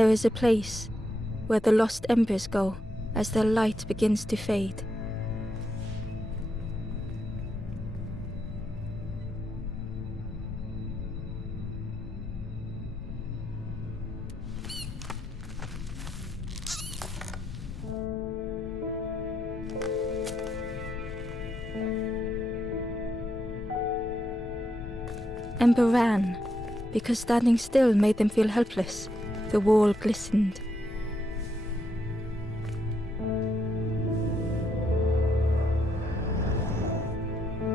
There is a place where the lost embers go as their light begins to fade. Ember ran, because standing still made them feel helpless. The wall glistened.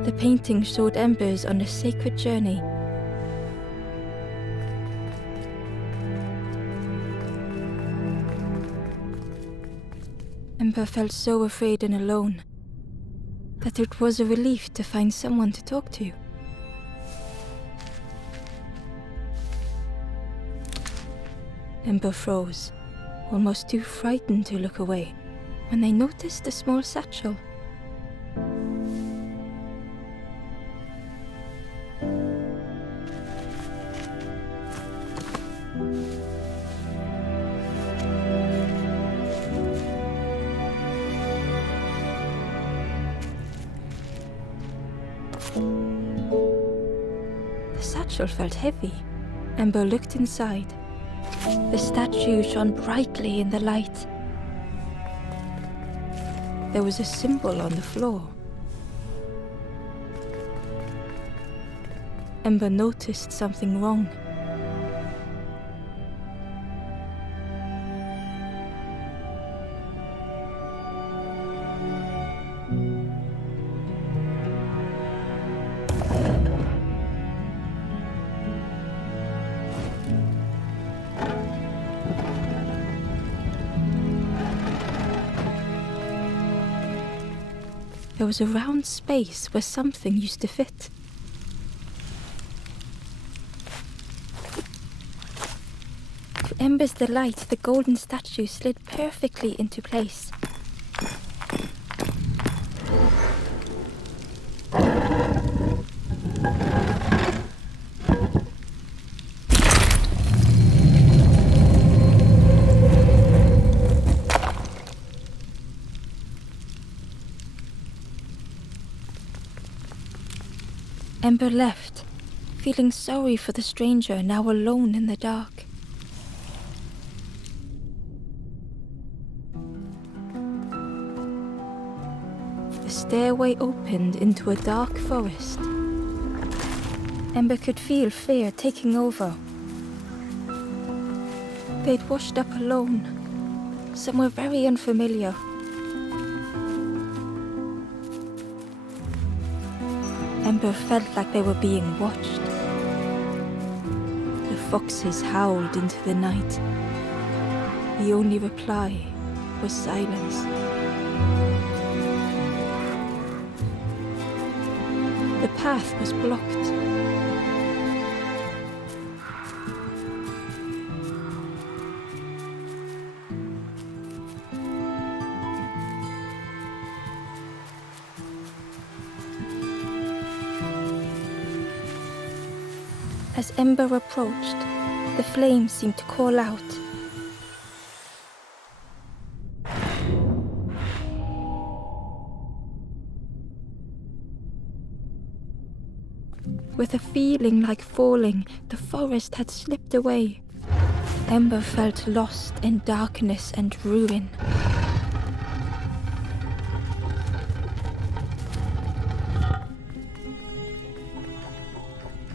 The painting showed embers on a sacred journey. Ember felt so afraid and alone that it was a relief to find someone to talk to. Ember froze, almost too frightened to look away, when they noticed a small satchel. The satchel felt heavy. Ember looked inside. The statue shone brightly in the light. There was a symbol on the floor. Ember noticed something wrong. There was a round space where something used to fit. To Ember's delight, the golden statue slid perfectly into place. Ember left, feeling sorry for the stranger now alone in the dark. The stairway opened into a dark forest. Ember could feel fear taking over. They'd washed up alone, somewhere very unfamiliar. Ember felt like they were being watched. The foxes howled into the night. The only reply was silence. The path was blocked. As Ember approached, the flames seemed to call out. With a feeling like falling, the forest had slipped away. Ember felt lost in darkness and ruin.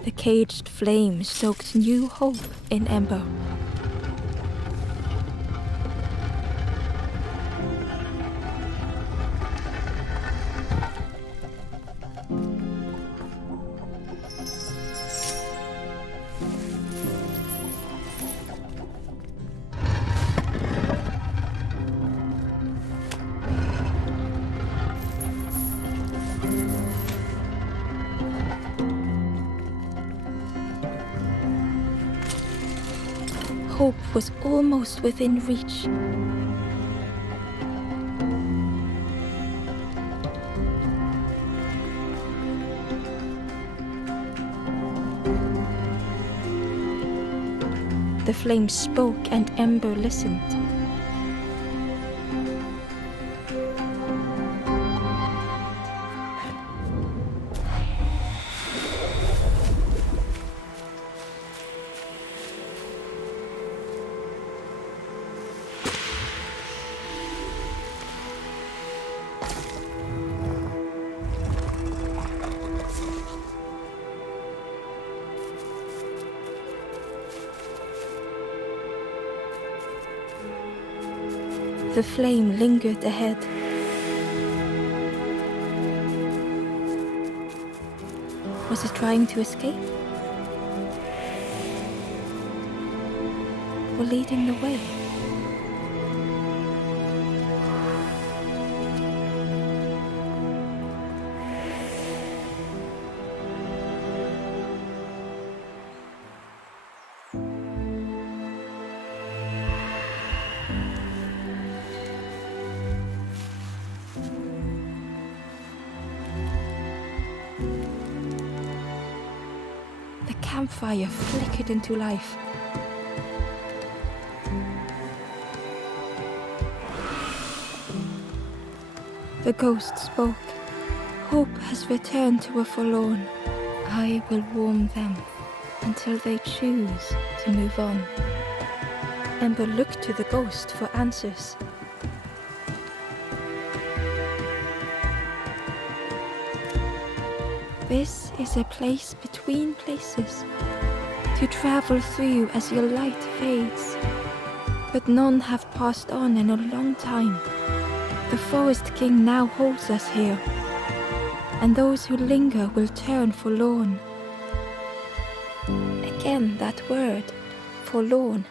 The caged flame stoked new hope in Ember. Hope was almost within reach. The flame spoke and Ember listened. The flame lingered ahead. Was it trying to escape? Or leading the way? The campfire flickered into life. The ghost spoke. Hope has returned to a forlorn. I will warm them until they choose to move on. Ember looked to the ghost for answers. This is a place between places to travel through as your light fades. But none have passed on in a long time. The Forest King now holds us here, and those who linger will turn forlorn. Again that word, forlorn.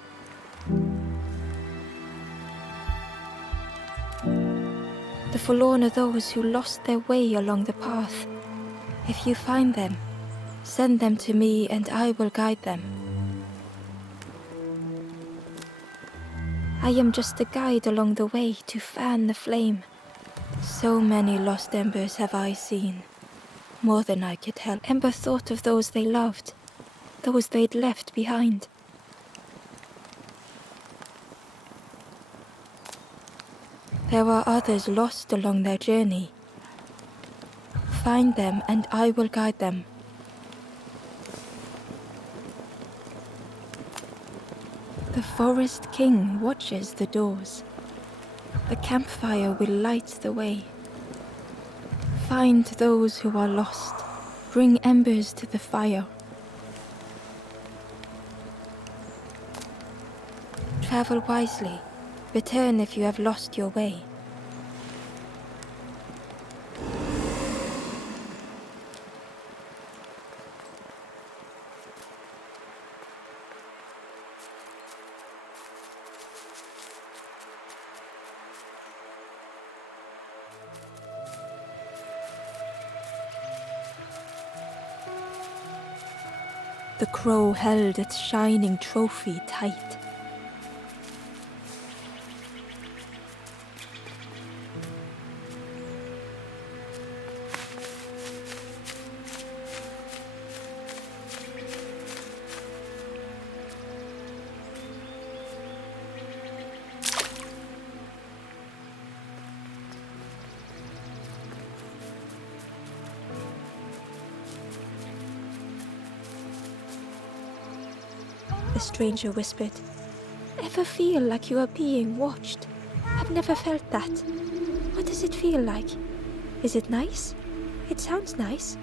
The forlorn are those who lost their way along the path. If you find them, send them to me and I will guide them. I am just a guide along the way to fan the flame. So many lost embers have I seen, more than I could help. Ember thought of those they loved, those they'd left behind. There are others lost along their journey. Find them and I will guide them. The Forest King watches the doors. The campfire will light the way. Find those who are lost. Bring embers to the fire. Travel wisely. Return if you have lost your way. The crow held its shining trophy tight. The stranger whispered, "Ever feel like you are being watched? I've never felt that. What does it feel like? Is it nice? It sounds nice."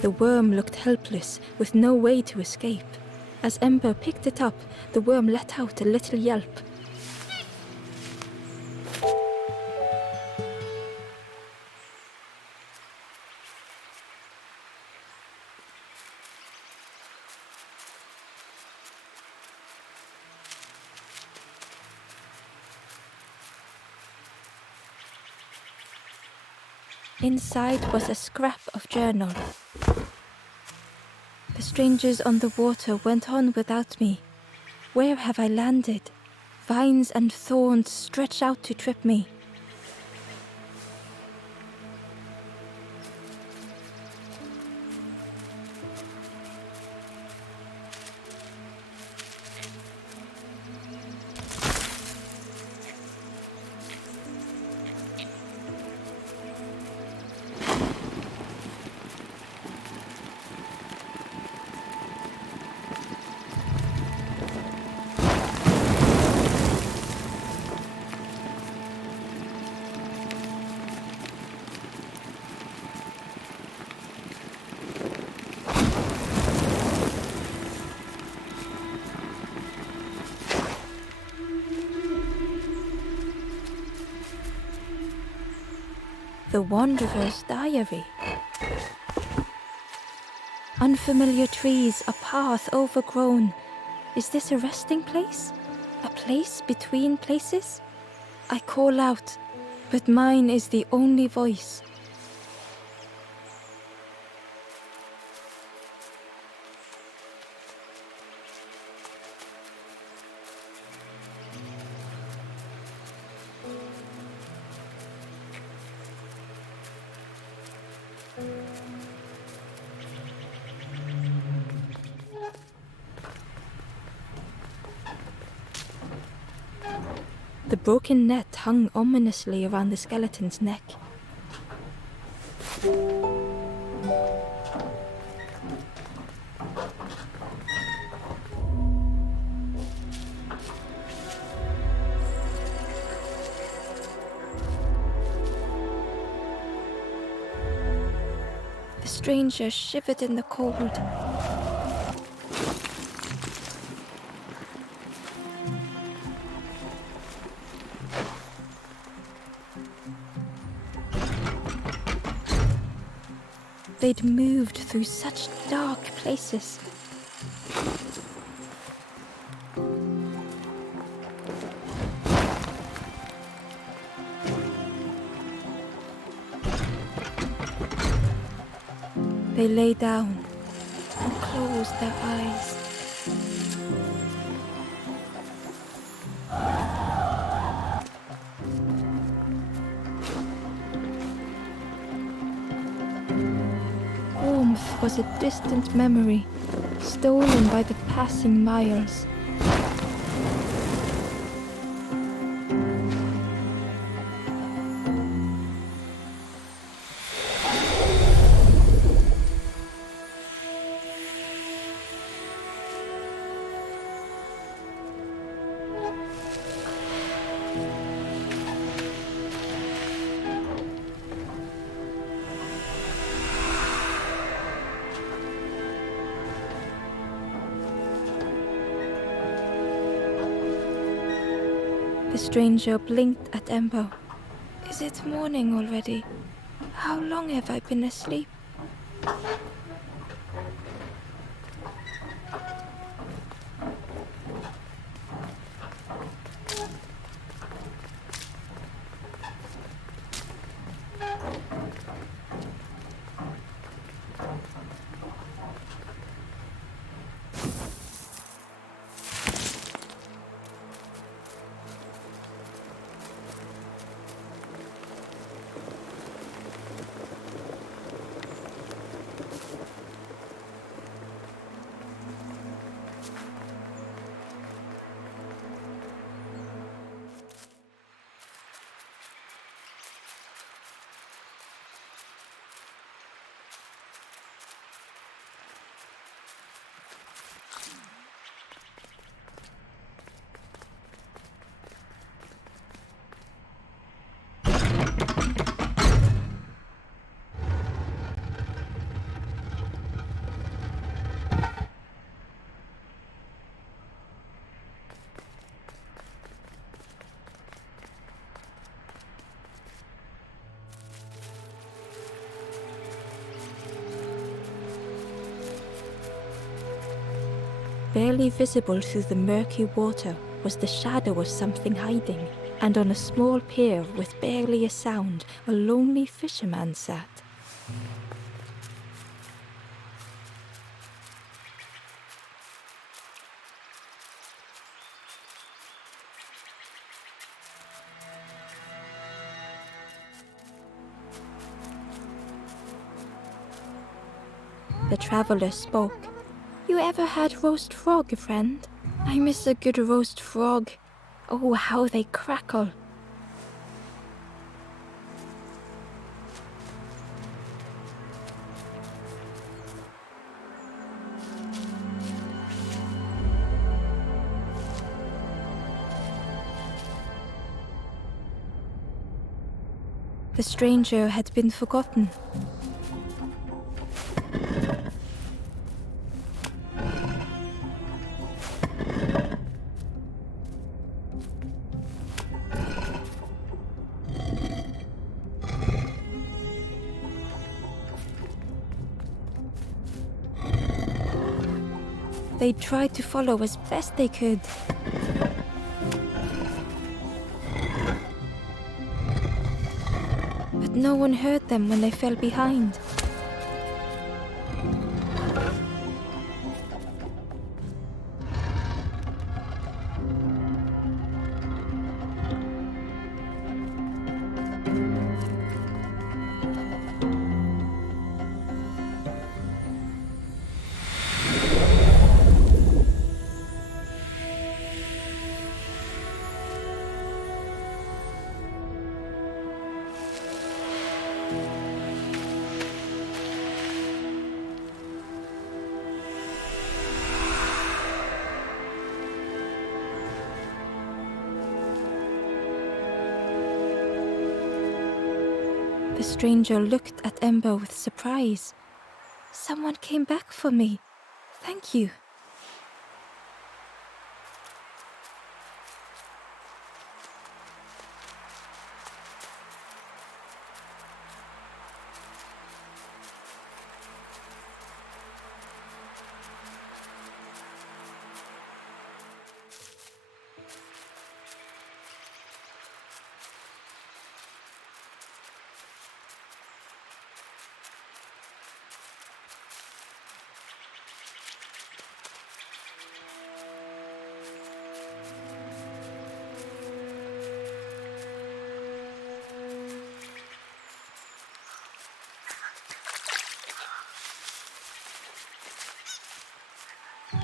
The worm looked helpless, with no way to escape. As Ember picked it up, the worm let out a little yelp. Inside was a scrap of journal. The strangers on the water went on without me. Where have I landed? Vines and thorns stretch out to trip me. The Wanderer's Diary. Unfamiliar trees, a path overgrown. Is this a resting place? A place between places? I call out, but mine is the only voice. The broken net hung ominously around the skeleton's neck. The stranger shivered in the cold. They'd moved through such dark places. They lay down and closed their eyes. Warmth was a distant memory, stolen by the passing miles. The stranger blinked at Ember. Is it morning already? How long have I been asleep? Barely visible through the murky water was the shadow of something hiding. and on a small pier with barely a sound, a lonely fisherman sat. The traveller spoke. You ever had roast frog, friend? I miss a good roast frog. Oh, how they crackle. The stranger had been forgotten. They tried to follow as best they could. But no one heard them when they fell behind. The stranger looked at Ember with surprise. Someone came back for me. Thank you.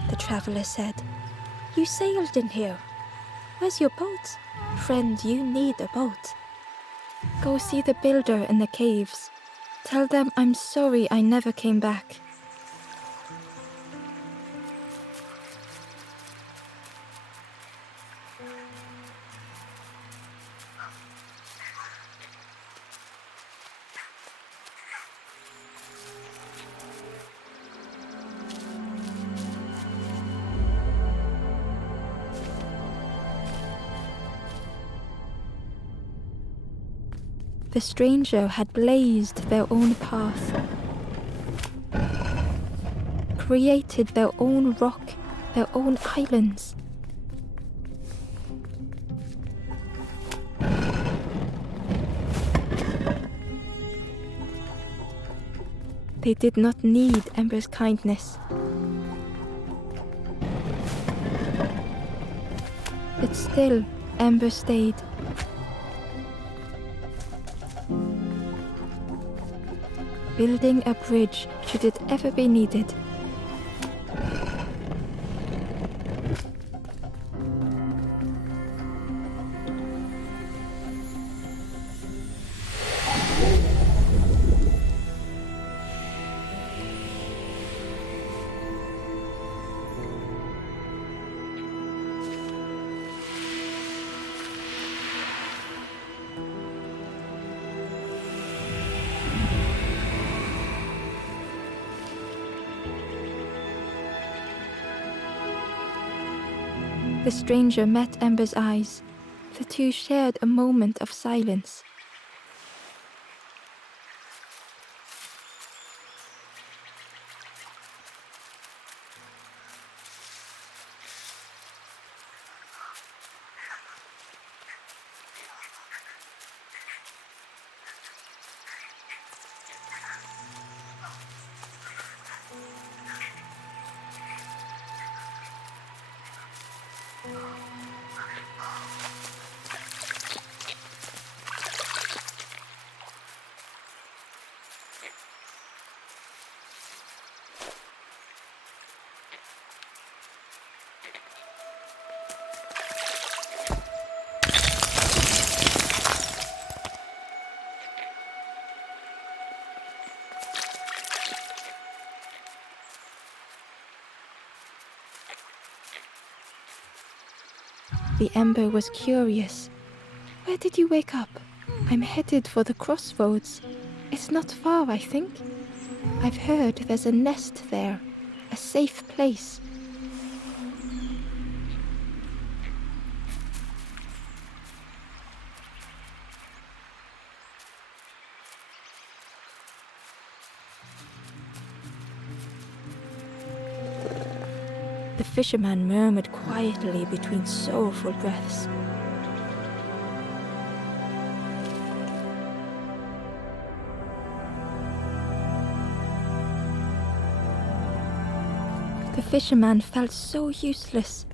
The traveller said, You sailed in here. Where's your boat? Friend, you need a boat. Go see the builder in the caves. Tell them I'm sorry I never came back. The stranger had blazed their own path, created their own rock, their own islands. They did not need Ember's kindness. But still, Ember stayed. Building a bridge should it ever be needed. The stranger met Ember's eyes. The two shared a moment of silence. The Ember was curious. Where did you wake up? I'm headed for the crossroads. It's not far, I think. I've heard there's a nest there, a safe place. The fisherman murmured quietly between sorrowful breaths. The fisherman felt so useless.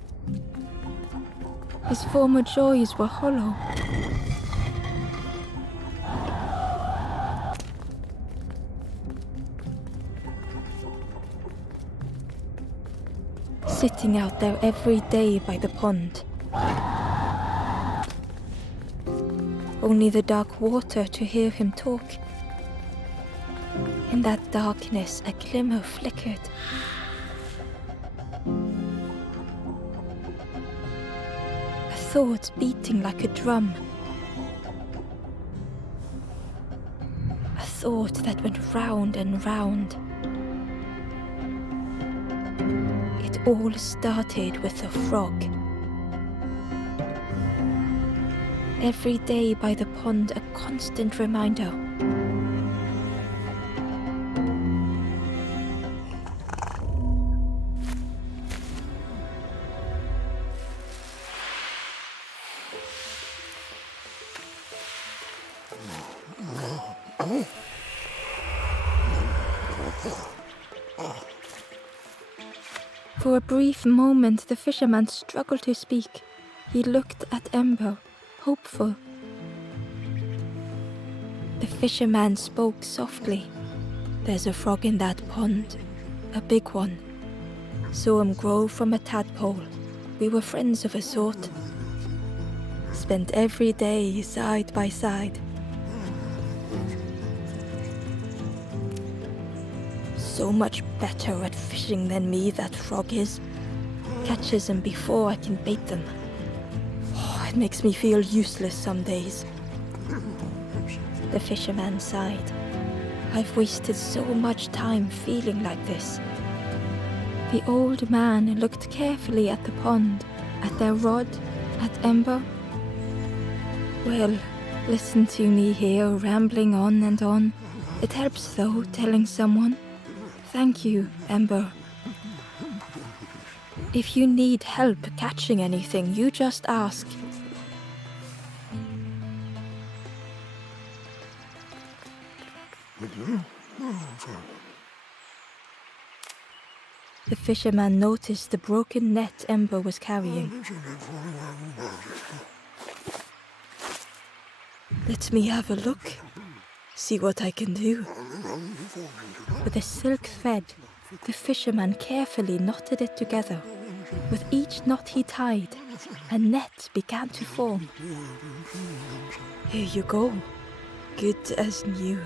His former joys were hollow. Sitting out there every day by the pond. Only the dark water to hear him talk. In that darkness, a glimmer flickered. A thought beating like a drum. A thought that went round and round. It all started with a frog. Every day by the pond, a constant reminder. For a brief moment, the fisherman struggled to speak. He looked at Ember, hopeful. The fisherman spoke softly. There's a frog in that pond, a big one. Saw him grow from a tadpole. We were friends of a sort. Spent every day side by side. So much better at fishing than me, that frog is. Catches them before I can bait them. Oh, it makes me feel useless some days. The fisherman sighed. I've wasted so much time feeling like this. The old man looked carefully at the pond, at their rod, at Ember. Well, listen to me here, rambling on and on. It helps though, telling someone. Thank you, Ember. If you need help catching anything, you just ask. The fisherman noticed the broken net Ember was carrying. Let me have a look. See what I can do. With a silk thread, the fisherman carefully knotted it together. With each knot he tied, a net began to form. Here you go, good as new.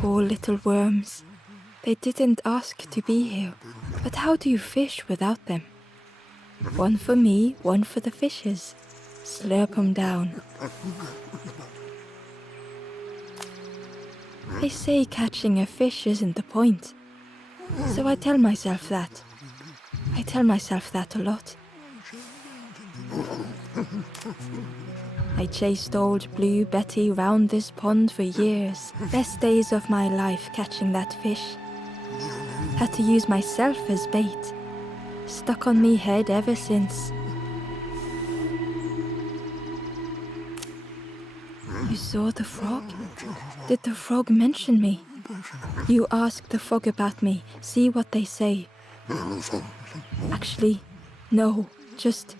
Poor little worms. They didn't ask to be here, but how do you fish without them? One for me, one for the fishes. Slurp 'em down. They say catching a fish isn't the point, so I tell myself that. I tell myself that a lot. I chased old Blue Betty round this pond for years. Best days of my life catching that fish. Had to use myself as bait. Stuck on me head ever since. You saw the frog? Did the frog mention me? You ask the frog about me, see what they say. Actually, no, just...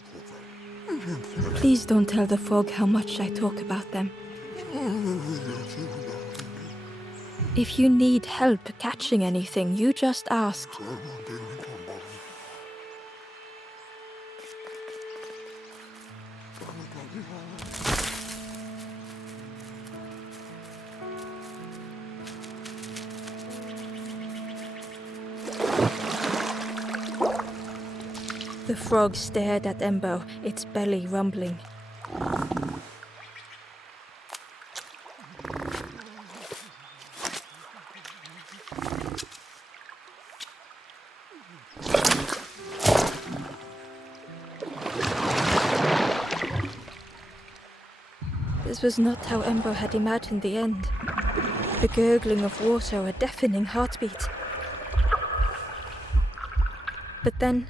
Please don't tell the frog how much I talk about them. If you need help catching anything, you just ask. The frog stared at Ember, its belly rumbling. This was not how Ember had imagined the end. The gurgling of water, a deafening heartbeat. But then...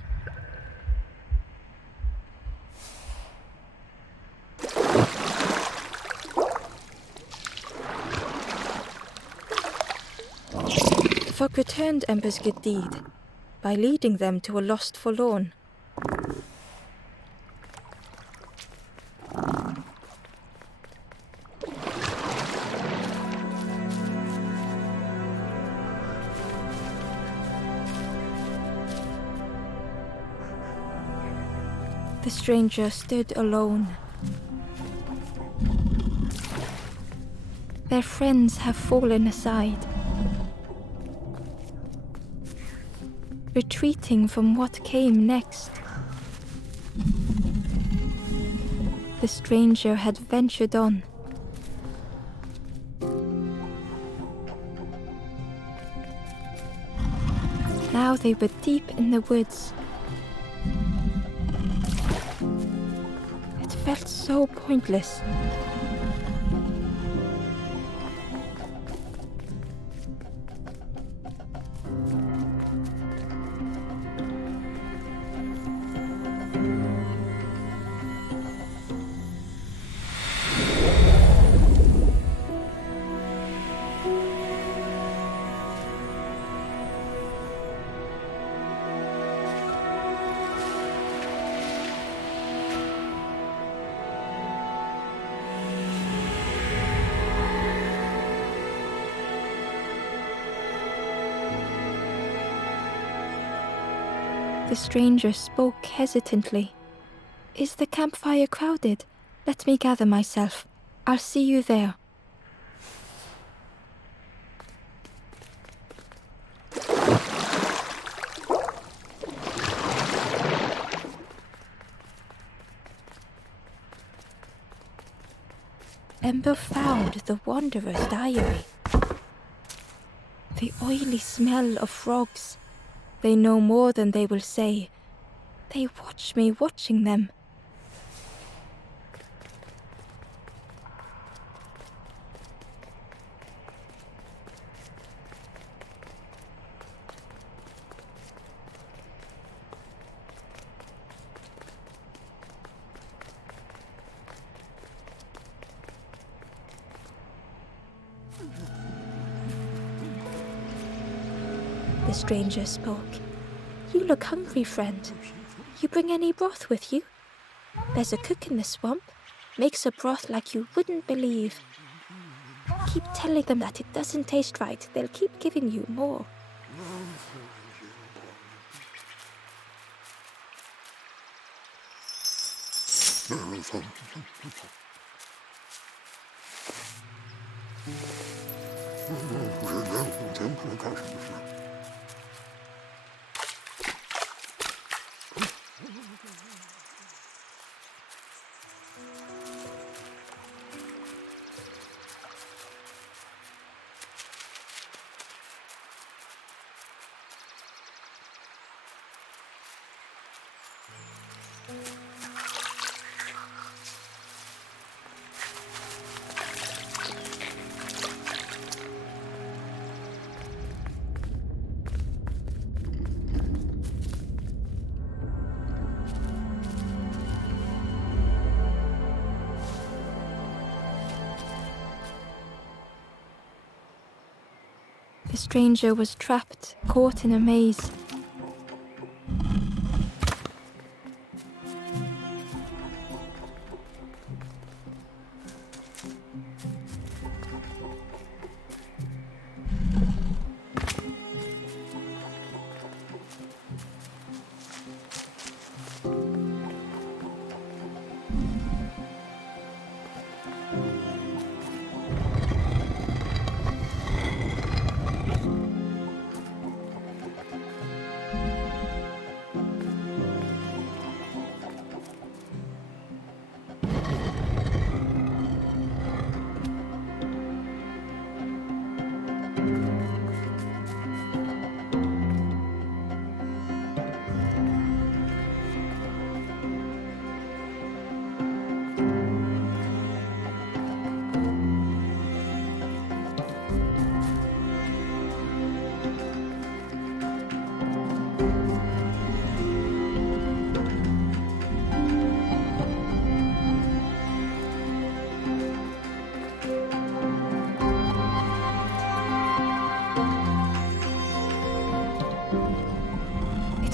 the fog returned Ember's good deed by leading them to a lost forlorn. The stranger stood alone. Their friends have fallen aside, retreating from what came next. The stranger had ventured on. Now they were deep in the woods. It felt so pointless. The stranger spoke hesitantly. "Is the campfire crowded? Let me gather myself. I'll see you there." Ember found the Wanderer's diary. The oily smell of frogs. They know more than they will say. They watch me watching them. The stranger spoke. "You look hungry, friend. You bring any broth with you? There's a cook in the swamp. Makes a broth like you wouldn't believe. Keep telling them that it doesn't taste right. They'll keep giving you more." The stranger was trapped, caught in a maze.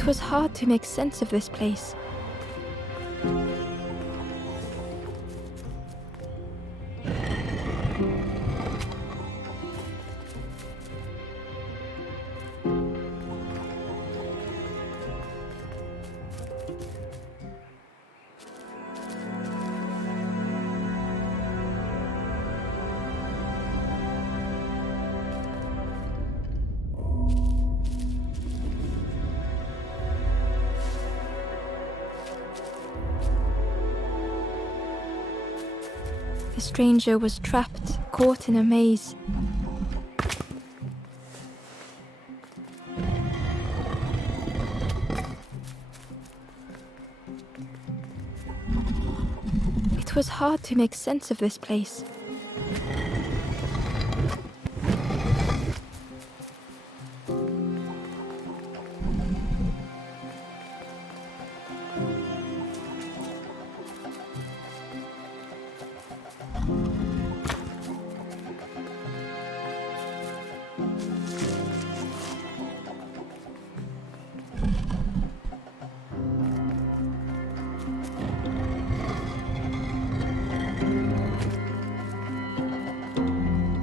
It was hard to make sense of this place. The stranger was trapped, caught in a maze. It was hard to make sense of this place.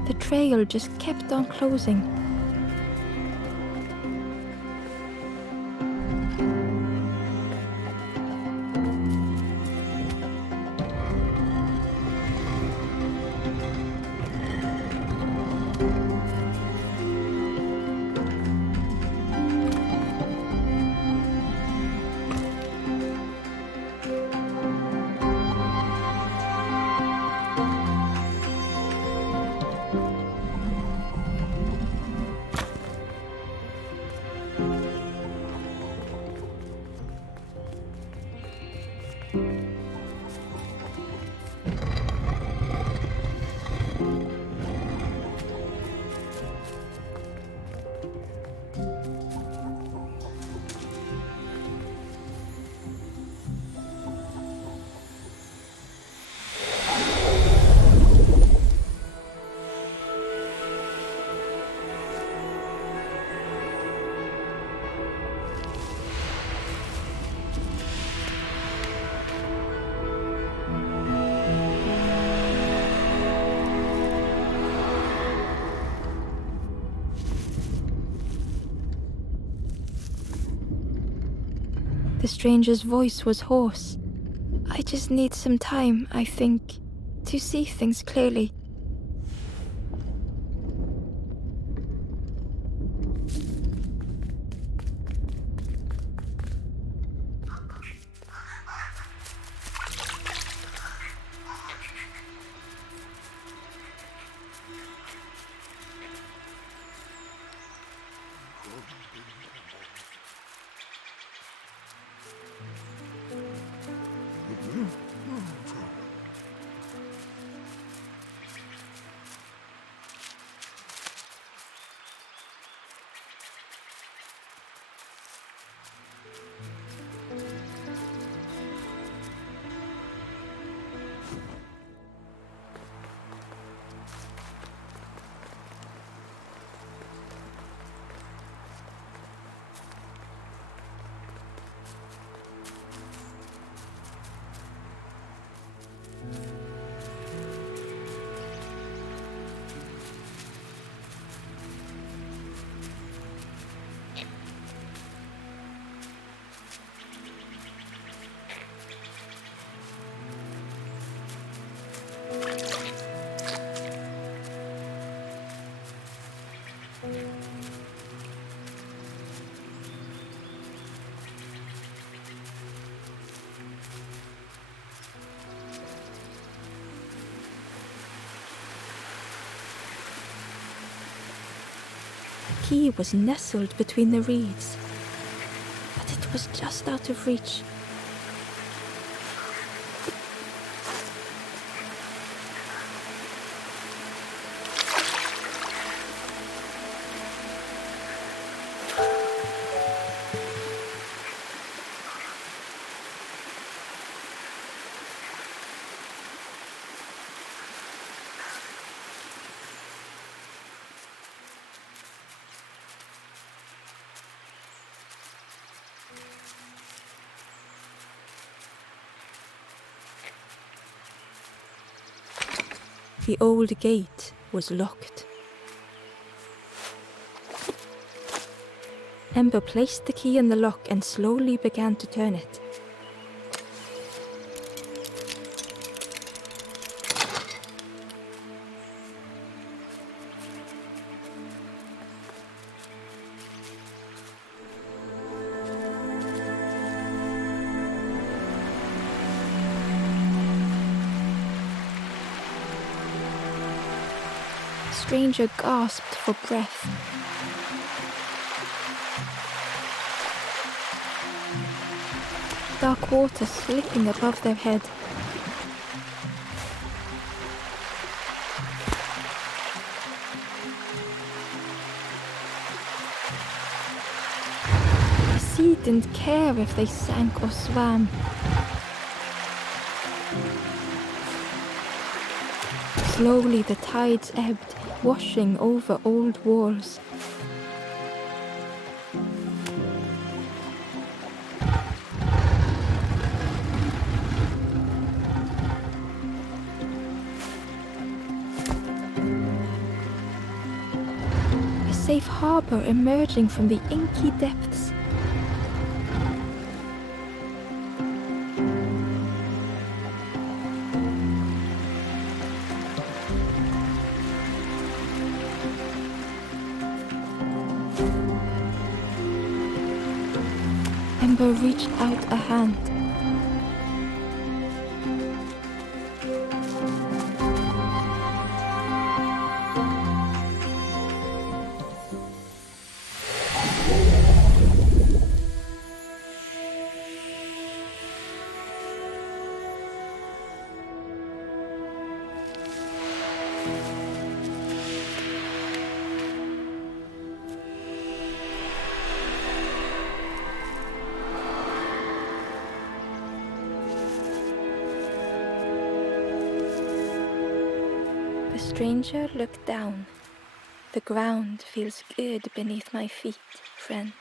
The trail just kept on closing. The stranger's voice was hoarse. I just need some time, I think, to see things clearly. The key was nestled between the reeds, but it was just out of reach. The old gate was locked. Ember placed the key in the lock and slowly began to turn it. The stranger gasped for breath. Dark water slipping above their head. The sea didn't care if they sank or swam. Slowly the tides ebbed, washing over old walls. A safe harbor emerging from the inky depths. Ember reached out a hand. The stranger looked down. The ground feels good beneath my feet, friend.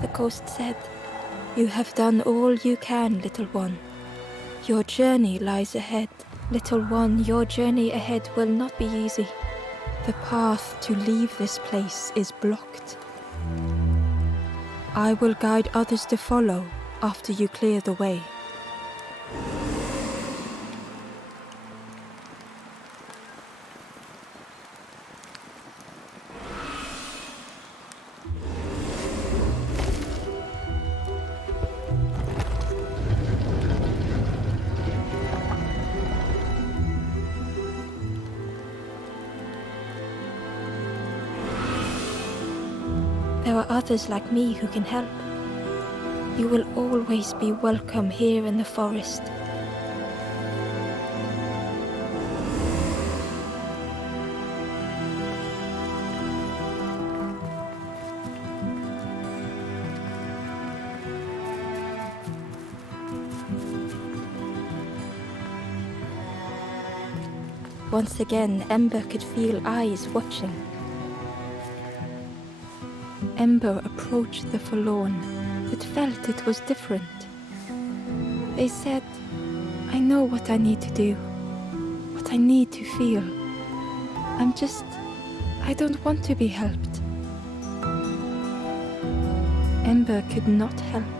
The ghost said, "You have done all you can, little one. Your journey lies ahead. Little one, your journey ahead will not be easy. The path to leave this place is blocked. I will guide others to follow after you clear the way." There are others like me who can help. You will always be welcome here in the forest. Once again, Ember could feel eyes watching. Ember approached the Forlorn, but felt it was different. They said, "I know what I need to do, what I need to feel. I don't want to be helped." Ember could not help.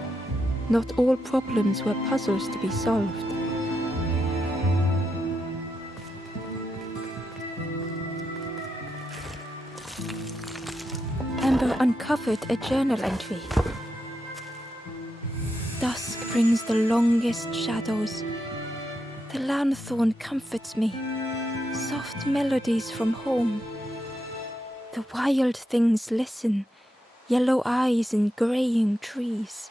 Not all problems were puzzles to be solved. Ember uncovered a journal entry. brings the longest shadows. The lanthorn comforts me, soft melodies from home. The wild things listen, yellow eyes in greying trees.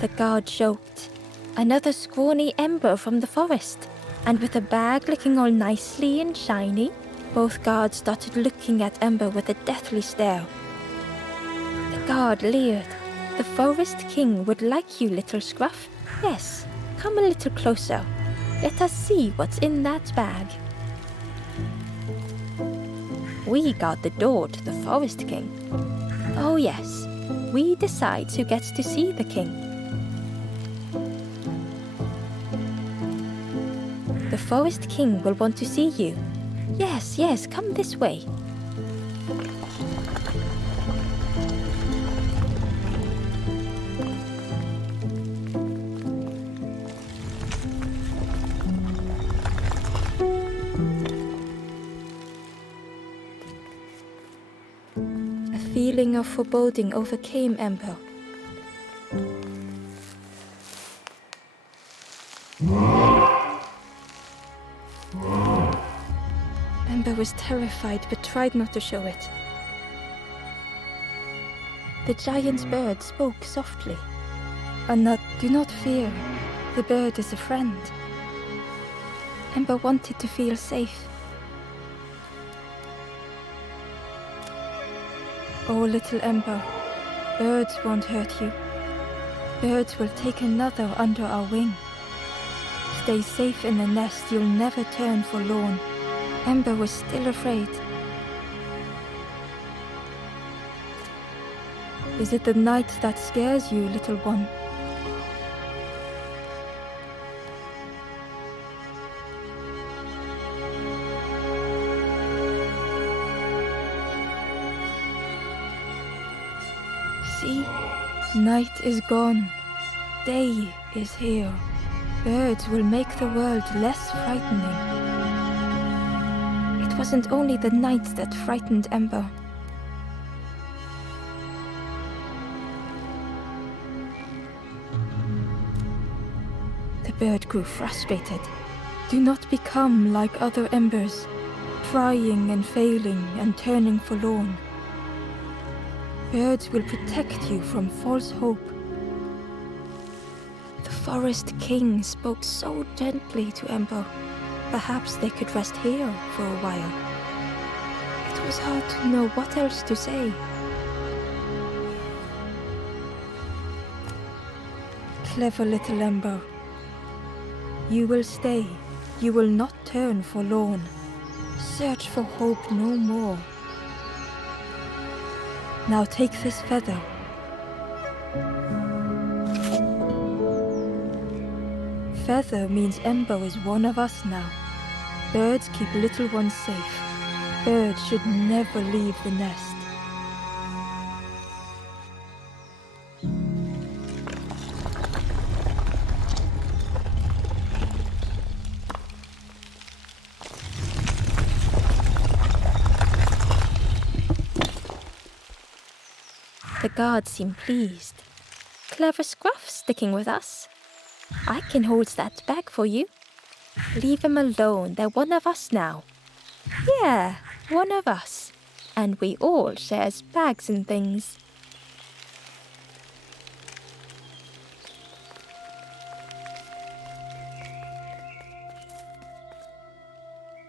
The guard joked. Another scrawny Ember from the forest, and with a bag looking all nicely and shiny. Both guards started looking at Ember with a deathly stare. The guard leered. The forest king would like you, little scruff. Yes, come a little closer. Let us see what's in that bag. We guard the door to the forest king. Oh yes, we decide who gets to see the king. The forest king will want to see you. Yes, yes, come this way. A feeling of foreboding overcame Ember. Ember was terrified but tried not to show it. The giant bird spoke softly. Anat, do not fear. The bird is a friend. Ember wanted to feel safe. Oh, little Ember, birds won't hurt you. Birds will take another under our wing. Stay safe in the nest, you'll never turn forlorn. Ember was still afraid. Is it the night that scares you, little one? See, night is gone. Day is here. Birds will make the world less frightening. It wasn't only the night that frightened Ember. The bird grew frustrated. Do not become like other embers, trying and failing and turning forlorn. Birds will protect you from false hope. The forest king spoke so gently to Ember. Perhaps they could rest here for a while. It was hard to know what else to say. Clever little Ember. You will stay. You will not turn forlorn. Search for hope no more. Now take this feather. Feather means Ember is one of us now. Birds keep little ones safe. Birds should never leave the nest. The guards seem pleased. Clever scruff sticking with us. I can hold that bag for you. Leave them alone, they're one of us now. Yeah, one of us. And we all shares bags and things.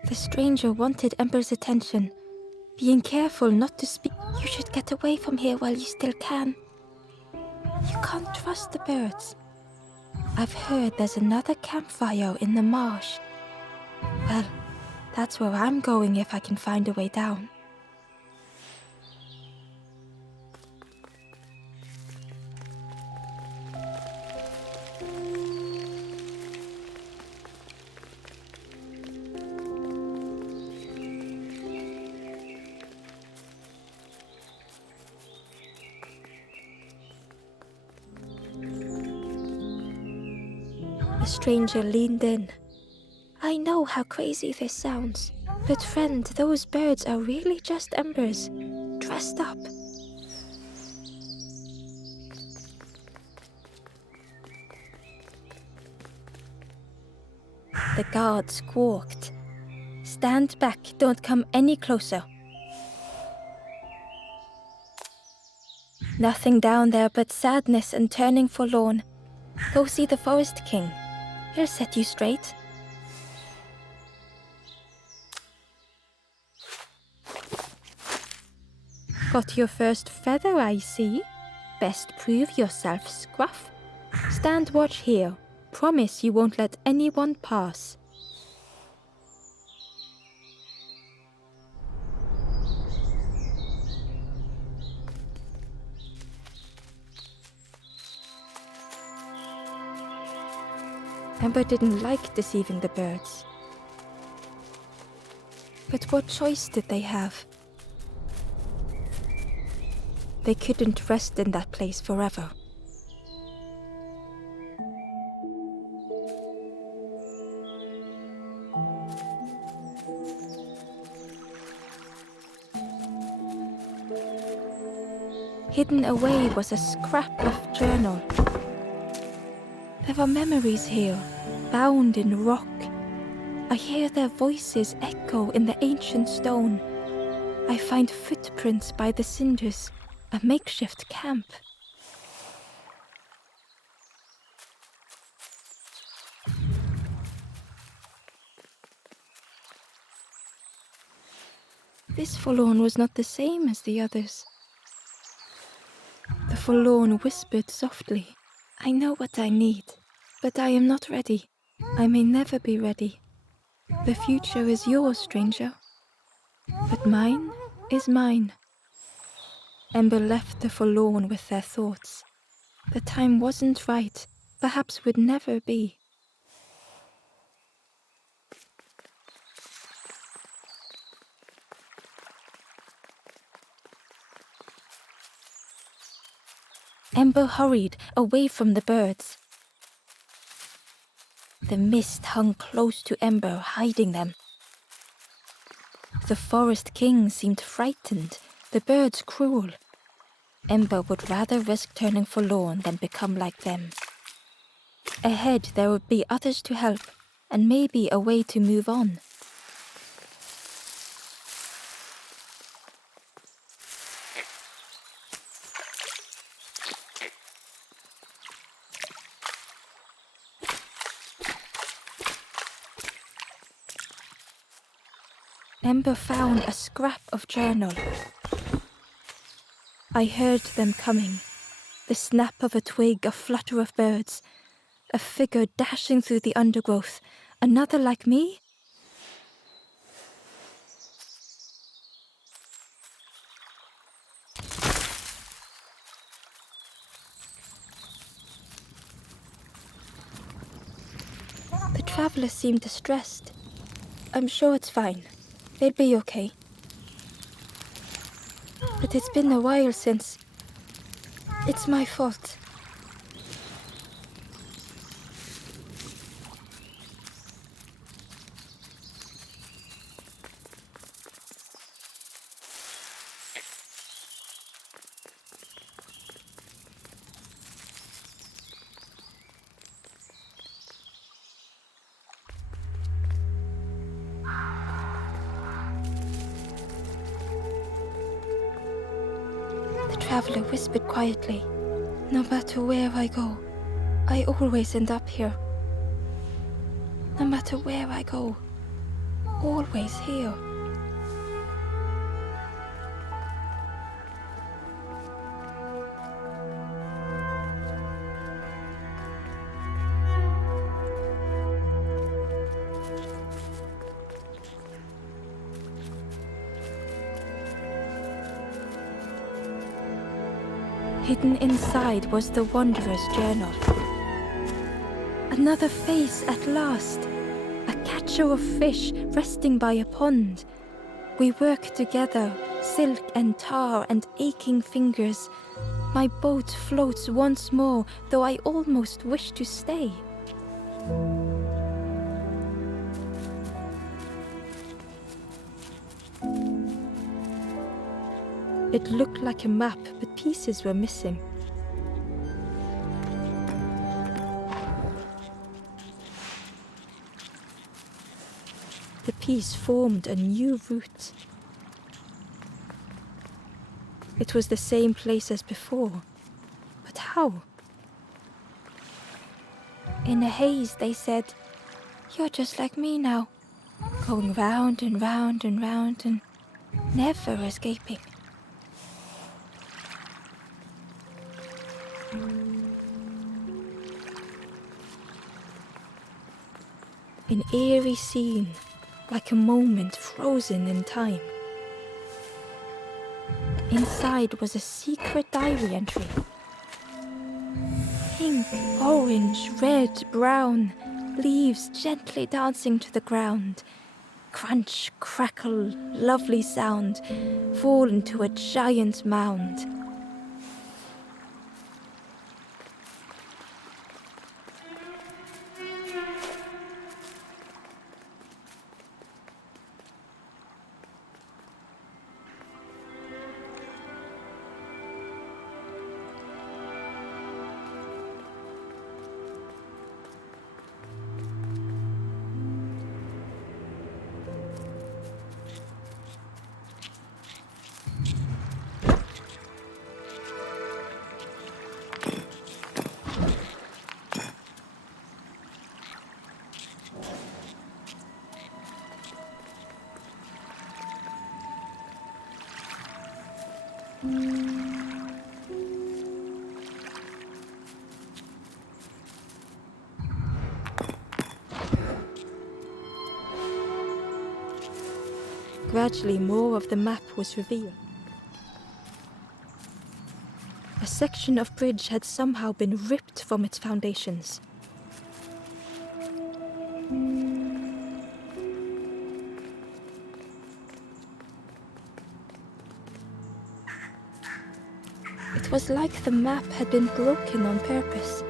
The stranger wanted Ember's attention, being careful not to speak. You should get away from here while you still can. You can't trust the birds. I've heard there's another campfire in the marsh. Well, that's where I'm going if I can find a way down. The stranger leaned in. I know how crazy this sounds, but friend, those birds are really just embers, dressed up. The guard squawked. Stand back, don't come any closer. Nothing down there but sadness and turning forlorn. Go see the Forest King. He'll set you straight. Got your first feather, I see. Best prove yourself, Scruff. Stand watch here. Promise you won't let anyone pass. Ember didn't like deceiving the birds. But what choice did they have? They couldn't rest in that place forever. Hidden away was a scrap of journal. There are memories here, bound in rock. I hear their voices echo in the ancient stone. I find footprints by the cinders, a makeshift camp. This forlorn was not the same as the others. The forlorn whispered softly, I know what I need, but I am not ready. I may never be ready. The future is yours, stranger. But mine is mine. Ember left the forlorn with their thoughts. The time wasn't right, perhaps would never be. Ember hurried away from the birds. The mist hung close to Ember, hiding them. The Forest King seemed frightened, the birds cruel. Ember would rather risk turning forlorn than become like them. Ahead there would be others to help, and maybe a way to move on. Ember found a scrap of journal. I heard them coming. The snap of a twig, a flutter of birds. A figure dashing through the undergrowth. Another like me? The traveler seemed distressed. I'm sure it's fine. They'll be okay. But it's been a while since... It's my fault. The traveler whispered quietly. No matter where I go, I always end up here. No matter where I go, always here. Hidden inside was the Wanderer's journal. Another face at last. A catcher of fish resting by a pond. We work together, silk and tar and aching fingers. My boat floats once more, though I almost wish to stay. It looked like a map, but pieces were missing. The piece formed a new route. It was the same place as before, but how? In a haze, they said, "You're just like me now, going round and round and round and never escaping." An eerie scene, like a moment frozen in time. Inside was a secret diary entry. Pink, orange, red, brown, leaves gently dancing to the ground. Crunch, crackle, lovely sound, fall into a giant mound. Gradually, more of the map was revealed. A section of bridge had somehow been ripped from its foundations. It was like the map had been broken on purpose.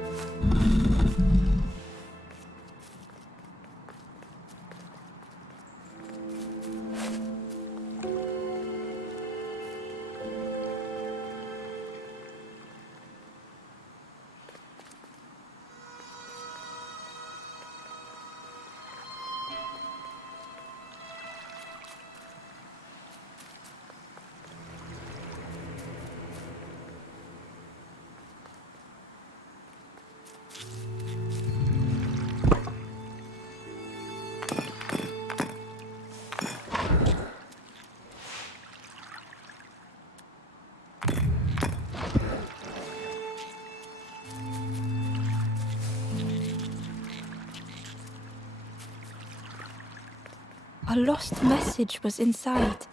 A lost message was inside.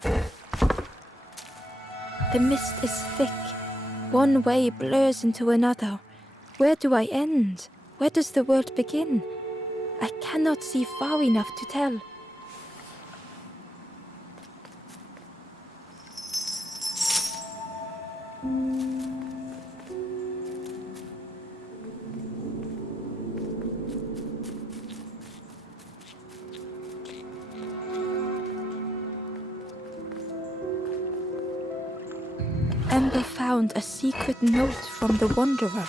The mist is thick. One way blurs into another. Where do I end? Where does the world begin? I cannot see far enough to tell. Ember found a secret note from the Wanderer.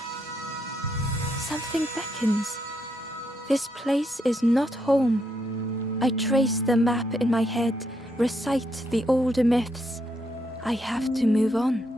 Something beckons. This place is not home. I trace the map in my head, recite the older myths. I have to move on.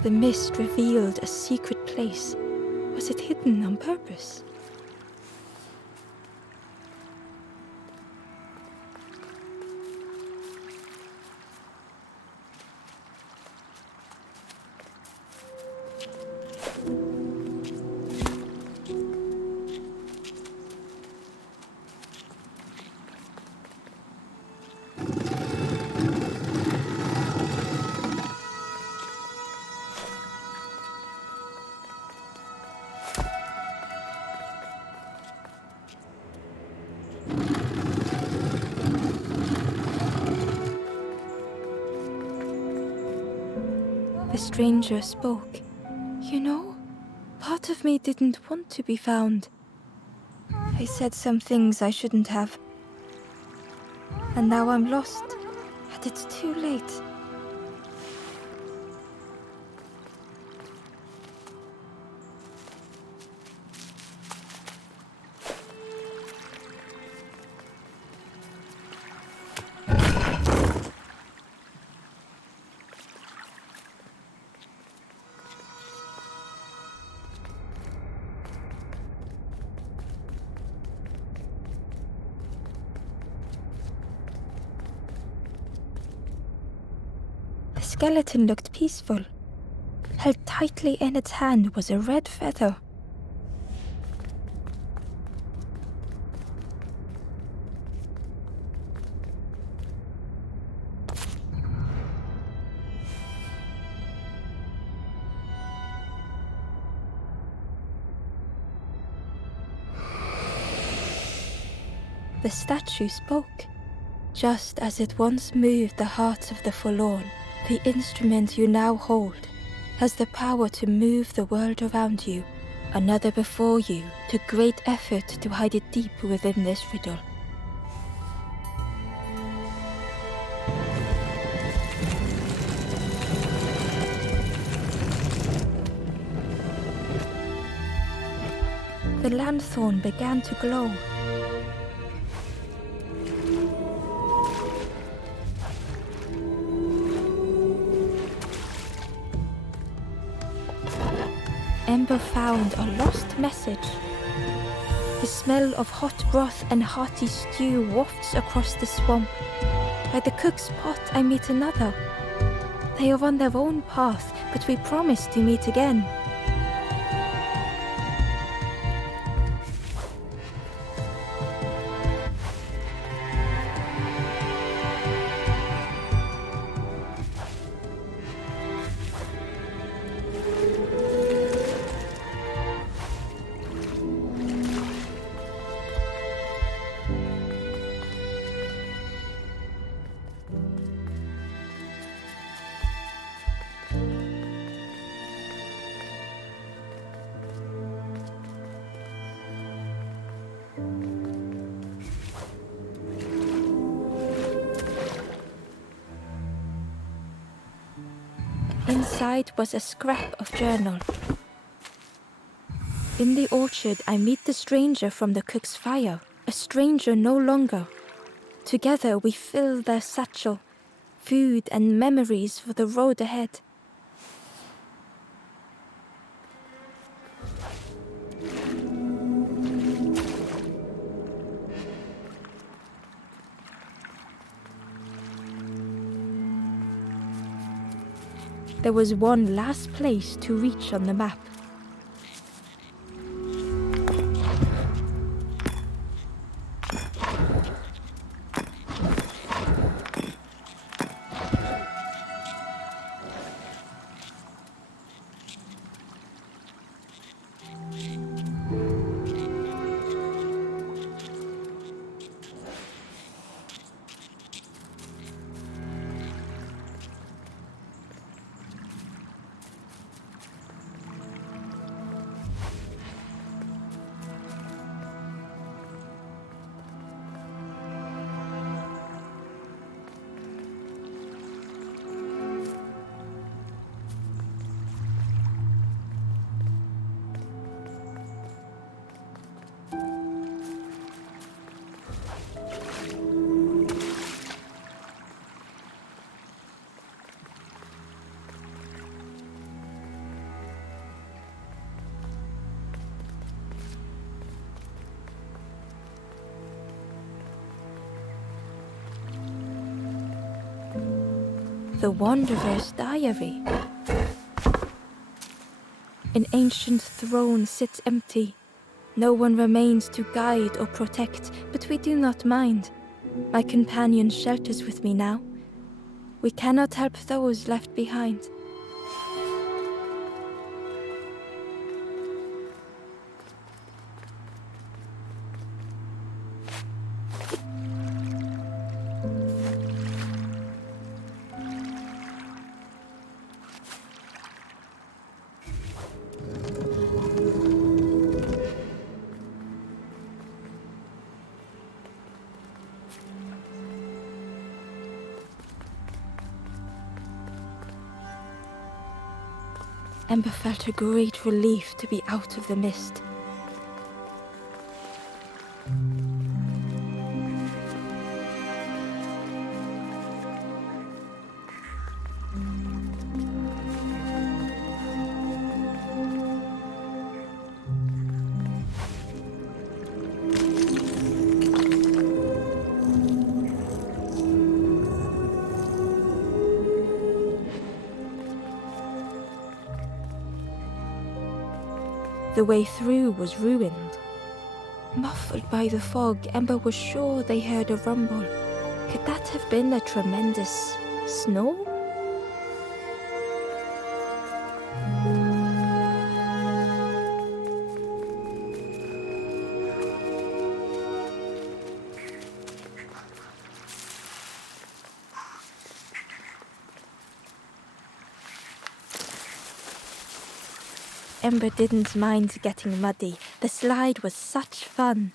The mist revealed a secret place. Was it hidden on purpose? The stranger spoke. You know, part of me didn't want to be found. I said some things I shouldn't have. And now I'm lost, and it's too late. The skeleton looked peaceful. Held tightly in its hand was a red feather. The statue spoke. Just as it once moved the hearts of the Forlorn, the instrument you now hold has the power to move the world around you, another before you took great effort to hide it deep within this riddle. The lanthorn began to glow. Ember found a lost message. The smell of hot broth and hearty stew wafts across the swamp. By the cook's pot I meet another. They are on their own path, but we promise to meet again. Inside was a scrap of journal. In the orchard, I meet the stranger from the cook's fire, a stranger no longer. Together we fill their satchel, food and memories for the road ahead. There was one last place to reach on the map. The Wanderer's Diary. An ancient throne sits empty. No one remains to guide or protect, but we do not mind. My companion shelters with me now. We cannot help those left behind. Ember felt a great relief to be out of the mist. The way through was ruined. Muffled by the fog, Ember was sure they heard a rumble. Could that have been a tremendous snow? Ember didn't mind getting muddy. The slide was such fun.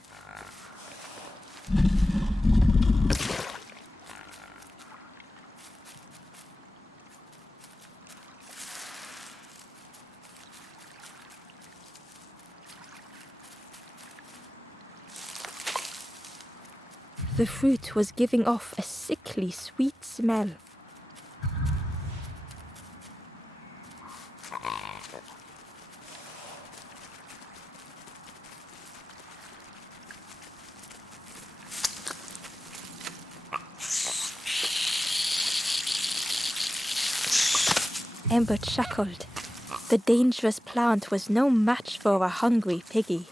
The fruit was giving off a sickly sweet smell. Ember chuckled. The dangerous plant was no match for a hungry piggy.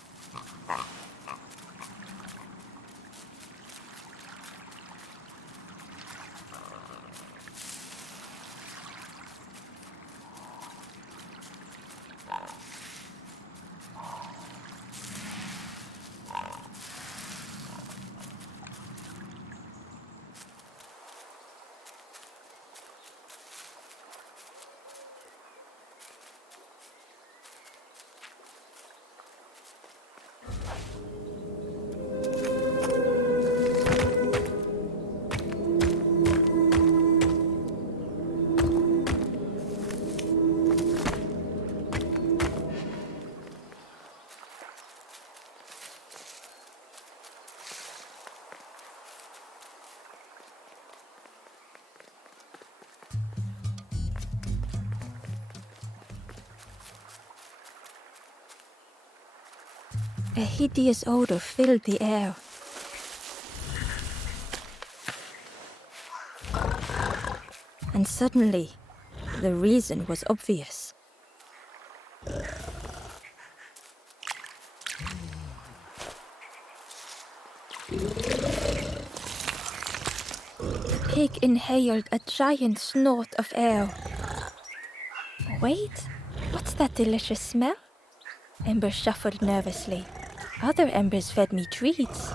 A hideous odor filled the air. And suddenly, the reason was obvious. The pig inhaled a giant snort of air. Wait, what's that delicious smell? Ember shuffled nervously. Other embers fed me treats,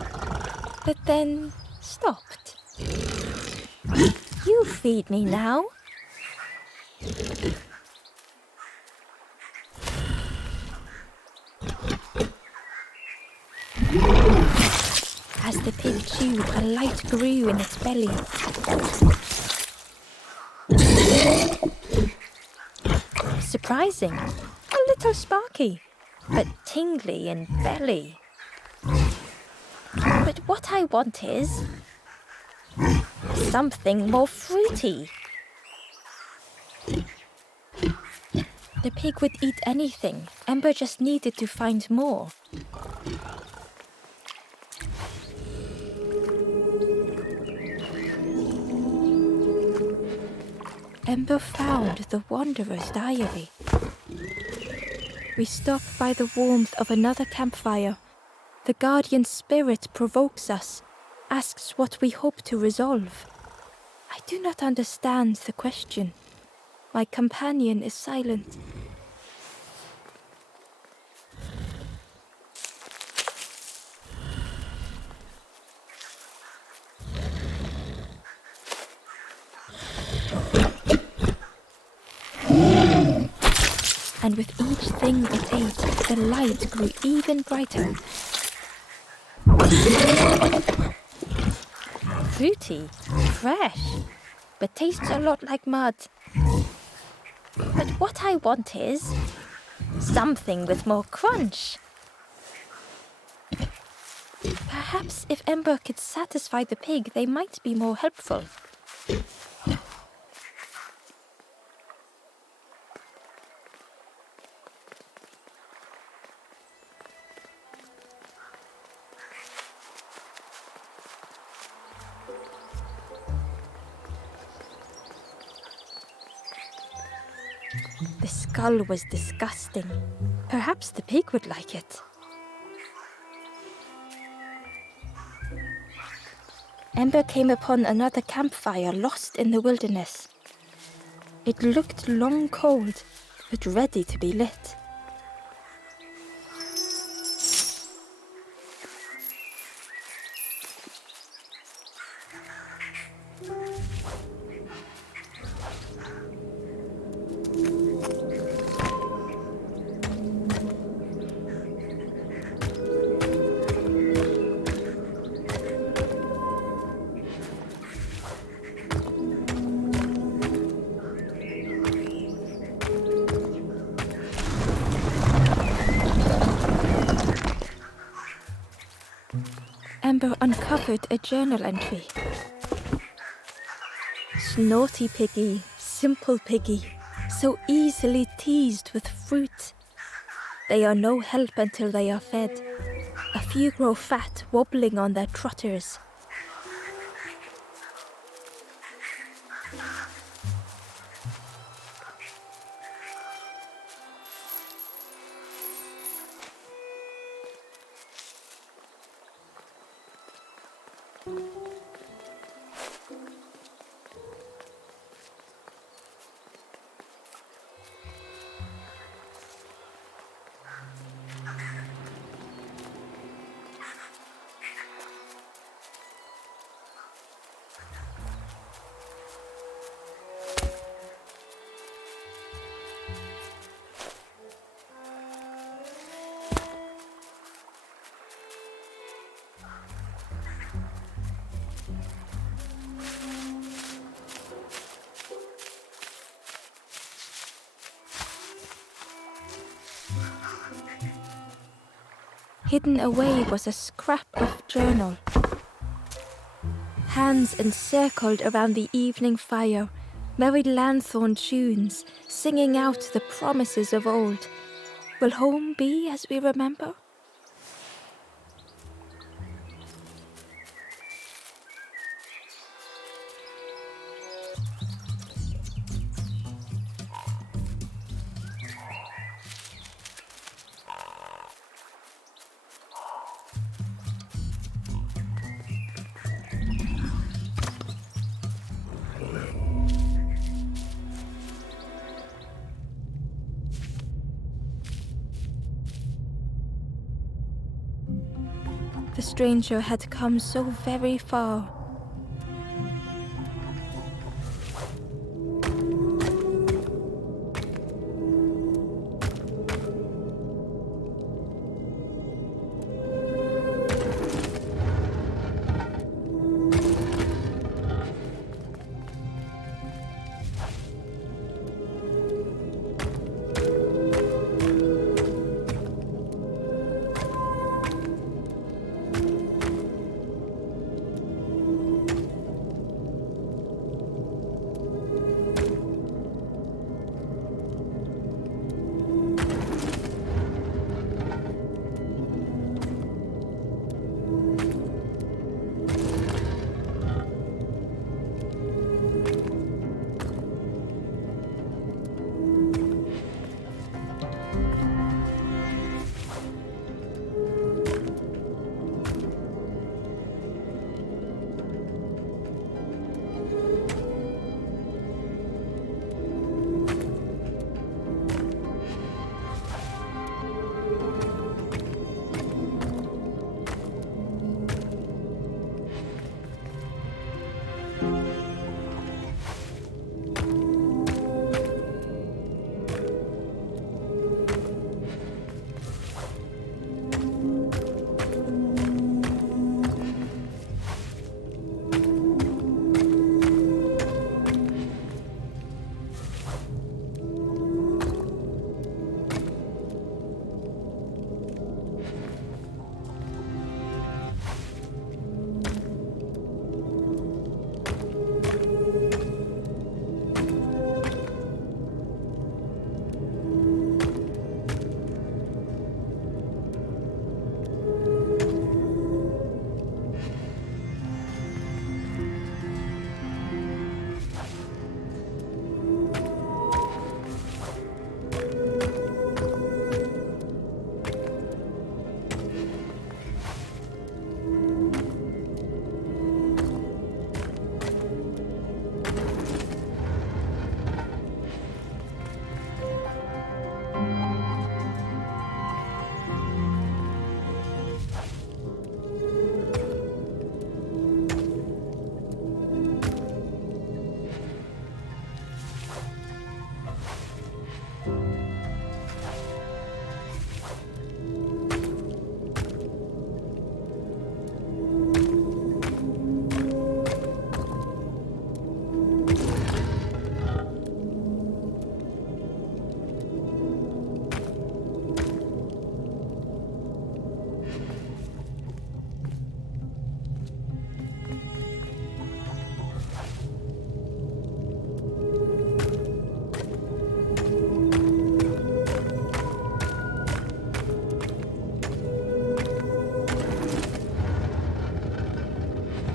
but then stopped. You feed me now. As the pig chewed, a light grew in its belly. Surprising, a little sparky, but tingly in belly. But what I want is something more fruity. The pig would eat anything. Ember just needed to find more. Ember found the Wanderer's diary. We stop by the warmth of another campfire. The guardian spirit provokes us, asks what we hope to resolve. I do not understand the question. My companion is silent. And with each thing it ate, the light grew even brighter. Fruity, fresh, but tastes a lot like mud. But what I want is something with more crunch. Perhaps if Ember could satisfy the pig, they might be more helpful. The skull was disgusting. Perhaps the pig would like it. Ember came upon another campfire lost in the wilderness. It looked long cold, but ready to be lit. Ember uncovered a journal entry. Snotty piggy, simple piggy, so easily teased with fruit. They are no help until they are fed. A few grow fat, wobbling on their trotters. Hidden away was a scrap of journal. Hands encircled around the evening fire, merry lanthorn tunes, singing out the promises of old. Will home be as we remember? The stranger had come so very far.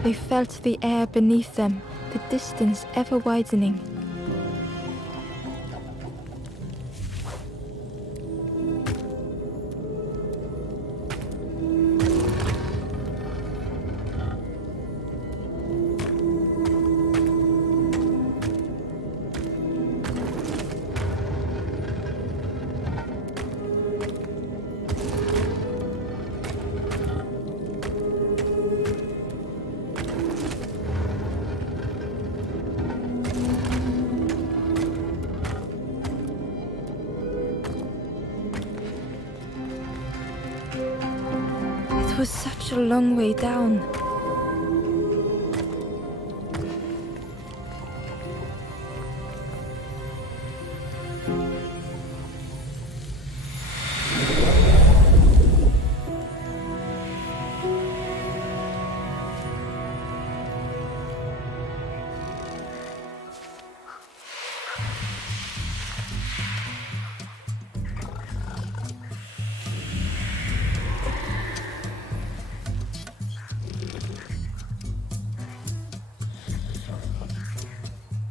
They felt the air beneath them, the distance ever widening. It was such a long way down.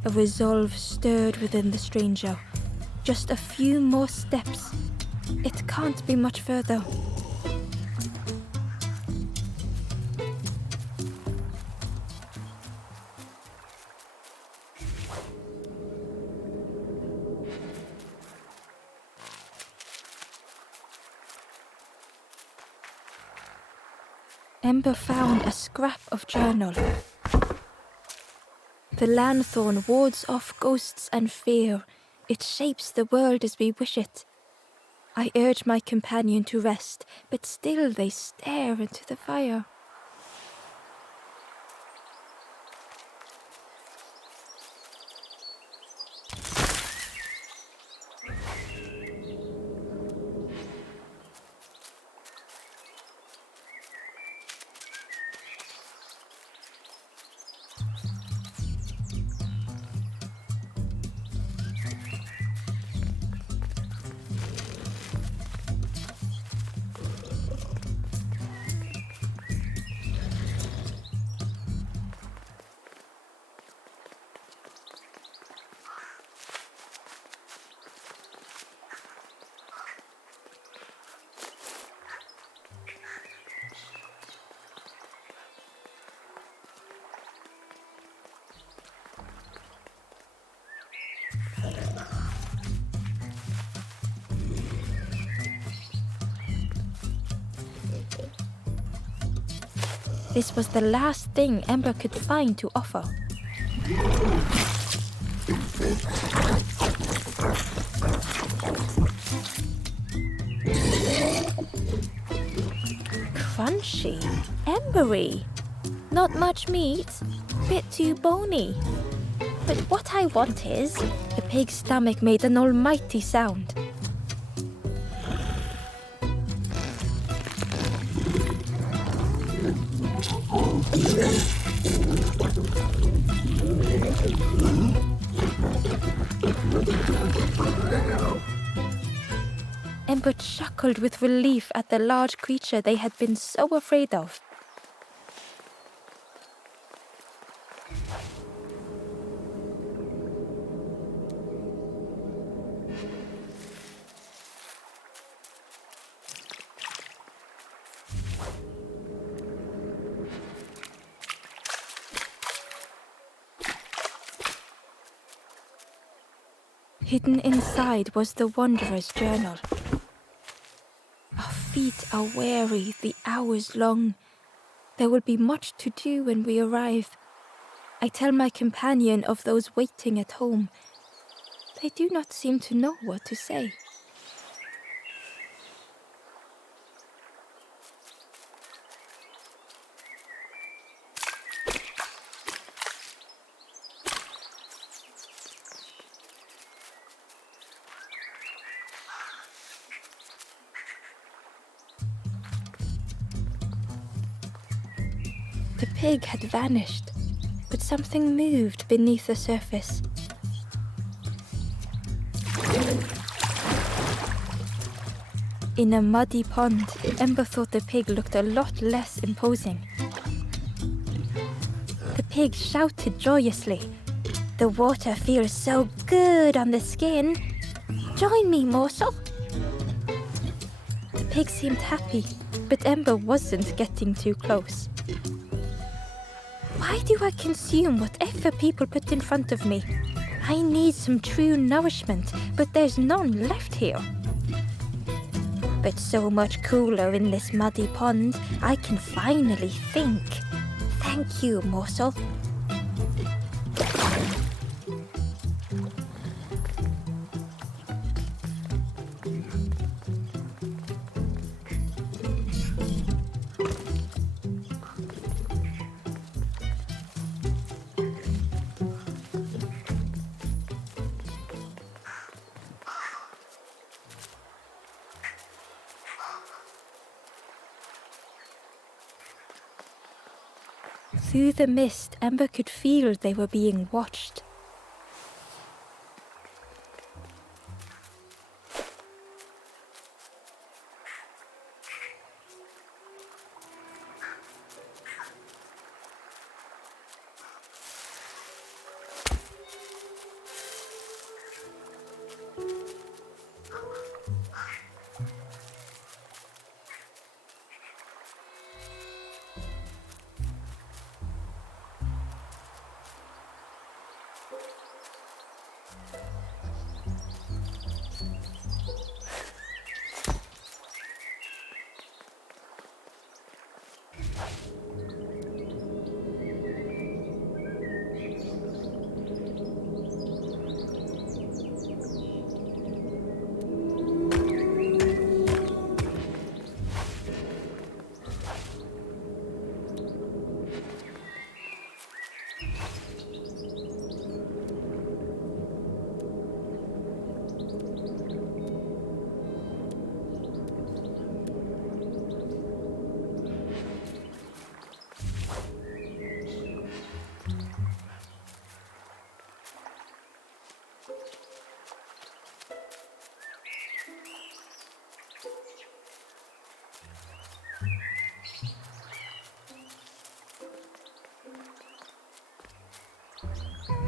A resolve stirred within the stranger. Just a few more steps. It can't be much further. Ember found a scrap of journal. The lanthorn wards off ghosts and fear. It shapes the world as we wish it. I urge my companion to rest, but still they stare into the fire. This was the last thing Ember could find to offer. Crunchy, embery, not much meat, bit too bony. But what I want is, the pig's stomach made an almighty sound. Ember chuckled with relief at the large creature they had been so afraid of. Hidden inside was the Wanderer's journal. Our feet are weary, the hours long. There will be much to do when we arrive. I tell my companion of those waiting at home. They do not seem to know what to say. The pig had vanished, but something moved beneath the surface. In a muddy pond, Ember thought the pig looked a lot less imposing. pig shouted joyously. The water feels so good on the skin. Join me, morsel. The pig seemed happy, but Ember wasn't getting too close. Why do I consume whatever people put in front of me? I need some true nourishment, but there's none left here. But so much cooler in this muddy pond, I can finally think. Thank you, morsel. Through the mist, Ember could feel they were being watched.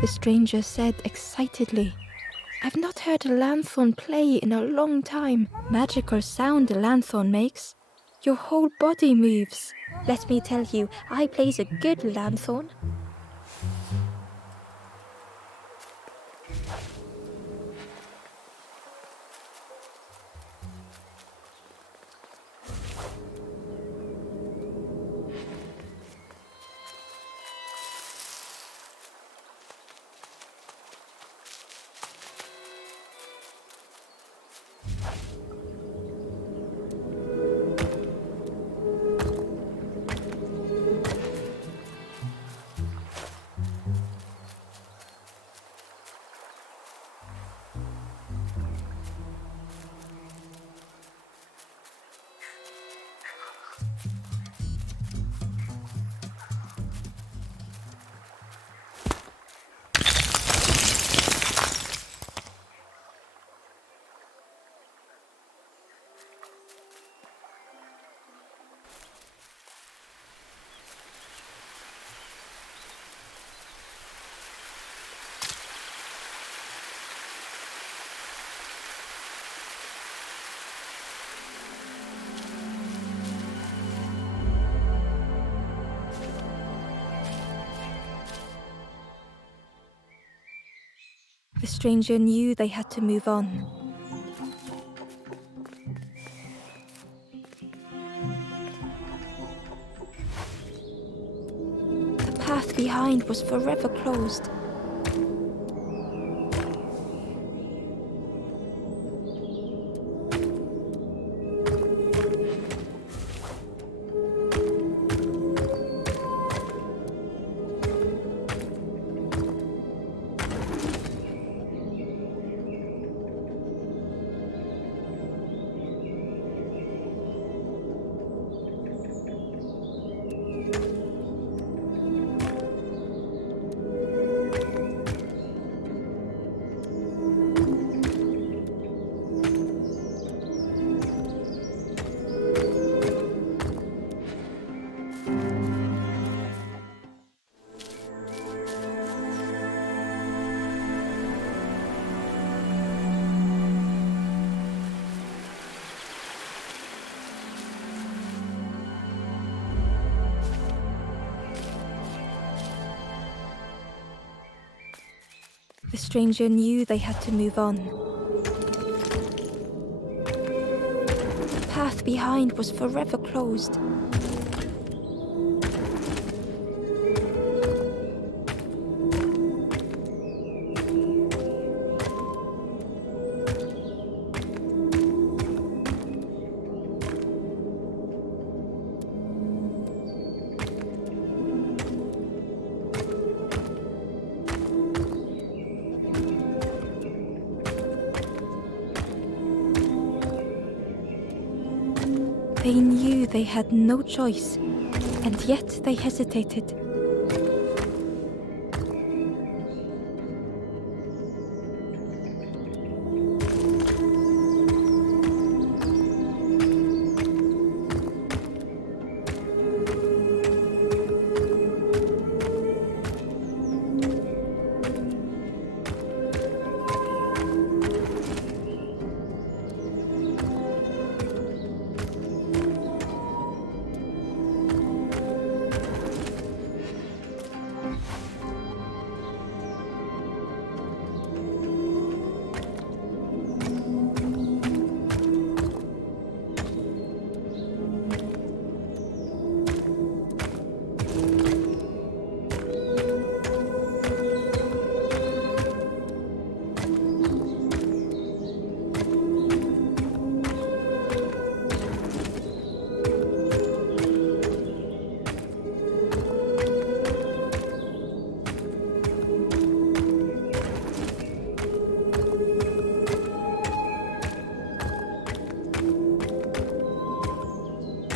The stranger said excitedly, "I've not heard a lanthorn play in a long time. Magical sound a lanthorn makes. Your whole body moves. Let me tell you, I plays a good lanthorn." The stranger knew they had to move on. The path behind was forever closed. The stranger knew they had to move on. The path behind was forever closed. They knew they had no choice, and yet they hesitated.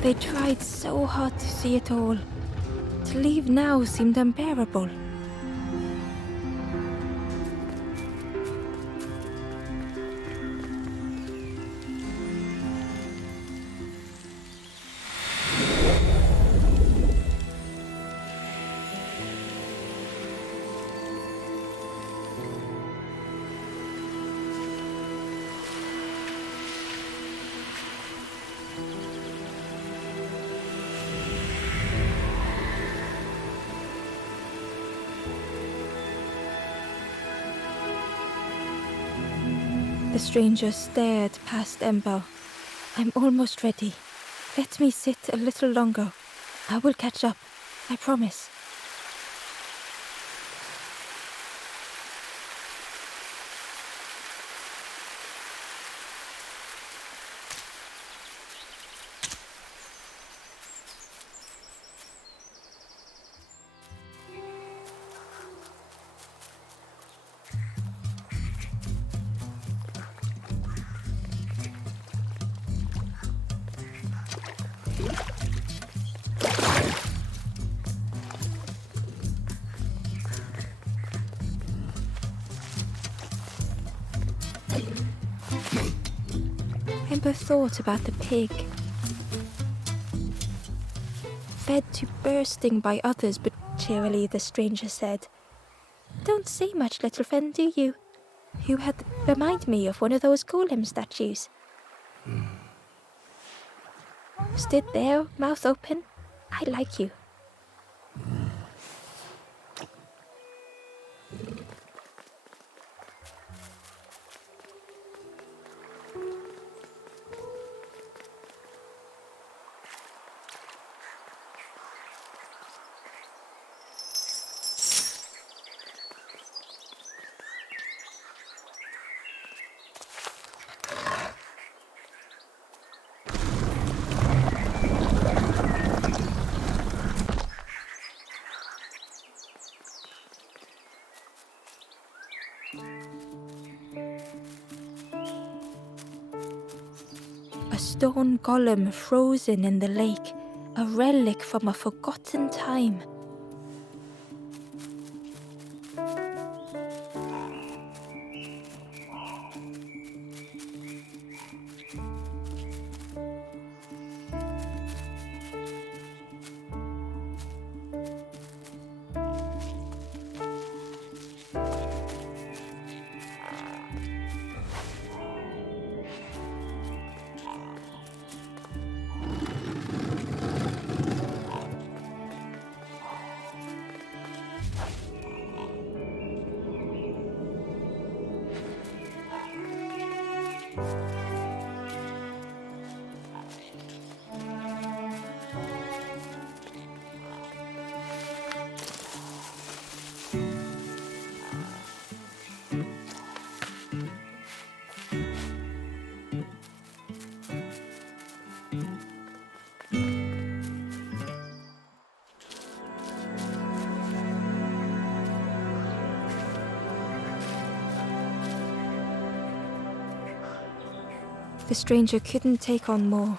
They tried so hard to see it all. To leave now seemed unbearable. The stranger stared past Ember. I'm almost ready. Let me sit a little longer. I will catch up, I promise. Ember thought about the pig. Fed to bursting by others, but cheerily the stranger said, "Don't say much, little friend, do you? You had remind me of one of those golem statues." Stood there, mouth open. I like you. A stone golem frozen in the lake, a relic from a forgotten time. The stranger couldn't take on more.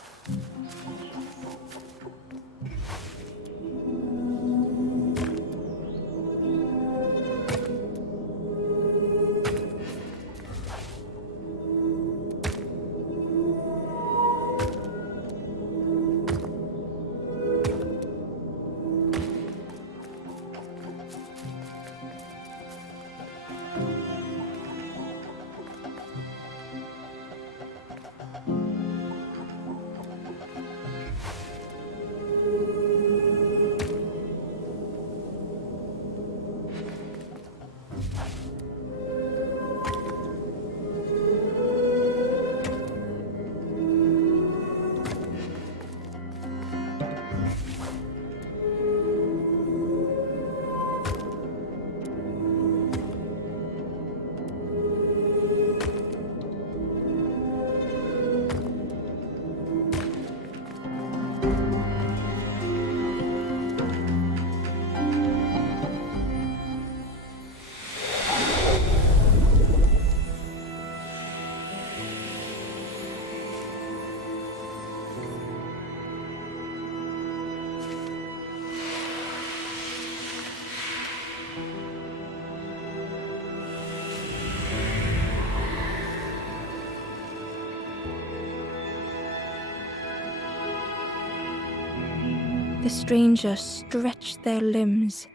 The stranger stretched their limbs.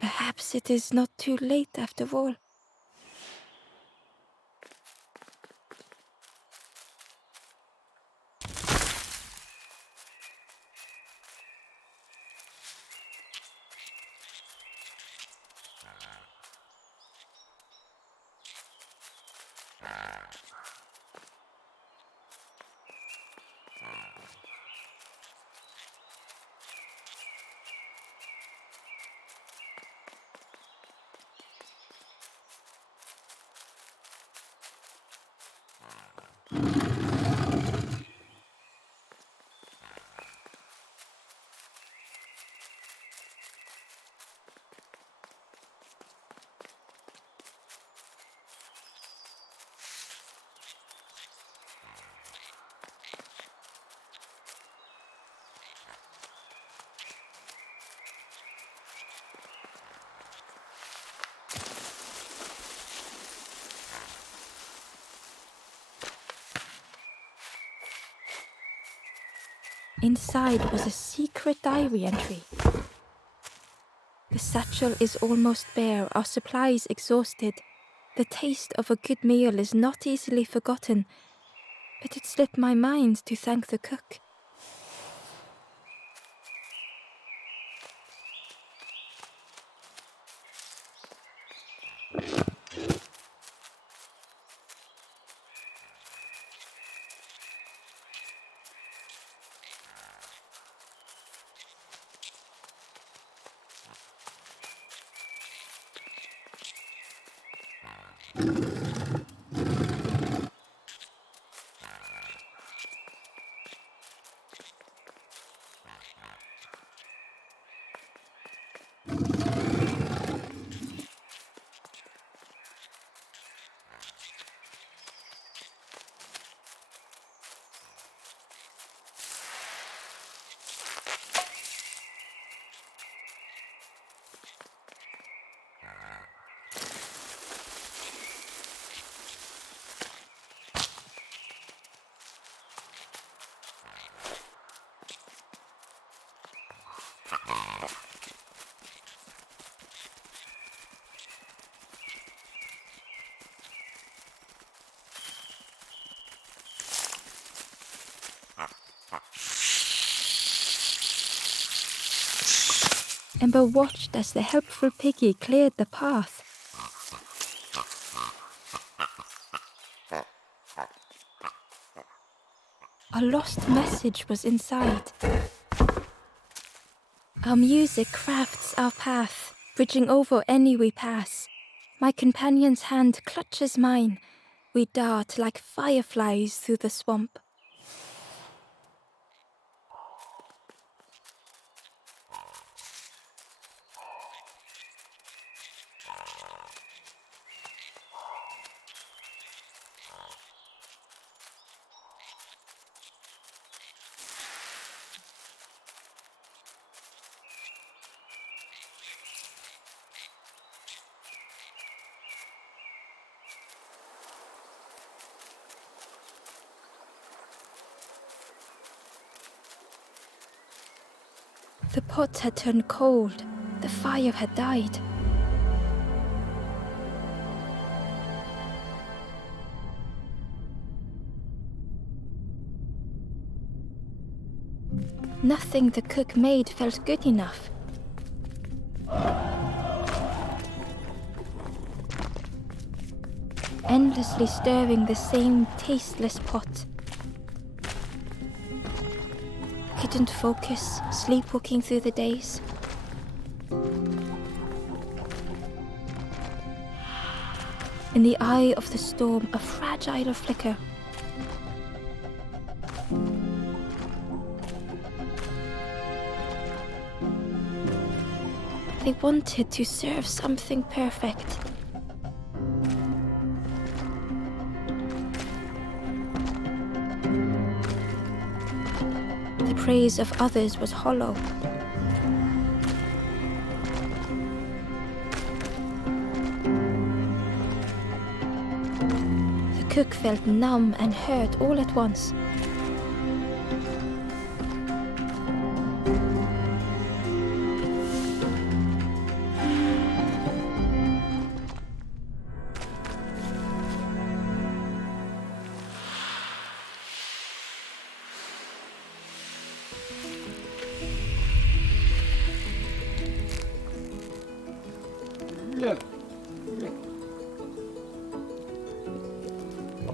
Perhaps it is not too late after all. Inside was a secret diary entry. The satchel is almost bare, our supplies exhausted. The taste of a good meal is not easily forgotten, but it slipped my mind to thank the cook. Ember watched as the helpful piggy cleared the path. A lost message was inside. Our music crafts our path, bridging over any we pass. My companion's hand clutches mine. We dart like fireflies through the swamp. The pot had turned cold. The fire had died. Nothing the cook made felt good enough. Endlessly stirring the same tasteless pot. Couldn't focus, sleepwalking through the days. In the eye of the storm, a fragile flicker. They wanted to serve something perfect. The praise of others was hollow. The cook felt numb and hurt all at once.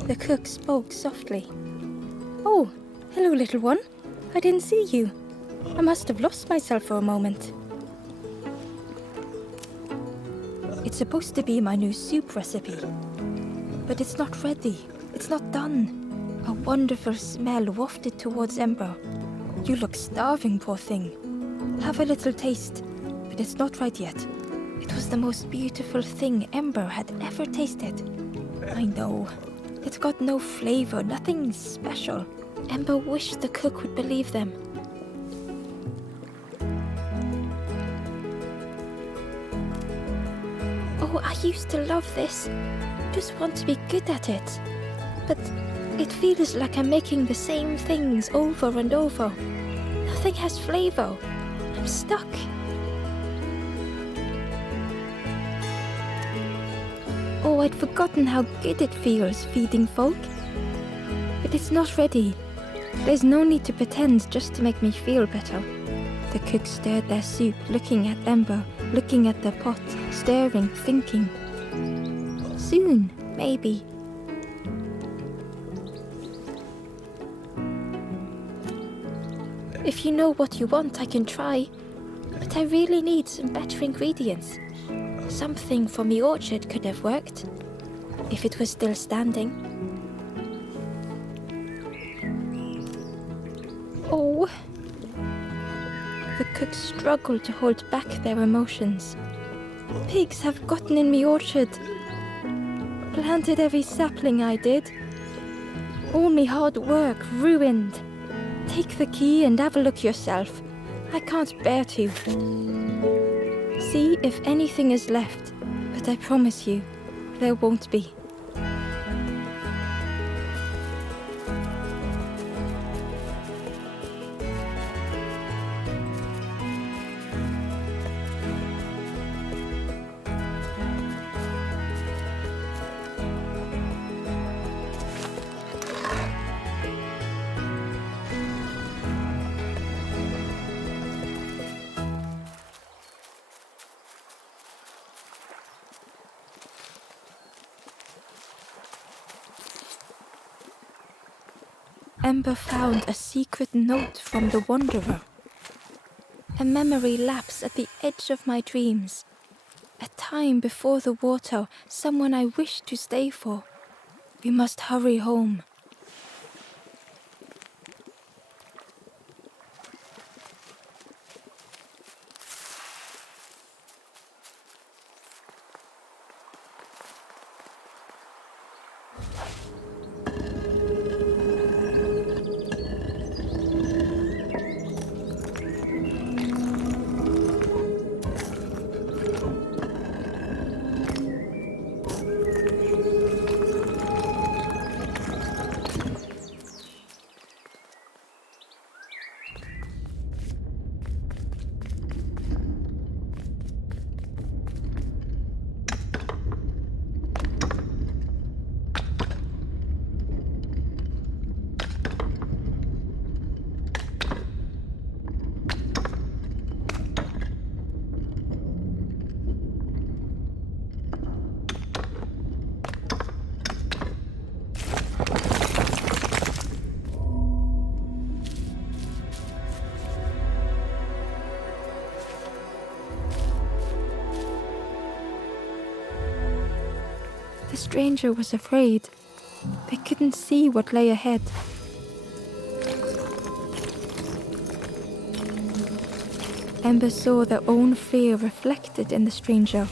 The cook spoke softly. "Oh, hello, little one. I didn't see you. I must have lost myself for a moment." It's supposed to be my new soup recipe, but it's not ready. It's not done. A wonderful smell wafted towards Ember. "You look starving, poor thing. Have a little taste, but it's not right yet." It was the most beautiful thing Ember had ever tasted. I know. It's got no flavor, nothing special. Ember wished the cook would believe them. "Oh, I used to love this. Just want to be good at it. But it feels like I'm making the same things over and over. Nothing has flavor. I'm stuck." Oh, I'd forgotten how good it feels feeding folk. But it's not ready. There's no need to pretend just to make me feel better. The cook stirred their soup, looking at Ember, looking at the pot, stirring, thinking. Soon, maybe. If you know what you want, I can try. But I really need some better ingredients. Something from the orchard could have worked, if it was still standing. Oh. The cook struggled to hold back their emotions. Pigs have gotten in the orchard. Planted every sapling I did. All me hard work ruined. Take the key and have a look yourself. I can't bear to. See if anything is left, but I promise you, there won't be. Ember found a secret note from the Wanderer. A memory lapse at the edge of my dreams. A time before the water, someone I wished to stay for. We must hurry home. stranger was afraid. They couldn't see what lay ahead. Ember saw their own fear reflected in the stranger.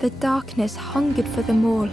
The darkness hungered for them all.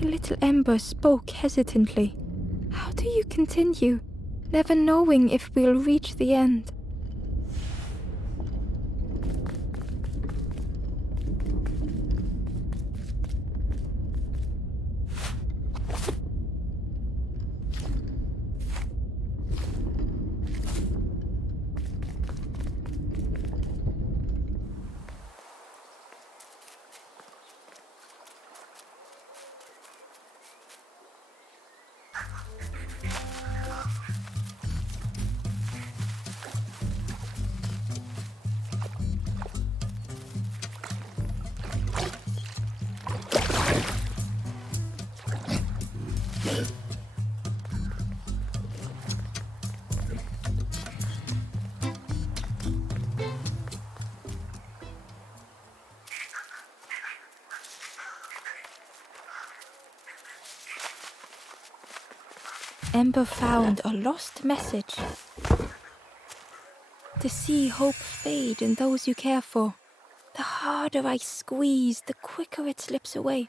The little Ember spoke hesitantly. How do you continue, never knowing if we'll reach the end? Ember found a lost message. To see hope fade in those you care for, the harder I squeeze, the quicker it slips away.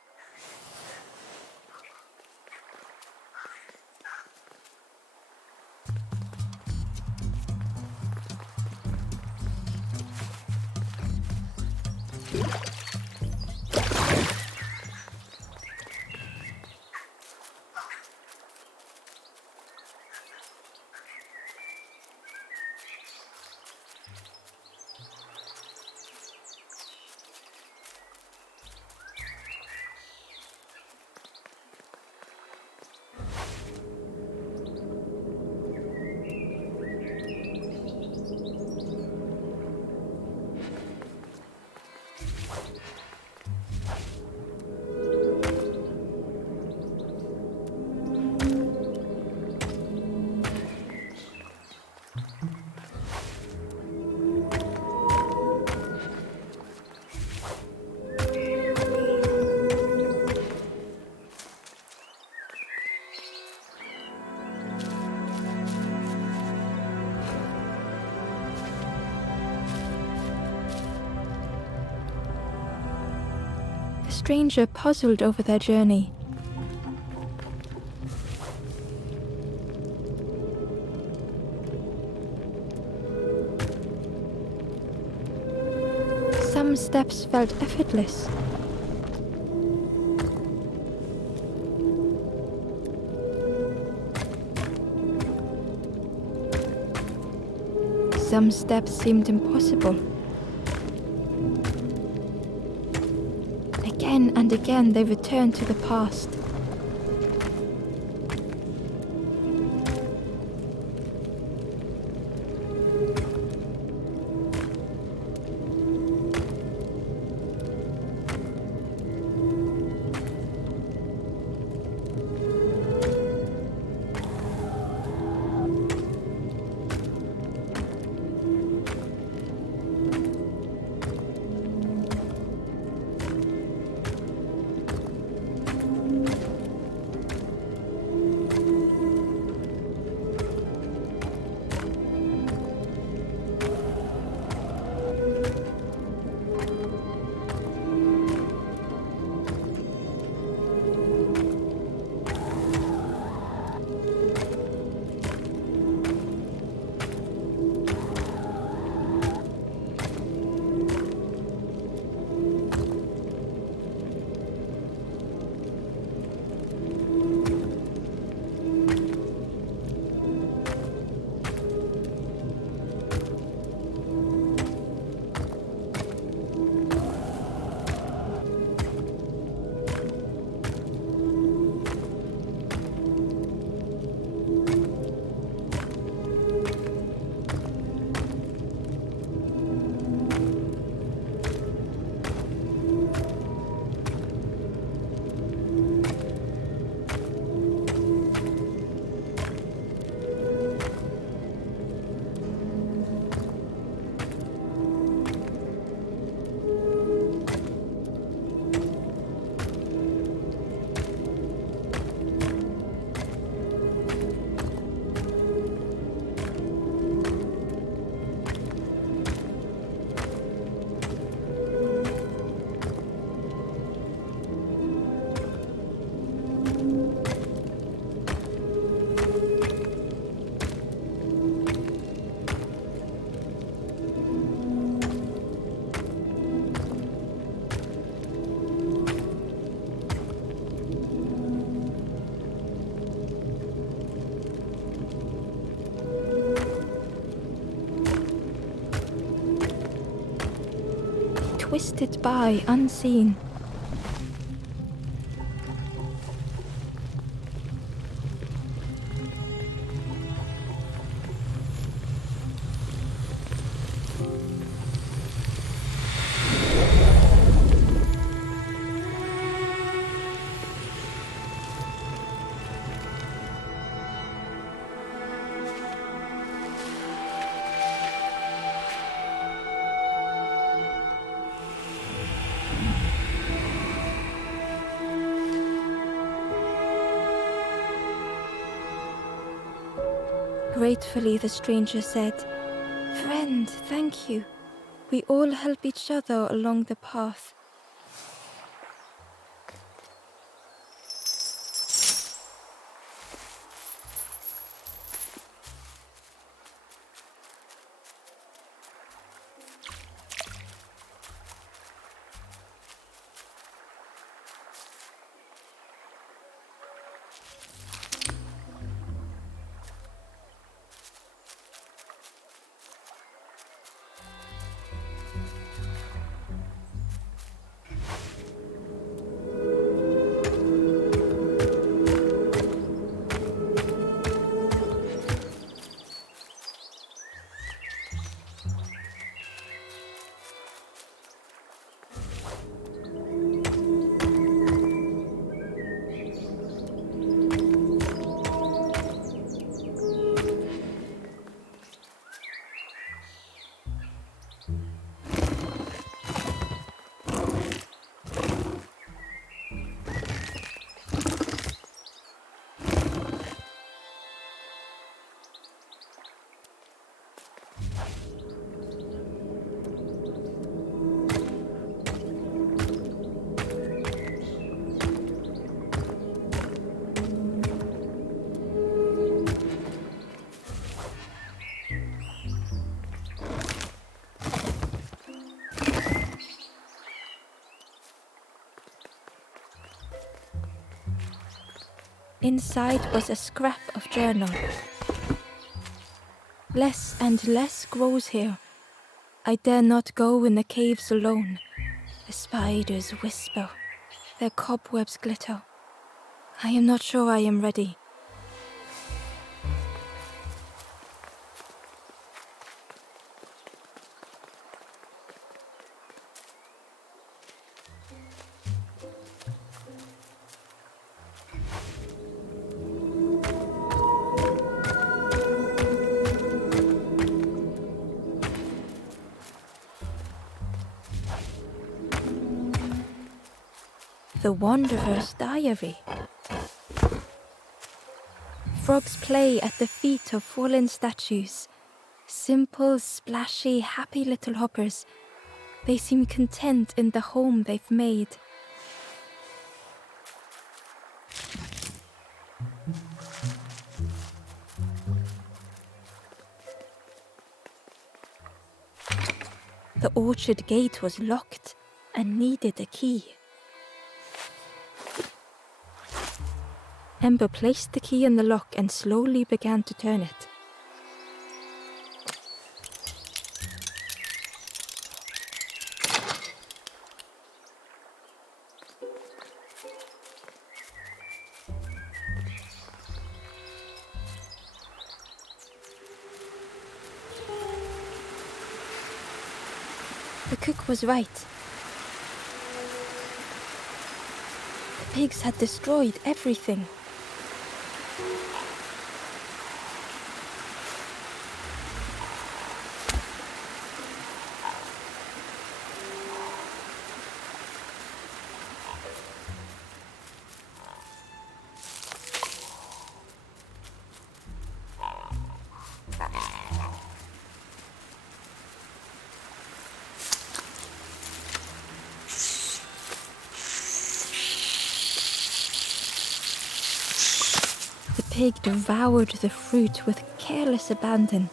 The stranger puzzled over their journey. Some steps felt effortless. Some steps seemed impossible. Again and again they returned to the past. twisted by unseen. Gratefully, the stranger said, "Friend, thank you. We all help each other along the path." Inside was a scrap of journal. "Less and less grows here. I dare not go in the caves alone. The spiders whisper. Their cobwebs glitter. I am not sure I am ready." The Wanderer's Diary. Frogs play at the feet of fallen statues. Simple, splashy, happy little hoppers. They seem content in the home they've made. The orchard gate was locked and needed a key. Ember placed the key in the lock and slowly began to turn it. The cook was right. The pigs had destroyed everything. The pig devoured the fruit with careless abandon.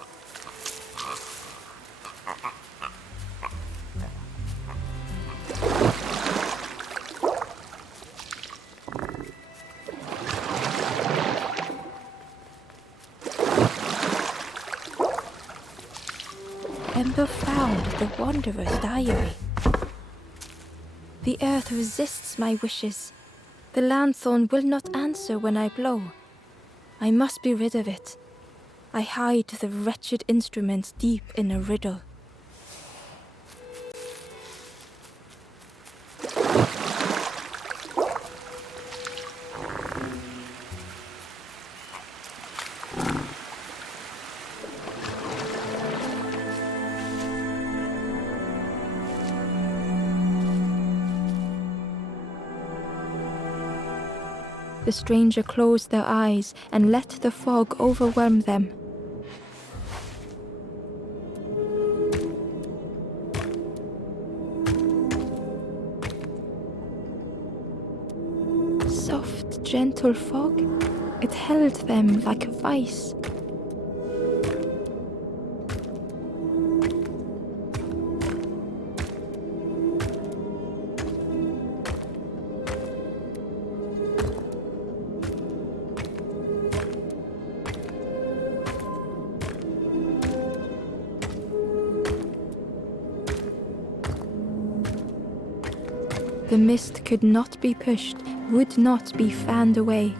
Ember found the Wanderer's Diary. The earth resists my wishes. The lanthorn will not answer when I blow. I must be rid of it. I hide the wretched instrument deep in a riddle. The stranger closed their eyes and let the fog overwhelm them. Soft, gentle fog, it held them like a vice. The mist could not be pushed, would not be fanned away.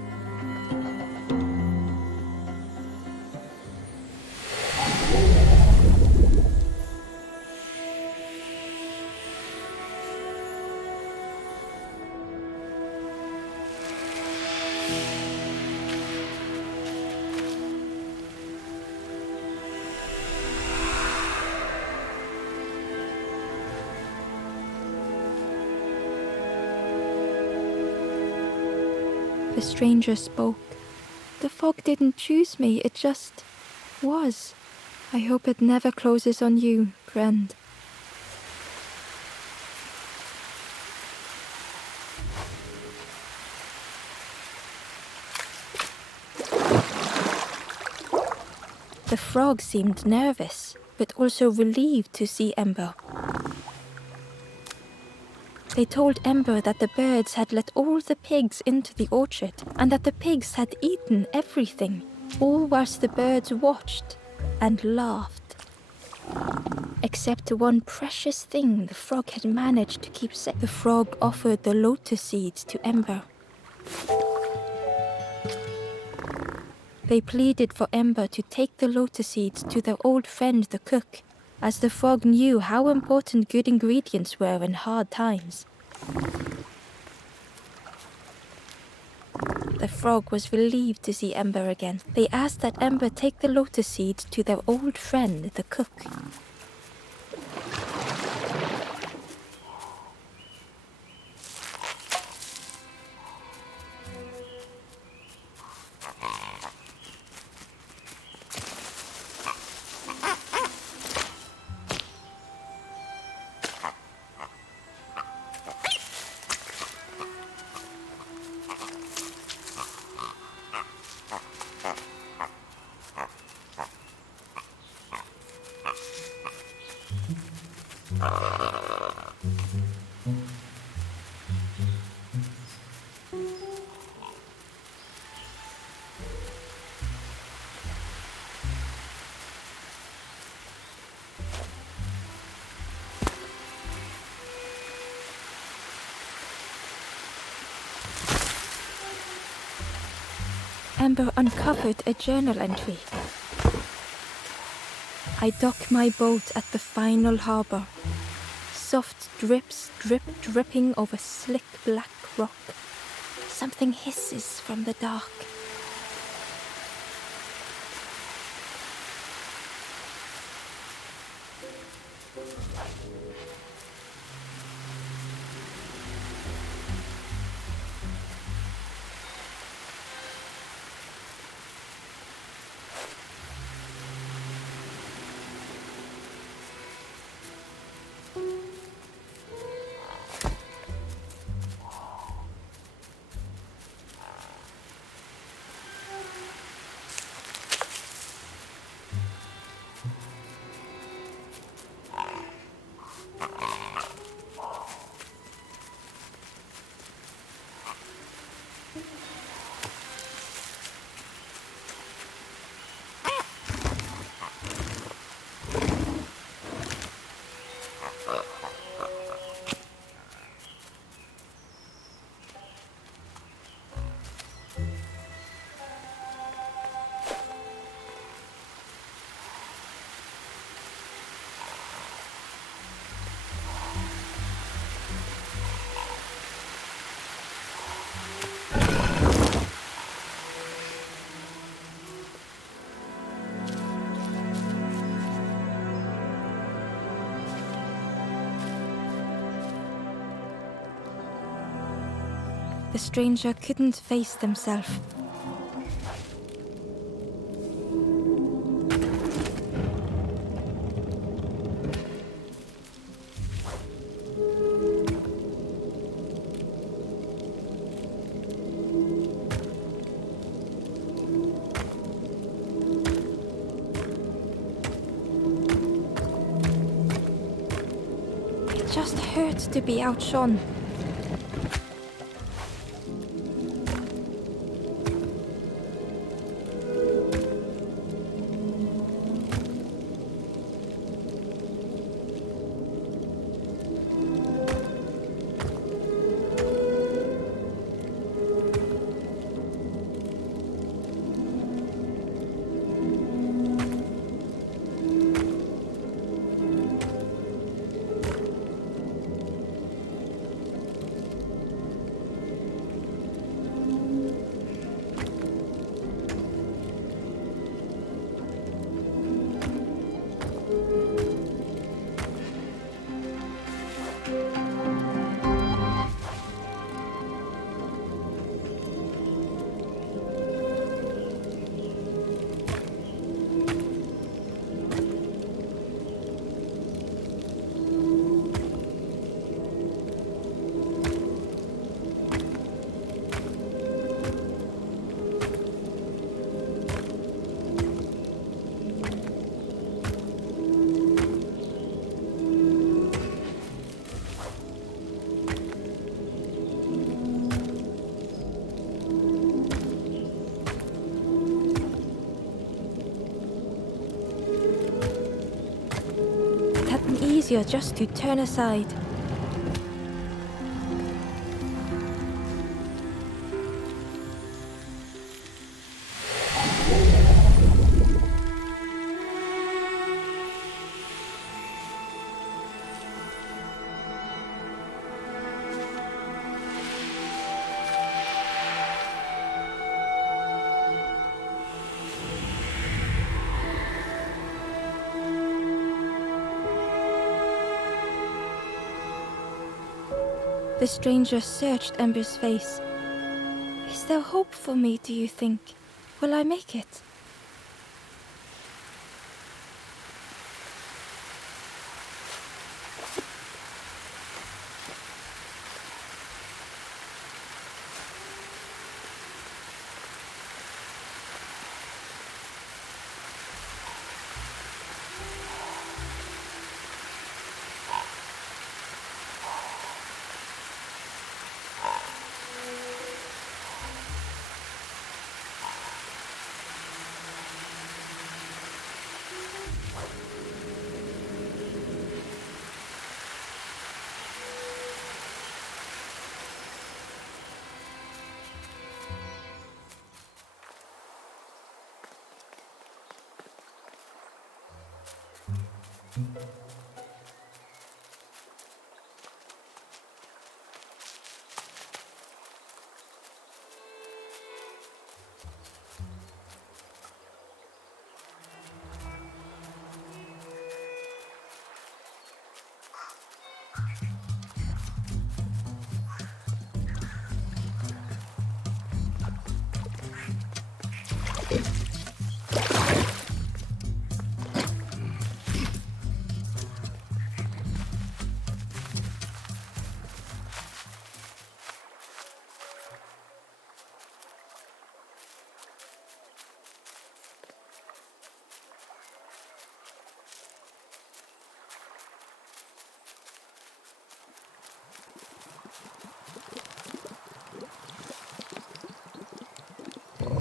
The stranger spoke. The fog didn't choose me, it just was. I hope it never closes on you, friend. The frog seemed nervous, but also relieved to see Ember. They told Ember that the birds had let all the pigs into the orchard and that the pigs had eaten everything, all whilst the birds watched and laughed. Except one precious thing the frog had managed to keep safe. The frog offered the lotus seeds to Ember. They pleaded for Ember to take the lotus seeds to their old friend the cook, as the frog knew how important good ingredients were in hard times. The frog was relieved to see Ember again. They asked that Ember take the lotus seeds to their old friend the cook. Ember uncovered a journal entry. I dock my boat at the final harbor. Soft drips dripping over slick black rock. Something hisses from the dark. The stranger couldn't face themselves. It just hurts to be outshone. Easier just to turn aside. The stranger searched Ember's face. Is there hope for me, do you think? Will I make it?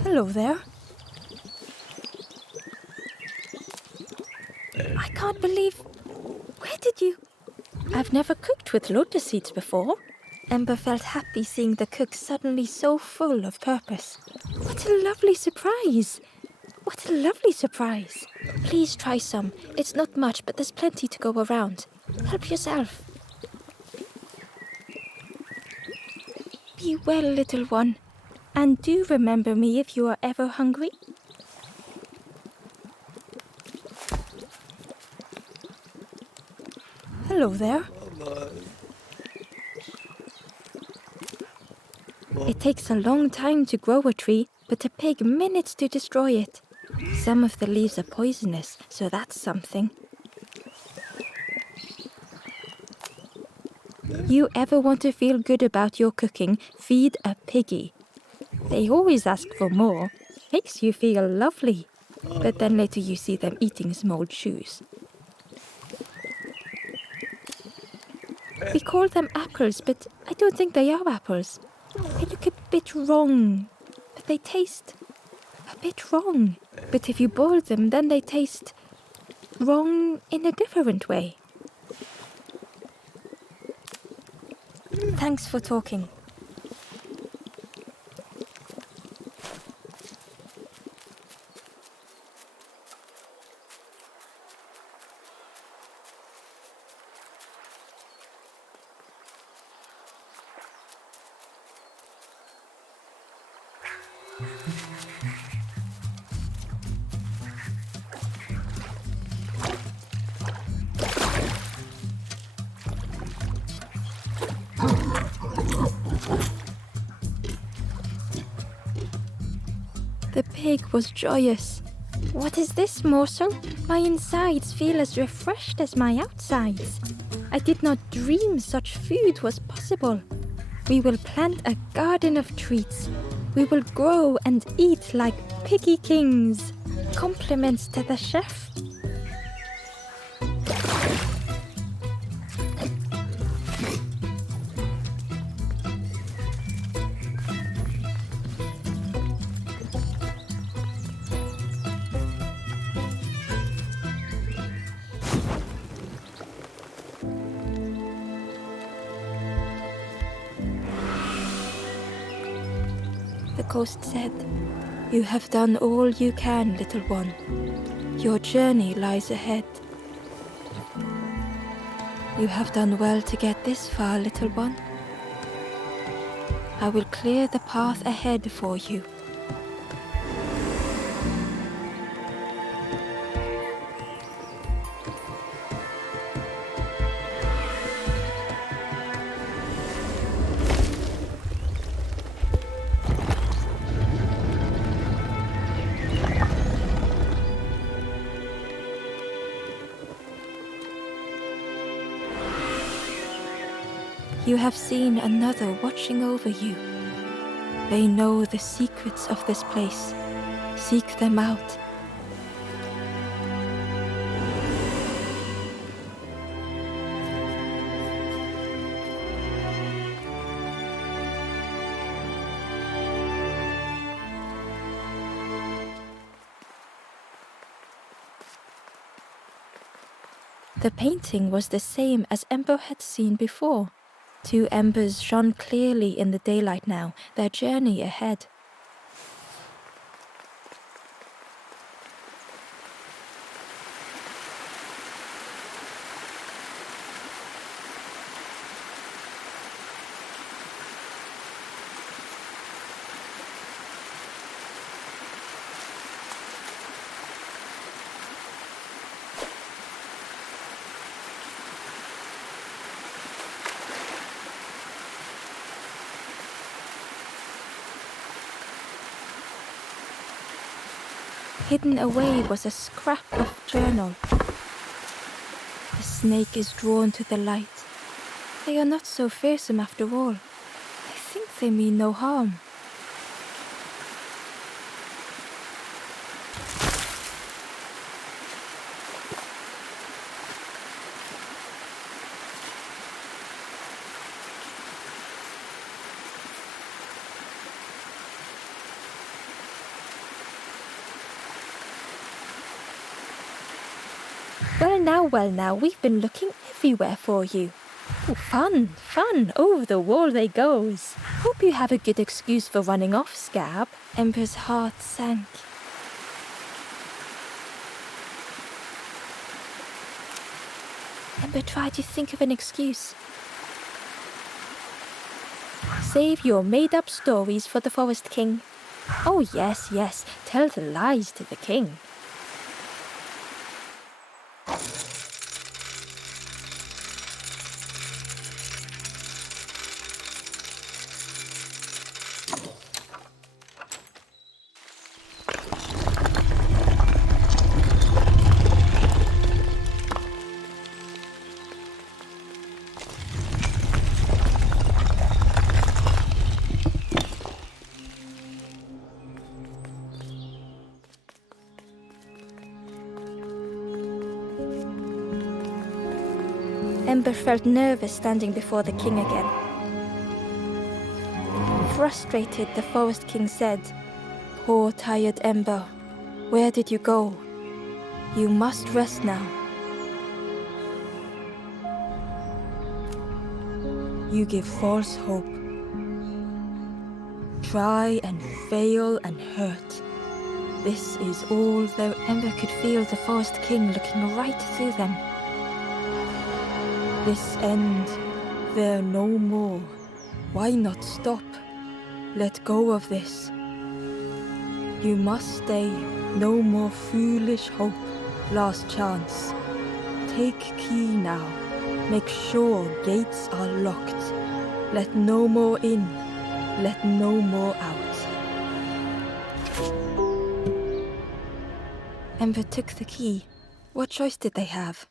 Hello there. I can't believe... Where did you... I've never cooked with lotus seeds before. Ember felt happy seeing the cook suddenly so full of purpose. What a lovely surprise! What a lovely surprise! Please try some. It's not much, but there's plenty to go around. Help yourself. Be well, little one. And do remember me if you are ever hungry. Hello there. It takes a long time to grow a tree, but a pig minutes to destroy it. Some of the leaves are poisonous, so that's something. You ever want to feel good about your cooking, feed a piggy. They always ask for more. Makes you feel lovely. But then later you see them eating some old shoes. We call them apples, but I don't think they are apples. They look a bit wrong, but they taste a bit wrong. But if you boil them, then they taste wrong in a different way. Thanks for talking. The pig was joyous. What is this morsel? My insides feel as refreshed as my outsides. I did not dream such food was possible. We will plant a garden of treats. We will grow and eat like piggy kings. Compliments to the chef. The ghost said, "You have done all you can, little one. Your journey lies ahead. You have done well to get this far, little one. I will clear the path ahead for you." You have seen another watching over you. They know the secrets of this place. Seek them out. The painting was the same as Ember had seen before. Two embers shone clearly in the daylight now, their journey ahead. Hidden away was a scrap of journal. The snake is drawn to the light. They are not so fearsome after all. I think they mean no harm. Well now, we've been looking everywhere for you. Oh, fun, over the wall they goes. Hope you have a good excuse for running off, Scab. Ember's heart sank. Ember tried to think of an excuse. Save your made-up stories for the Forest King. Oh yes, tell the lies to the king. Ember felt nervous standing before the king again. Frustrated, the Forest King said, "Poor tired Ember, where did you go? You must rest now. You give false hope. Try and fail and hurt. This is all there." Ember could feel the Forest King looking right through them. "This end, there no more. Why not stop? Let go of this. You must stay. No more foolish hope. Last chance. Take key now. Make sure gates are locked. Let no more in. Let no more out." Ember took the key. What choice did they have?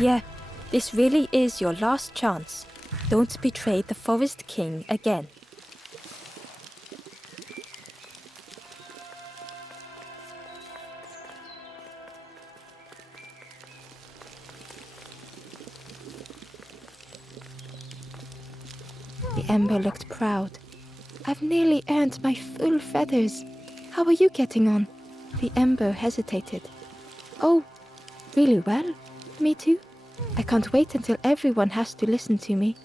Yeah, this really is your last chance. Don't betray the Forest King again. The Ember looked proud. "I've nearly earned my full feathers. How are you getting on?" The Ember hesitated. "Oh, really well. Me too. I can't wait until everyone has to listen to me.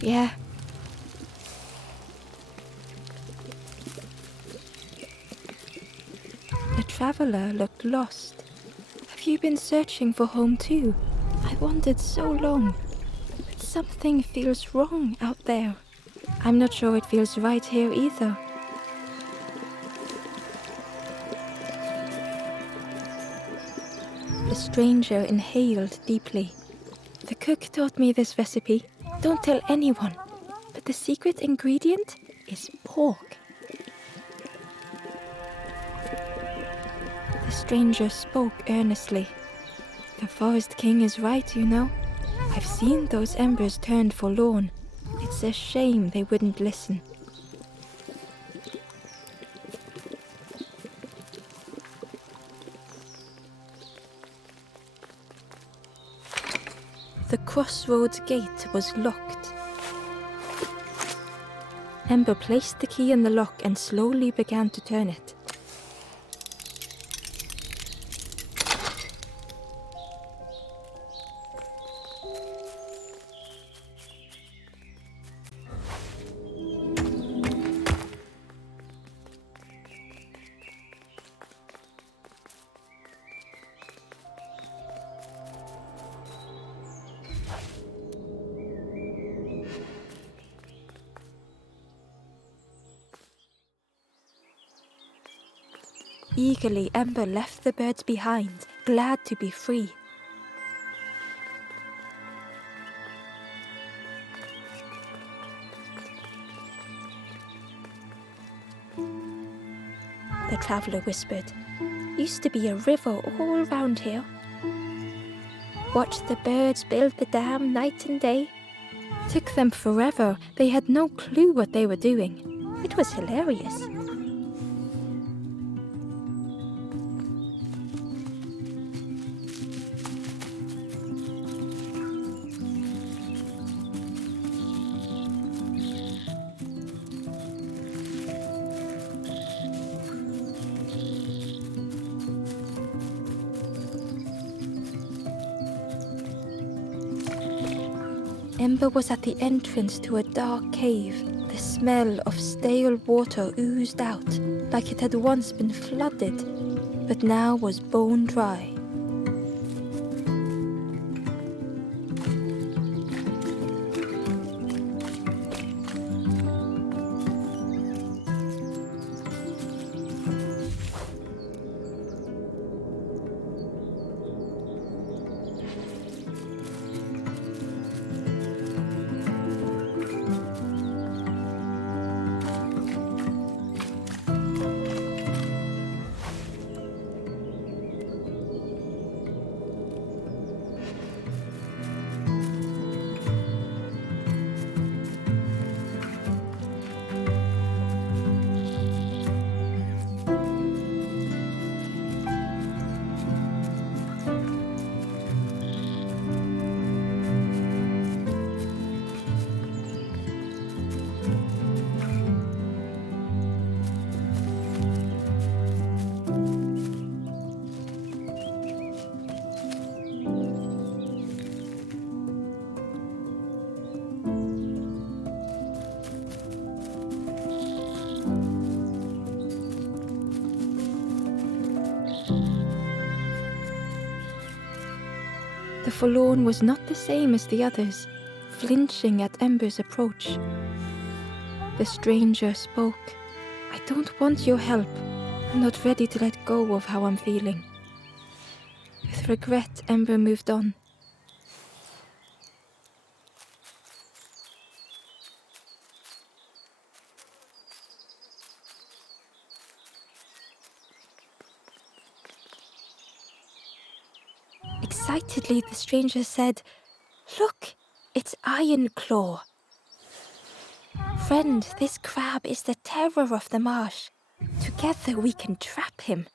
Yeah." The traveler looked lost. "Have you been searching for home too? I wandered so long. But something feels wrong out there. I'm not sure it feels right here either." The stranger inhaled deeply. "The cook taught me this recipe. Don't tell anyone. But the secret ingredient is pork." The stranger spoke earnestly. "The Forest King is right, you know. I've seen those embers turned forlorn. It's a shame they wouldn't listen." The crossroads gate was locked. Ember placed the key in the lock and slowly began to turn it. Eagerly, Ember left the birds behind, glad to be free. The traveler whispered. "Used to be a river all round here. Watched the birds build the dam night and day. Took them forever. They had no clue what they were doing. It was hilarious." Ember was at the entrance to a dark cave. The smell of stale water oozed out, like it had once been flooded, but now was bone dry. The Forlorn was not the same as the others, flinching at Ember's approach. The stranger spoke. I don't want your help. I'm not ready to let go of how I'm feeling. With regret, Ember moved on. Excitedly, the stranger said, Look, it's Iron Claw. Friend, this crab is the terror of the marsh. Together we can trap him.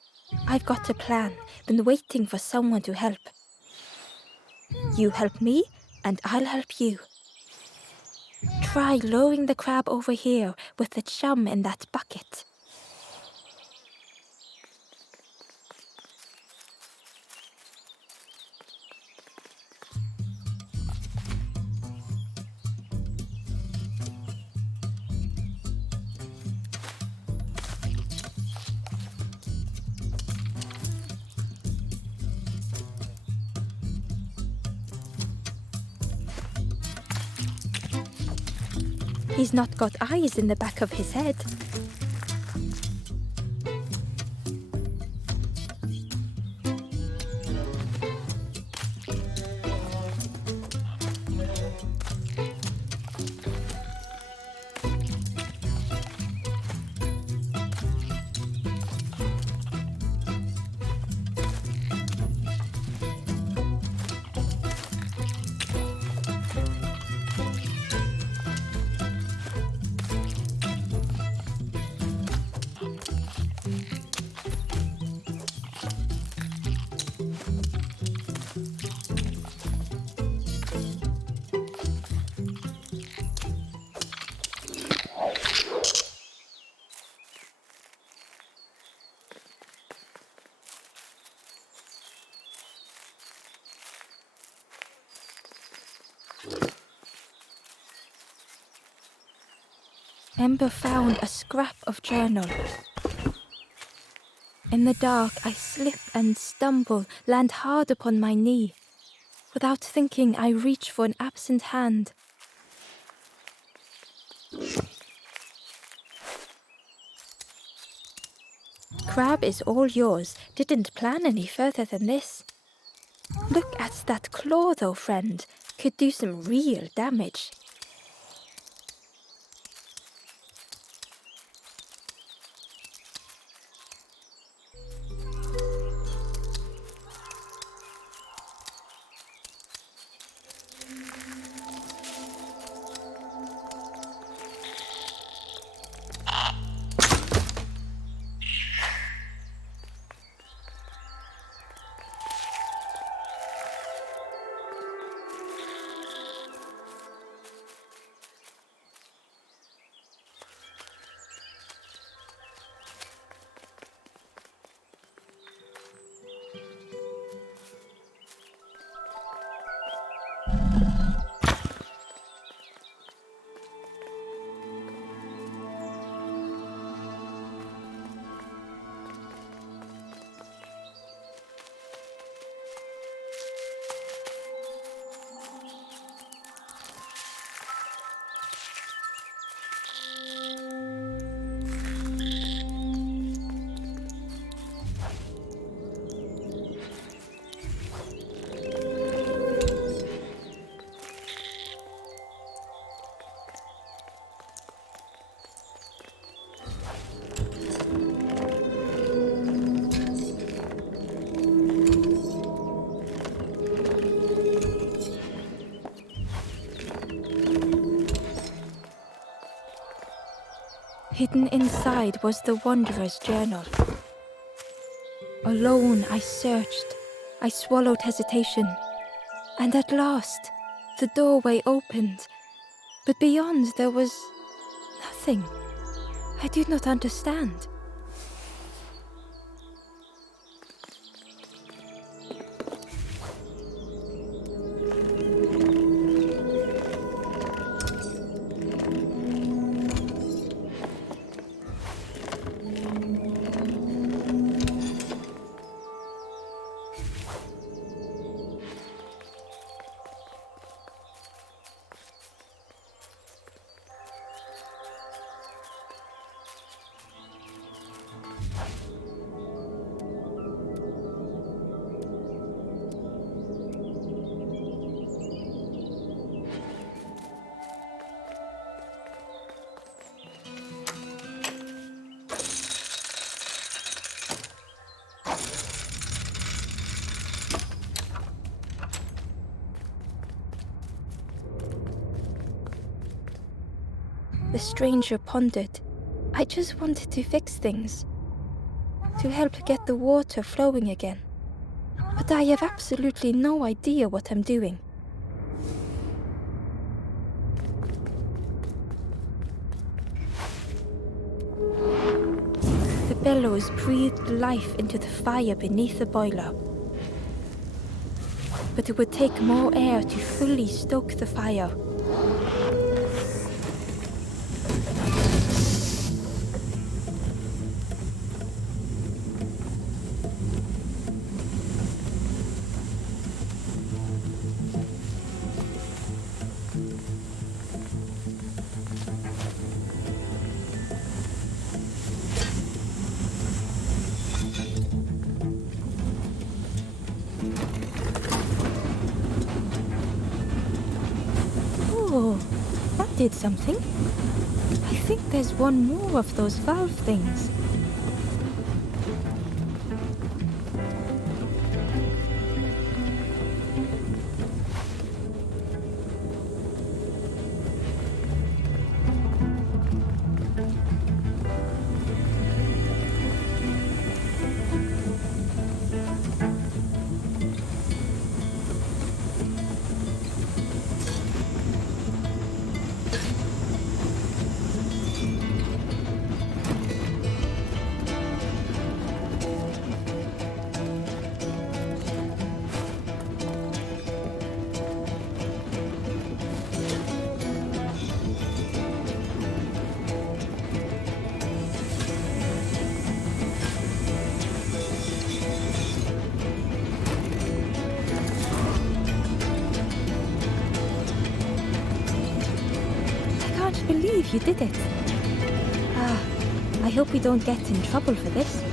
I've got a plan, been waiting for someone to help. You help me, and I'll help you. Try lowering the crab over here with the chum in that bucket. He's not got eyes in the back of his head. Ember found a scrap of journal. In the dark, I slip and stumble, land hard upon my knee. Without thinking, I reach for an absent hand. Crab is all yours. Didn't plan any further than this. Look at that claw though, friend. Could do some real damage. Hidden inside was the Wanderer's journal. Alone I searched. I swallowed hesitation. And at last, the doorway opened. But beyond there was nothing. I did not understand. the stranger pondered. I just wanted to fix things, to help get the water flowing again. But I have absolutely no idea what I'm doing. The bellows breathed life into the fire beneath the boiler. But it would take more air to fully stoke the fire. Oh, that did something. I think there's one more of those valve things. I can't believe you did it. I hope we don't get in trouble for this.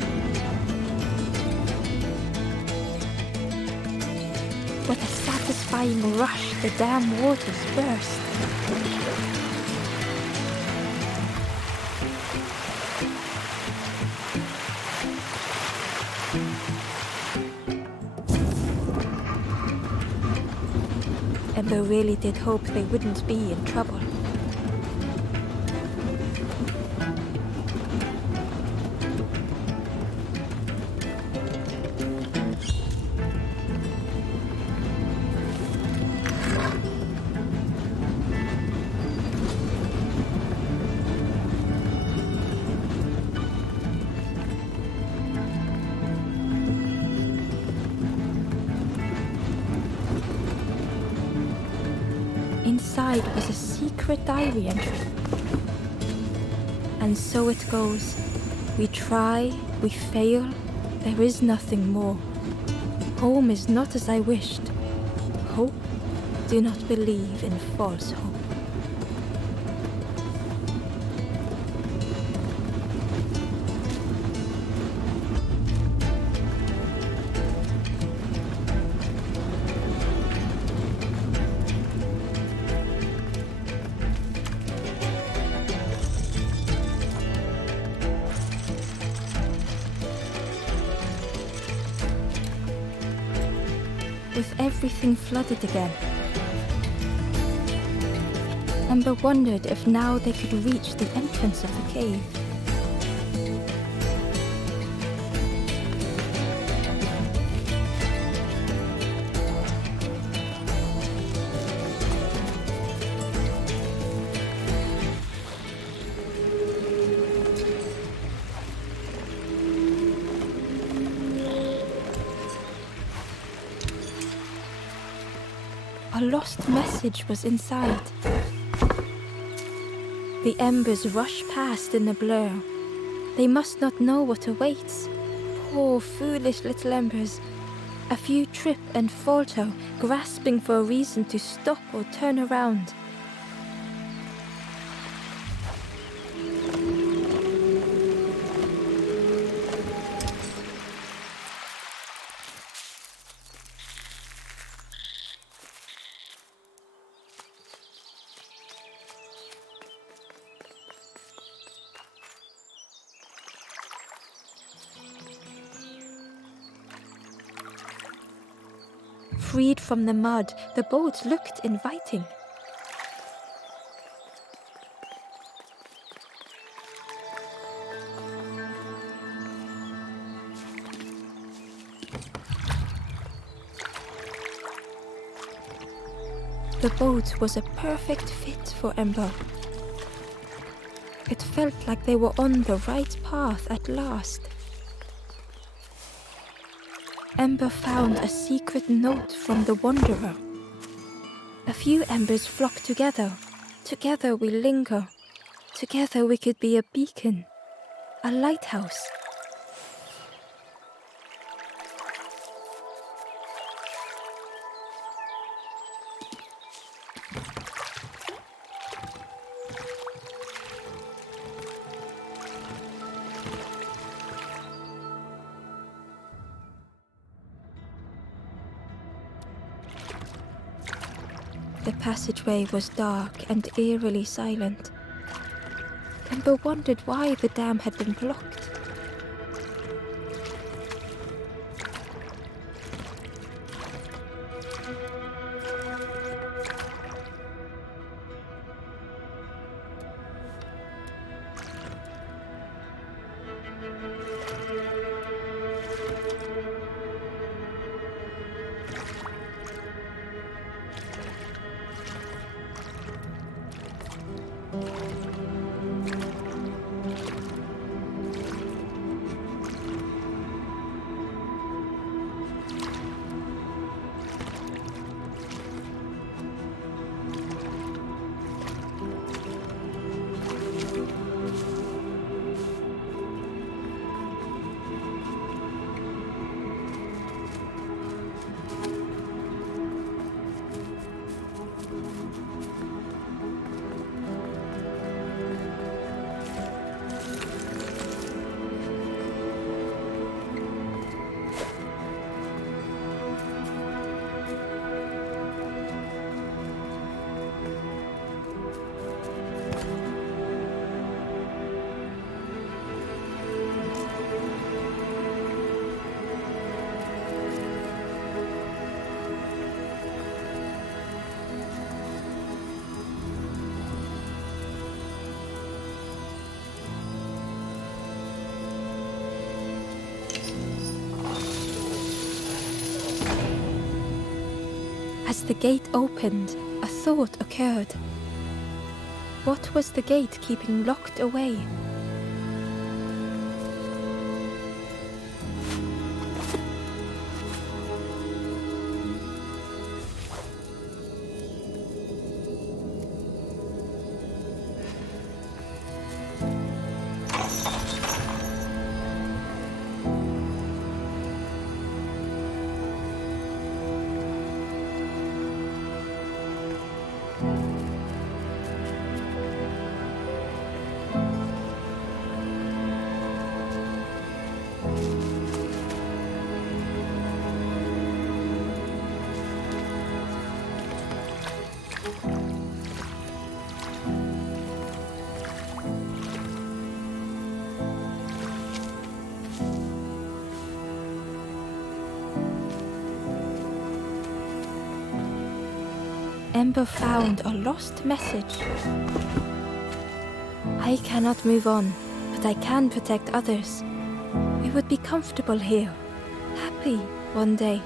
With a satisfying rush, the dam waters burst. Ember really did hope they wouldn't be in trouble. Inside was a secret diary entry. And so it goes. We try, we fail, there is nothing more. Home is not as I wished. Hope, do not believe in false hope. With everything flooded again, Ember wondered if now they could reach the entrance of the cave. A lost message was inside. The embers rush past in a blur. They must not know what awaits. Poor, foolish little embers. A few trip and falter, grasping for a reason to stop or turn around. Freed from the mud, the boat looked inviting. the boat was a perfect fit for Ember. It felt like they were on the right path at last. Ember found a secret note from the Wanderer. A few embers flock together. Together we linger. Together we could be a beacon, a lighthouse. The passageway was dark and eerily silent. Ember wondered why the dam had been blocked. As the gate opened, a thought occurred. What was the gate keeping locked away? Ember found a lost message. I cannot move on, but I can protect others. We would be comfortable here, happy one day.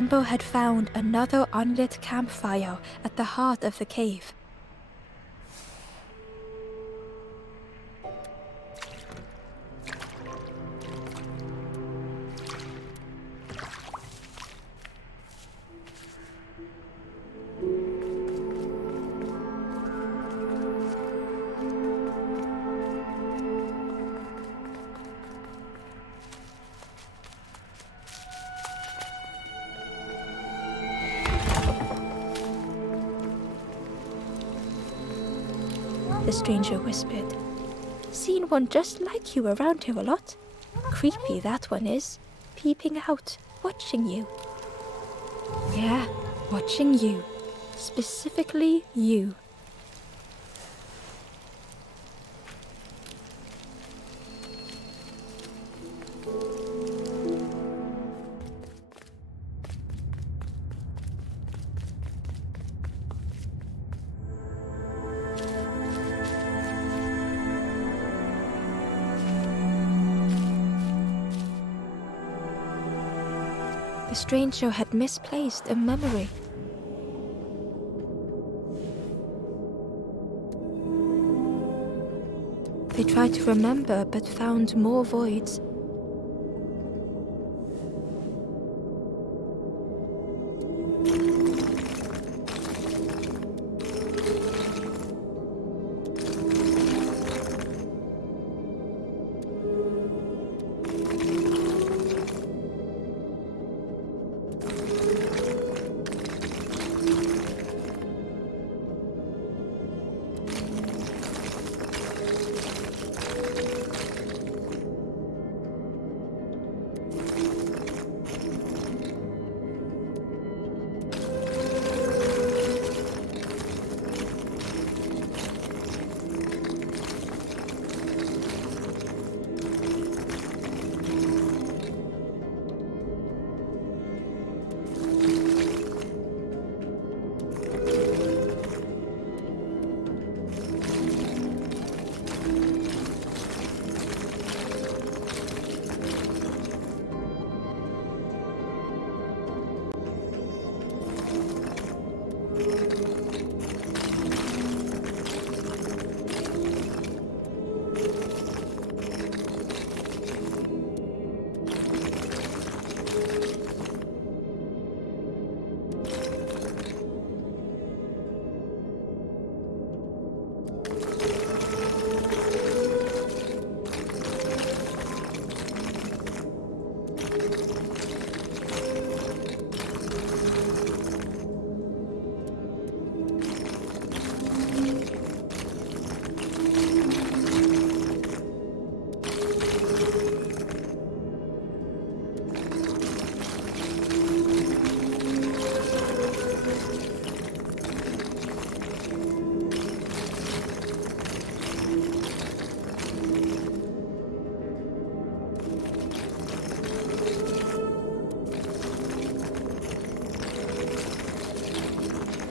Ember had found another unlit campfire at the heart of the cave. The stranger whispered. Seen one just like you around here a lot. Creepy that one is. Peeping out, watching you. Yeah, watching you. Specifically you. The stranger had misplaced a memory. They tried to remember but found more voids.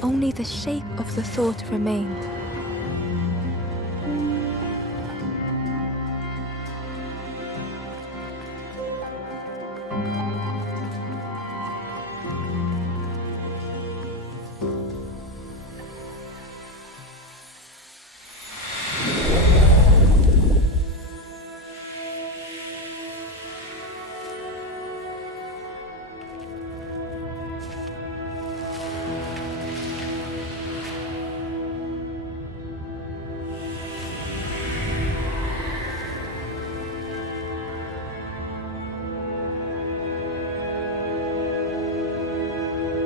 Only the shape of the thought remained.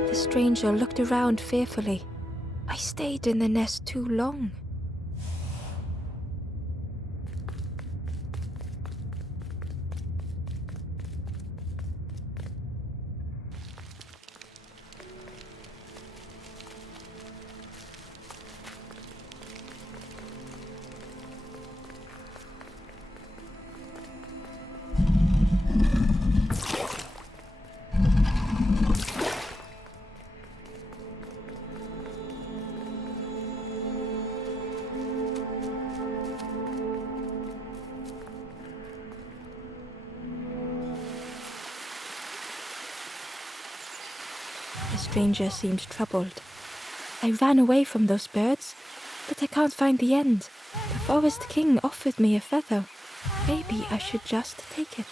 The stranger looked around fearfully. I stayed in the nest too long. stranger seemed troubled. I ran away from those birds, but I can't find the end. The Forest King offered me a feather. Maybe I should just take it.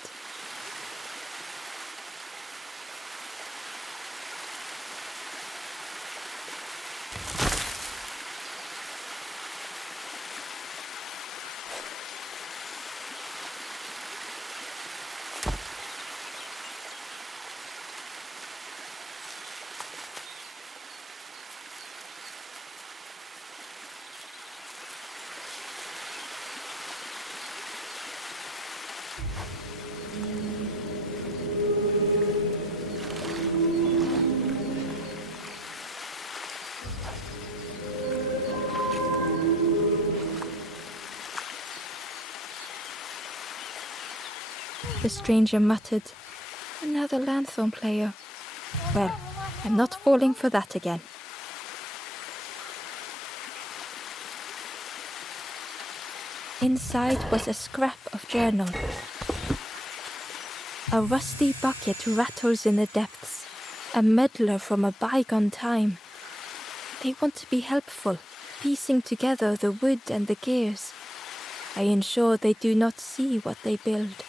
The stranger muttered, "Another lanthorn player. Well, I'm not falling for that again." Inside was a scrap of journal. A rusty bucket rattles in the depths, a meddler from a bygone time. They want to be helpful, piecing together the wood and the gears. I ensure they do not see what they build.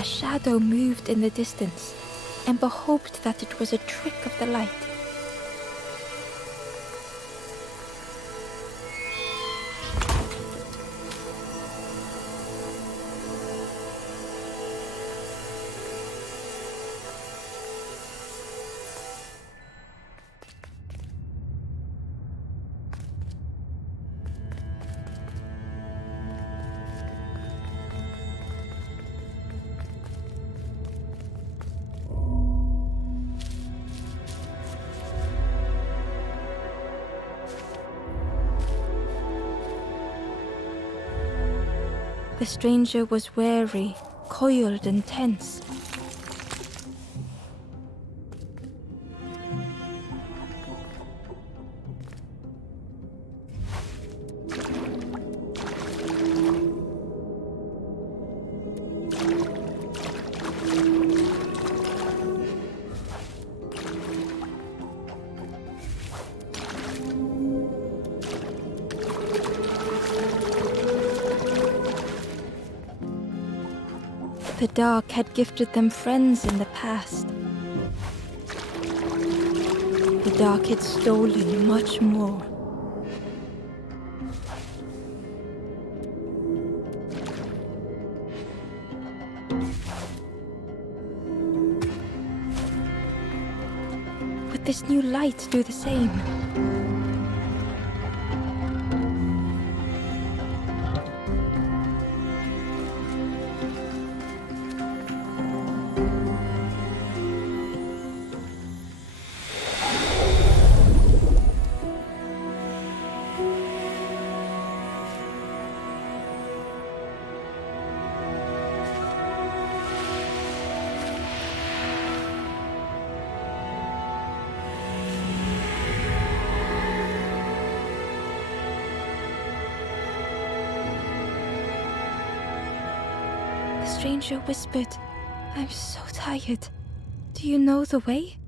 A shadow moved in the distance. Ember hoped that it was a trick of the light. The stranger was wary, coiled and tense. The dark had gifted them friends in the past. The dark had stolen much more. Would this new light do the same? The stranger whispered, "I'm so tired. Do you know the way?"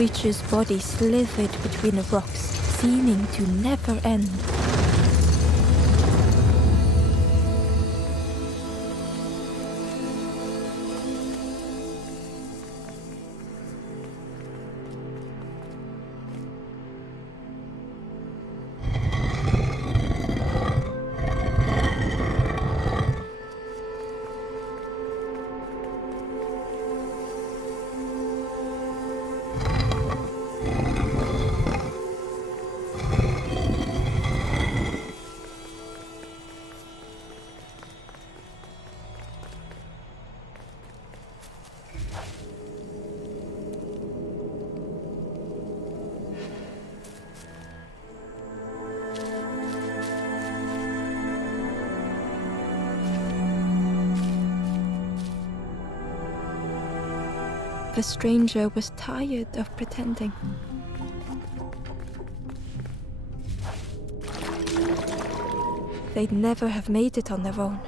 creature's body slithered between the rocks, seeming to never end. The stranger was tired of pretending. They'd never have made it on their own.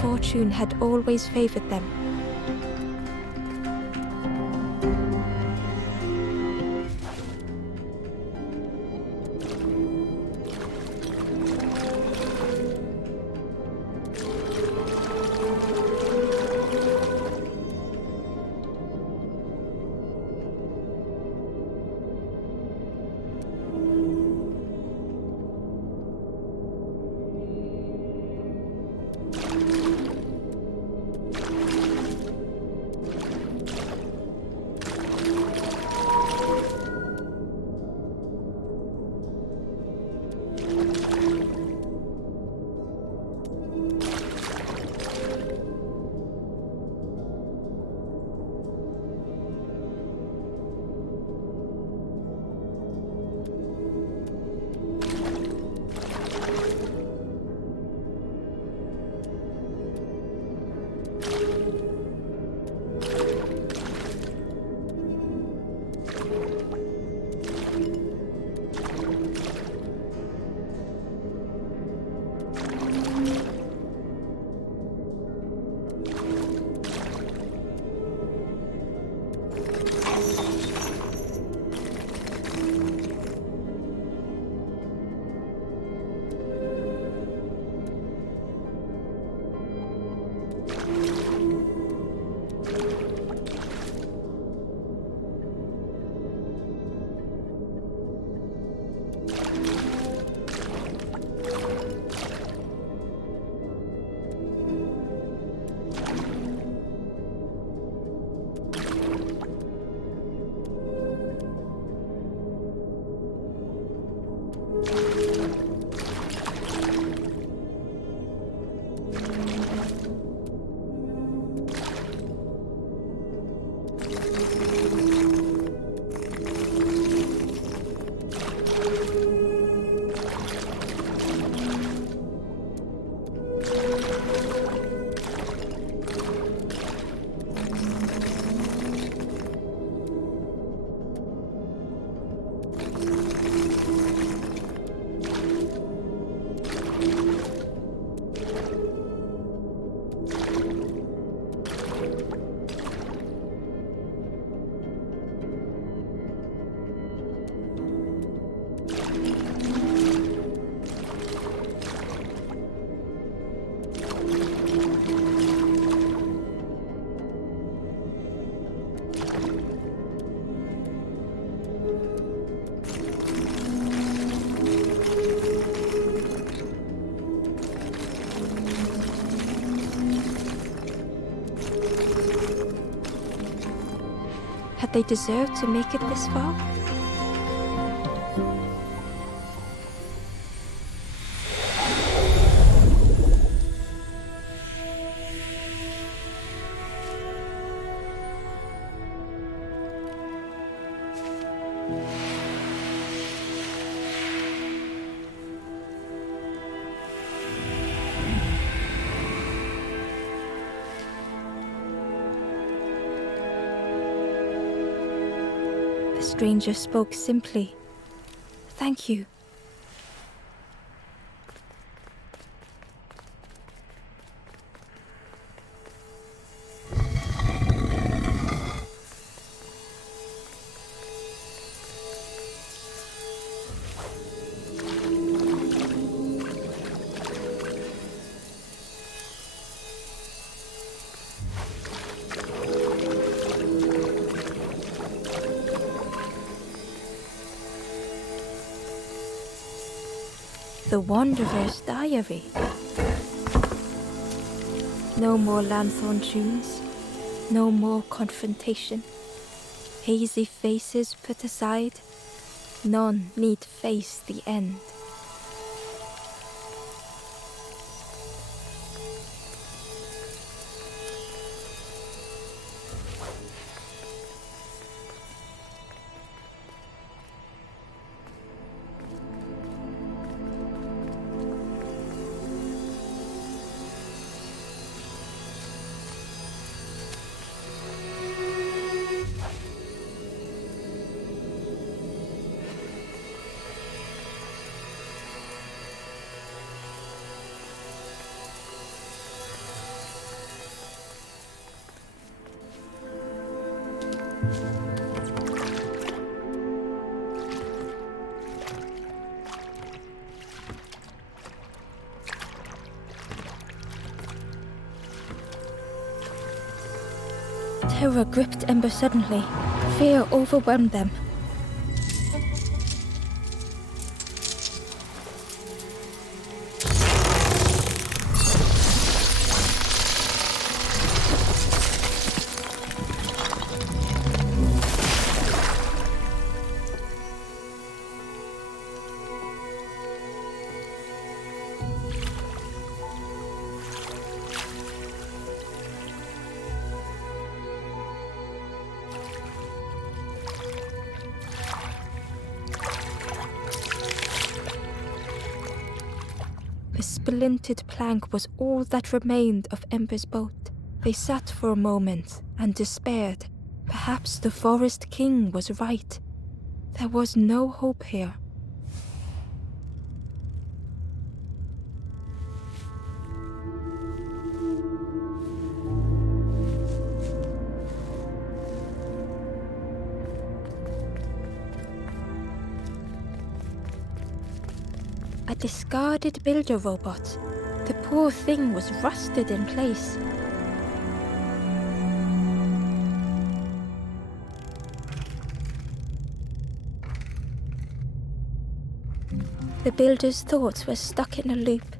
Fortune had always favored them. Had they deserved to make it this far? The stranger spoke simply. Thank you. The Wanderer's Diary. No more lanthorn tunes, no more confrontation. Hazy faces put aside, none need face the end. Terror gripped Ember suddenly. Fear overwhelmed them. The splintered plank was all that remained of Ember's boat. They sat for a moment and despaired. Perhaps the Forest King was right. There was no hope here. A discarded builder robot. The poor thing was rusted in place. The builder's thoughts were stuck in a loop,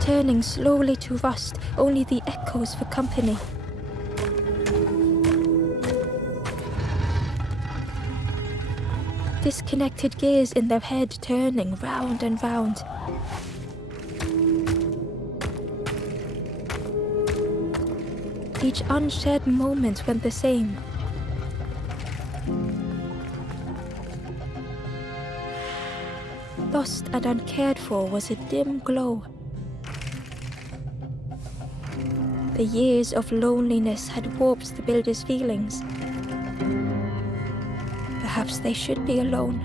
turning slowly to rust, only the echoes for company. Disconnected gears in their head turning round and round. Each unshared moment went the same. Lost and uncared for was a dim glow. The years of loneliness had warped the builder's feelings. Perhaps they should be alone.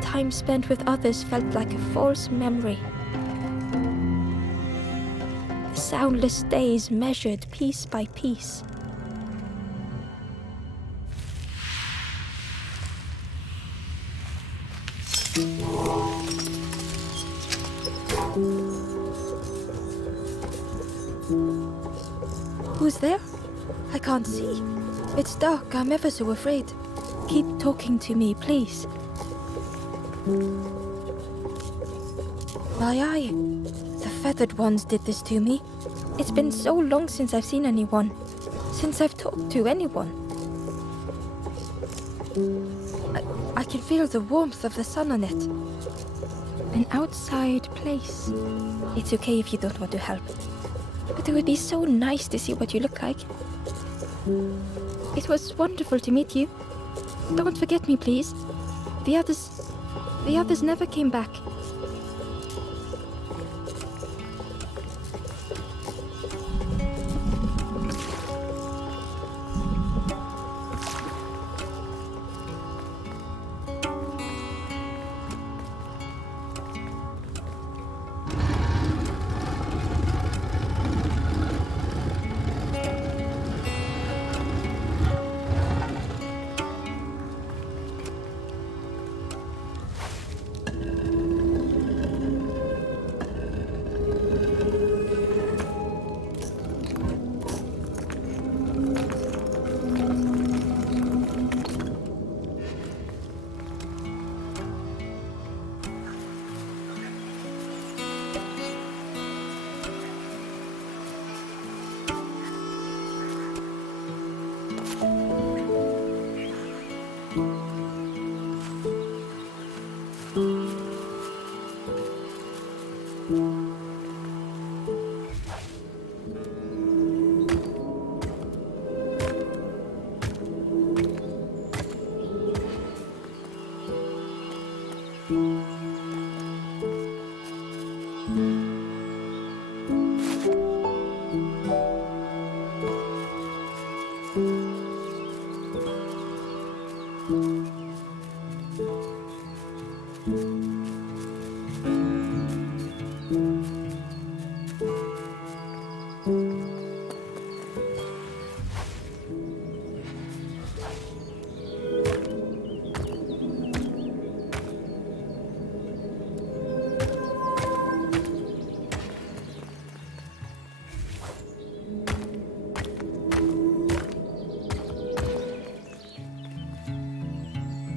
Time spent with others felt like a false memory. The soundless days measured piece by piece. Who's there? I can't see. It's dark, I'm ever so afraid. Keep talking to me, please. Aye, aye. The feathered ones did this to me. It's been so long since I've seen anyone. Since I've talked to anyone. I can feel the warmth of the sun on it. An outside place. It's okay if you don't want to help. But it would be so nice to see what you look like. It was wonderful to meet you. Don't forget me, please. The others never came back.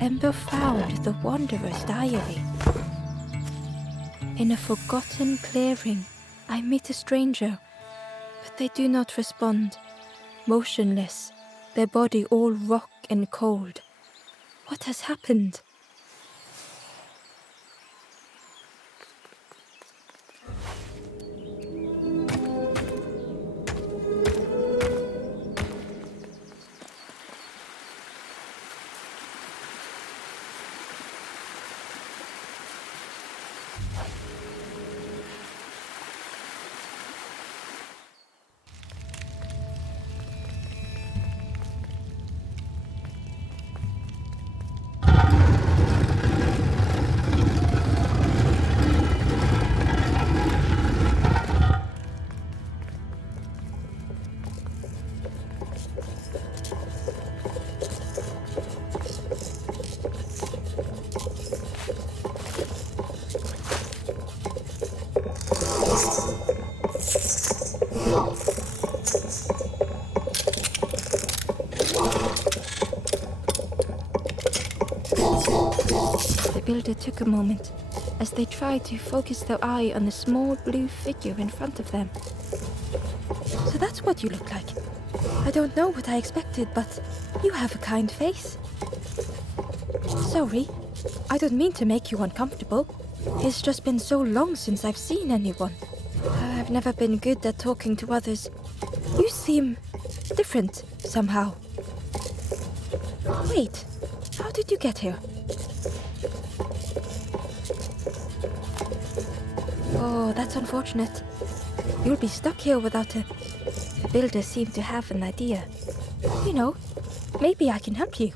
Ember found the Wanderer's diary. In a forgotten clearing, I meet a stranger, but they do not respond. Motionless, their body all rock and cold. What has happened? The builder took a moment as they tried to focus their eye on the small blue figure in front of them. So that's what you look like. I don't know what I expected, but you have a kind face. Sorry, I don't mean to make you uncomfortable. It's just been so long since I've seen anyone. I've never been good at talking to others. You seem different somehow. Wait, how did you get here? Oh, that's unfortunate. You'll be stuck here without a... The builder seemed to have an idea. You know, maybe I can help you.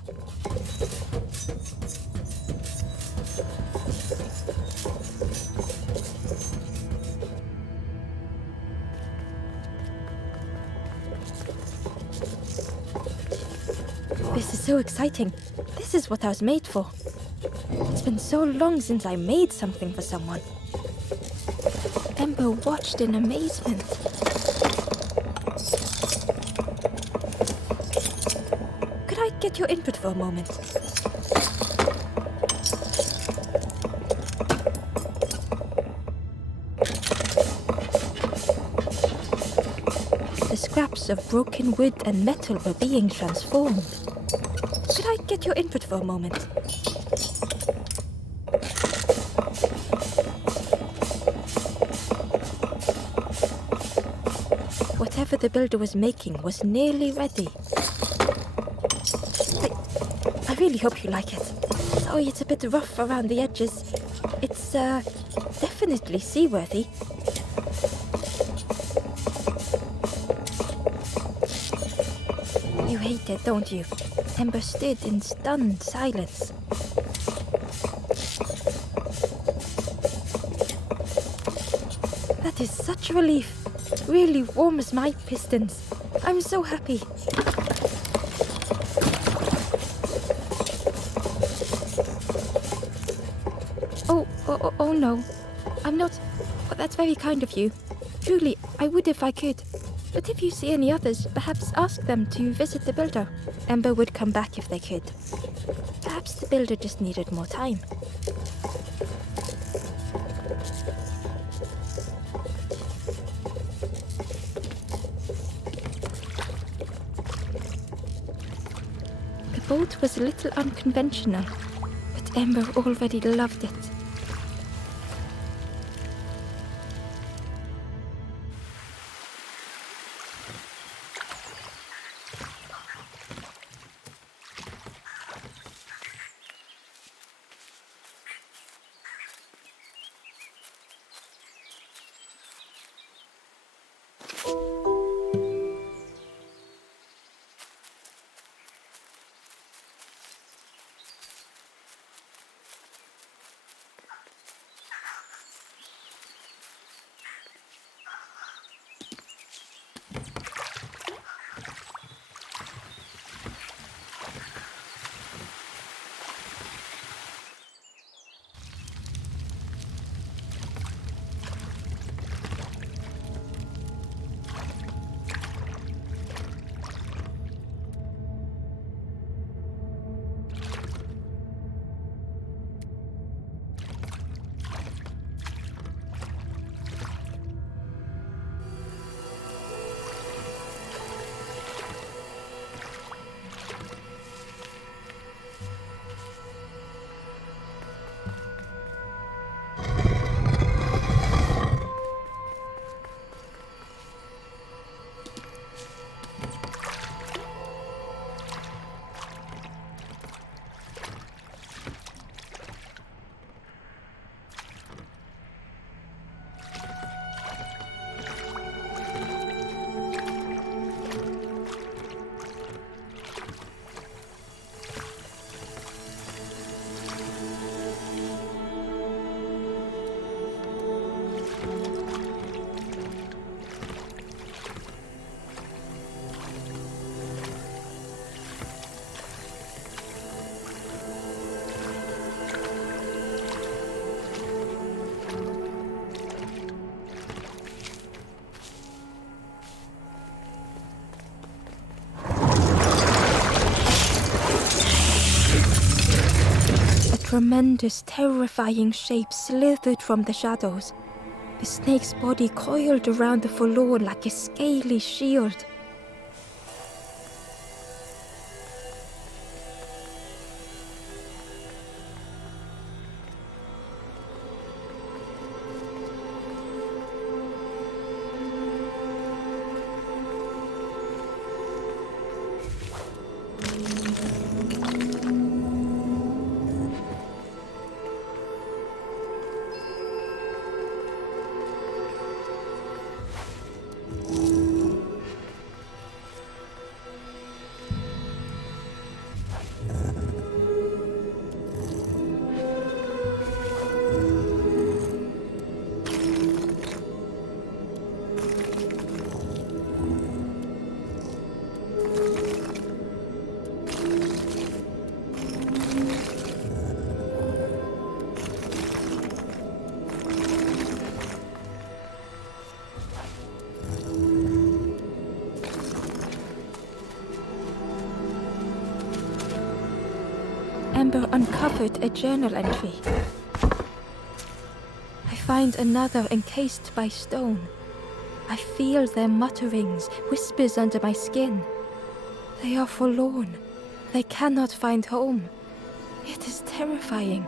This is so exciting. This is what I was made for. It's been so long since I made something for someone. Ember watched in amazement. Could I get your input for a moment? scraps of broken wood and metal were being transformed. Could I get your input for a moment? Whatever the builder was making was nearly ready. I really hope you like it. Sorry it's a bit rough around the edges. It's, definitely seaworthy. You hate it, don't you? Ember stood in stunned silence. That is such relief. Really warms my pistons. I'm so happy. Oh no. I'm not... Well, that's very kind of you. Truly, I would if I could. But if you see any others, perhaps ask them to visit the builder. Ember would come back if they could. Perhaps the builder just needed more time. The boat was a little unconventional, but Ember already loved it. Tremendous, terrifying shape slithered from the shadows. The snake's body coiled around the Forlorn like a scaly shield. Ember uncovered a journal entry. I find another encased by stone. I feel their mutterings, whispers under my skin. They are forlorn. They cannot find home. It is terrifying.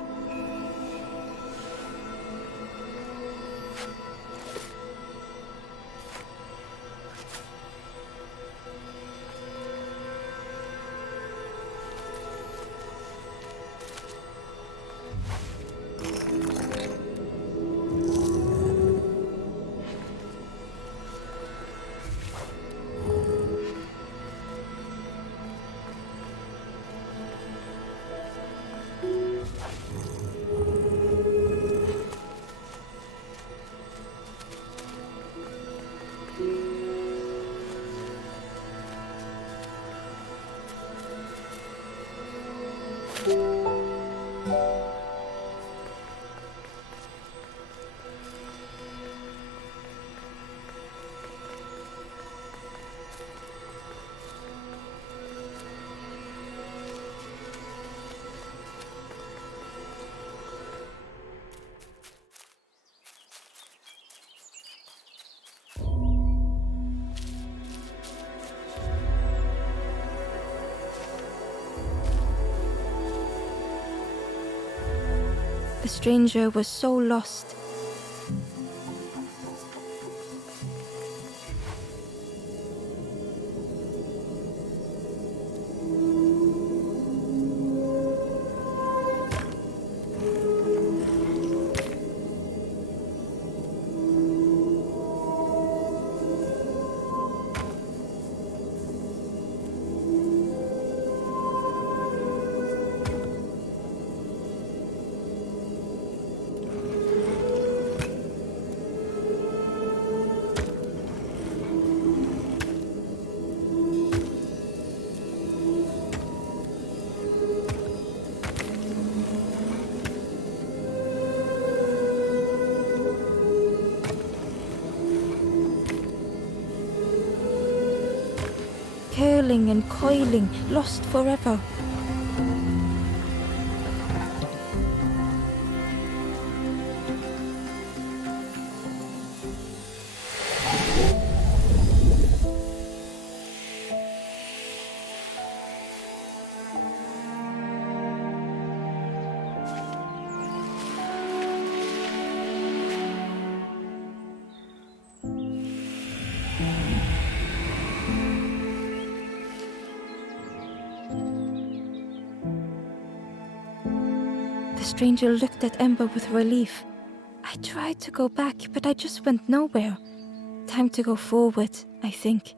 The stranger was so lost. Curling and coiling, lost forever. The stranger looked at Ember with relief. I tried to go back, but I just went nowhere. Time to go forward, I think.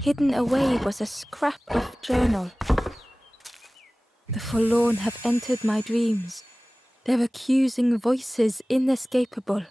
Hidden away was a scrap of journal. The forlorn have entered my dreams. Their accusing voices inescapable.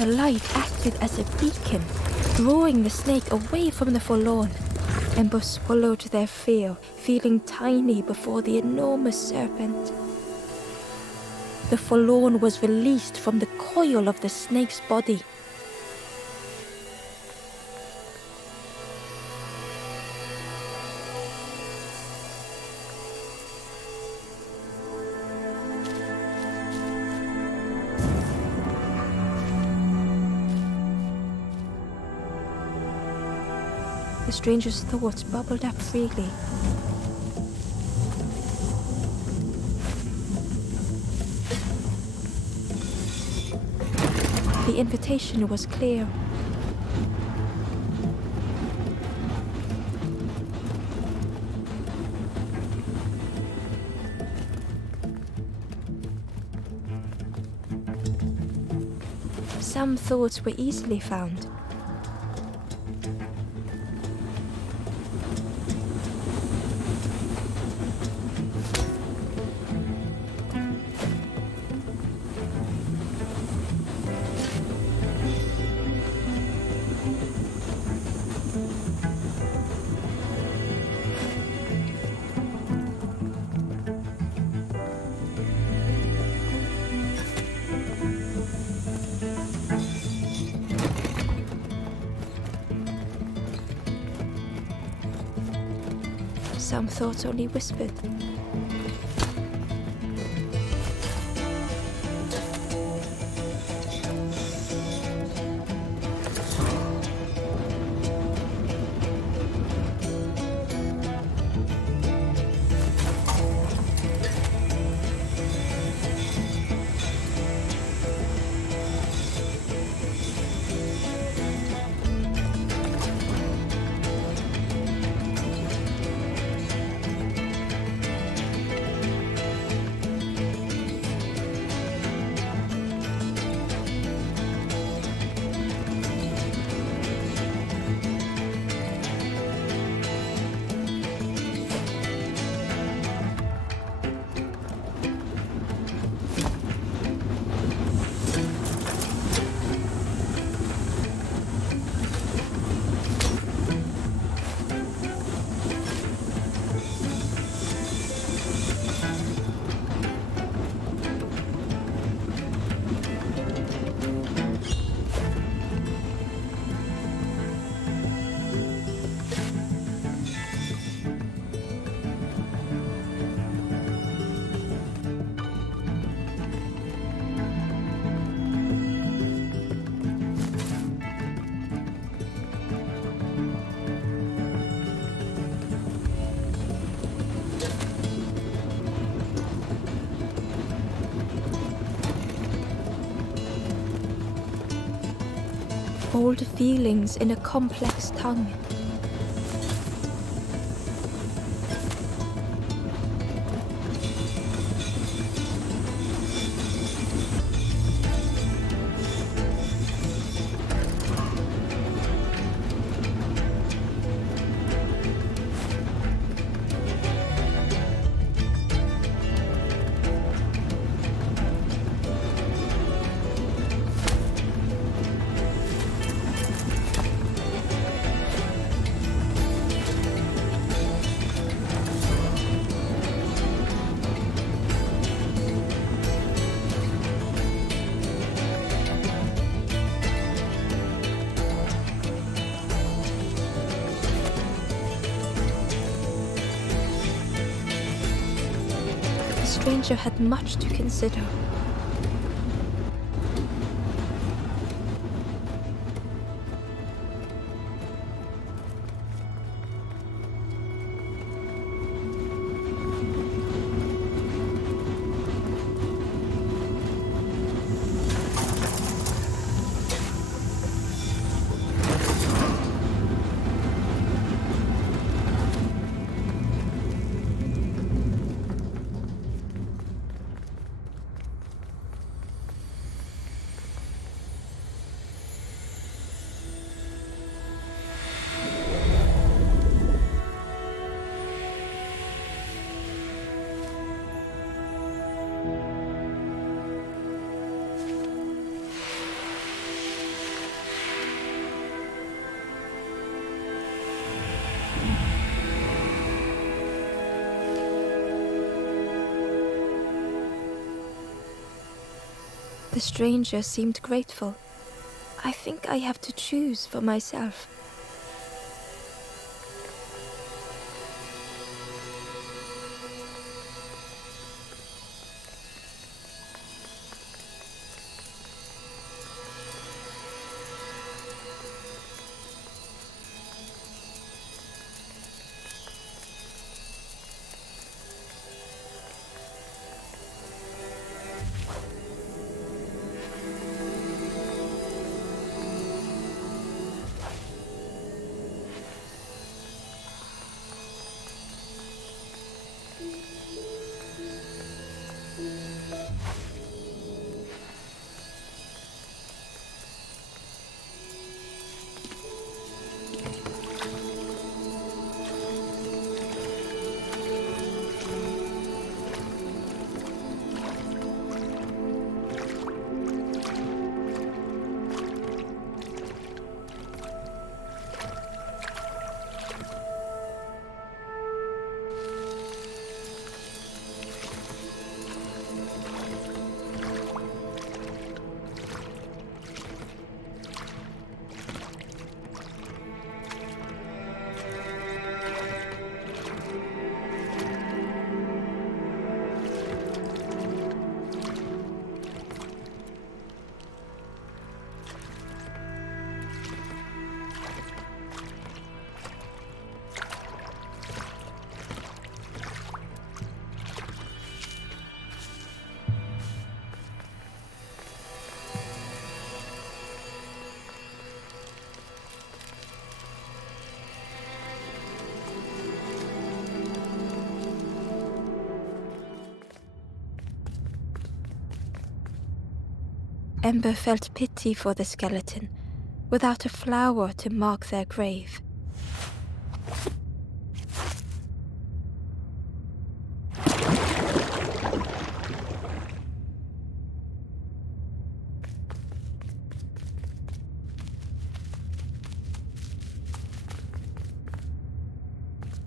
The light acted as a beacon, drawing the snake away from the Forlorn. Ember swallowed their fear, feeling tiny before the enormous serpent. The Forlorn was released from the coil of the snake's body. The stranger's thoughts bubbled up freely. The invitation was clear. Some thoughts were easily found. Some thoughts only whispered. Old feelings in a complex tongue. The stranger had much to consider. The stranger seemed grateful. I think I have to choose for myself. Ember felt pity for the skeleton, without a flower to mark their grave.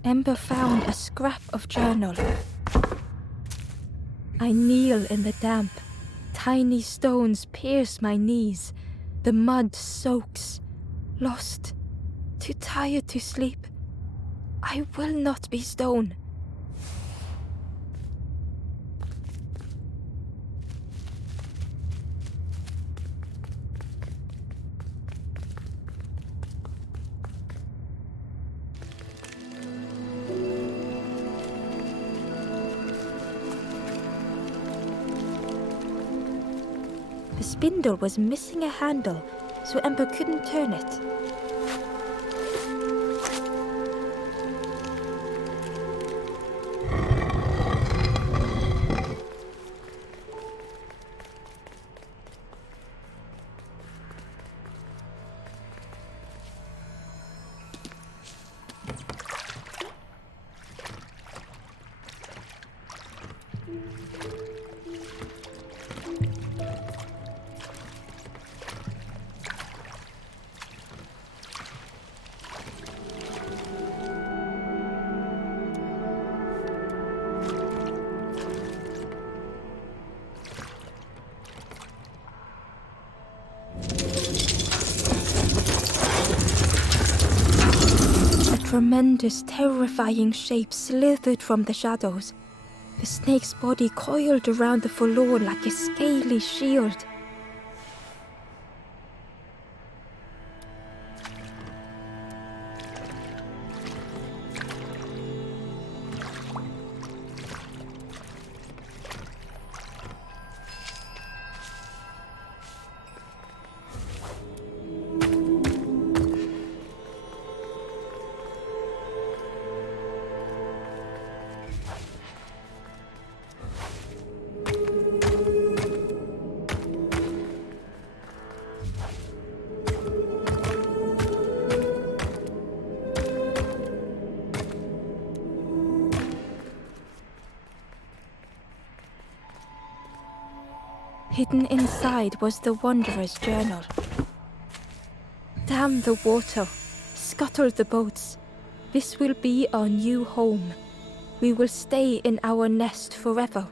Ember found a scrap of journal. I kneel in the damp. Tiny stones pierce my knees. The mud soaks. Lost. Too tired to sleep. I will not be stone. The spindle was missing a handle, so Ember couldn't turn it. A tremendous, terrifying shape slithered from the shadows. The snake's body coiled around the Forlorn like a scaly shield. Hidden inside was the Wanderer's journal. Damn the water, scuttle the boats. This will be our new home. We will stay in our nest forever.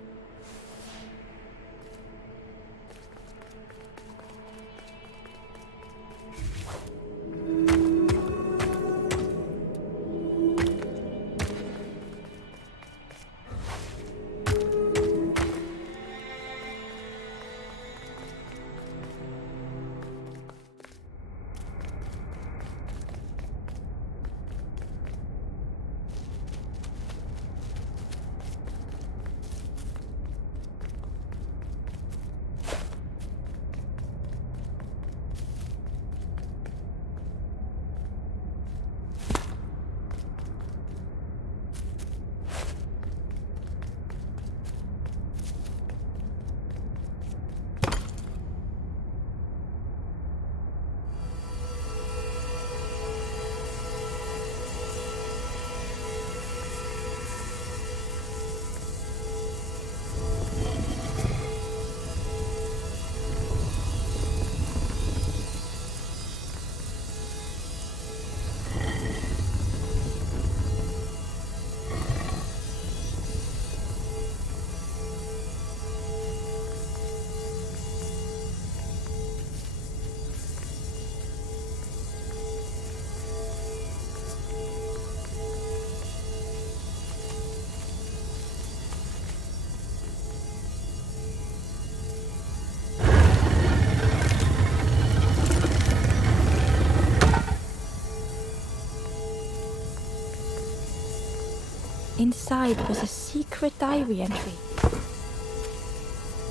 inside was a secret diary entry.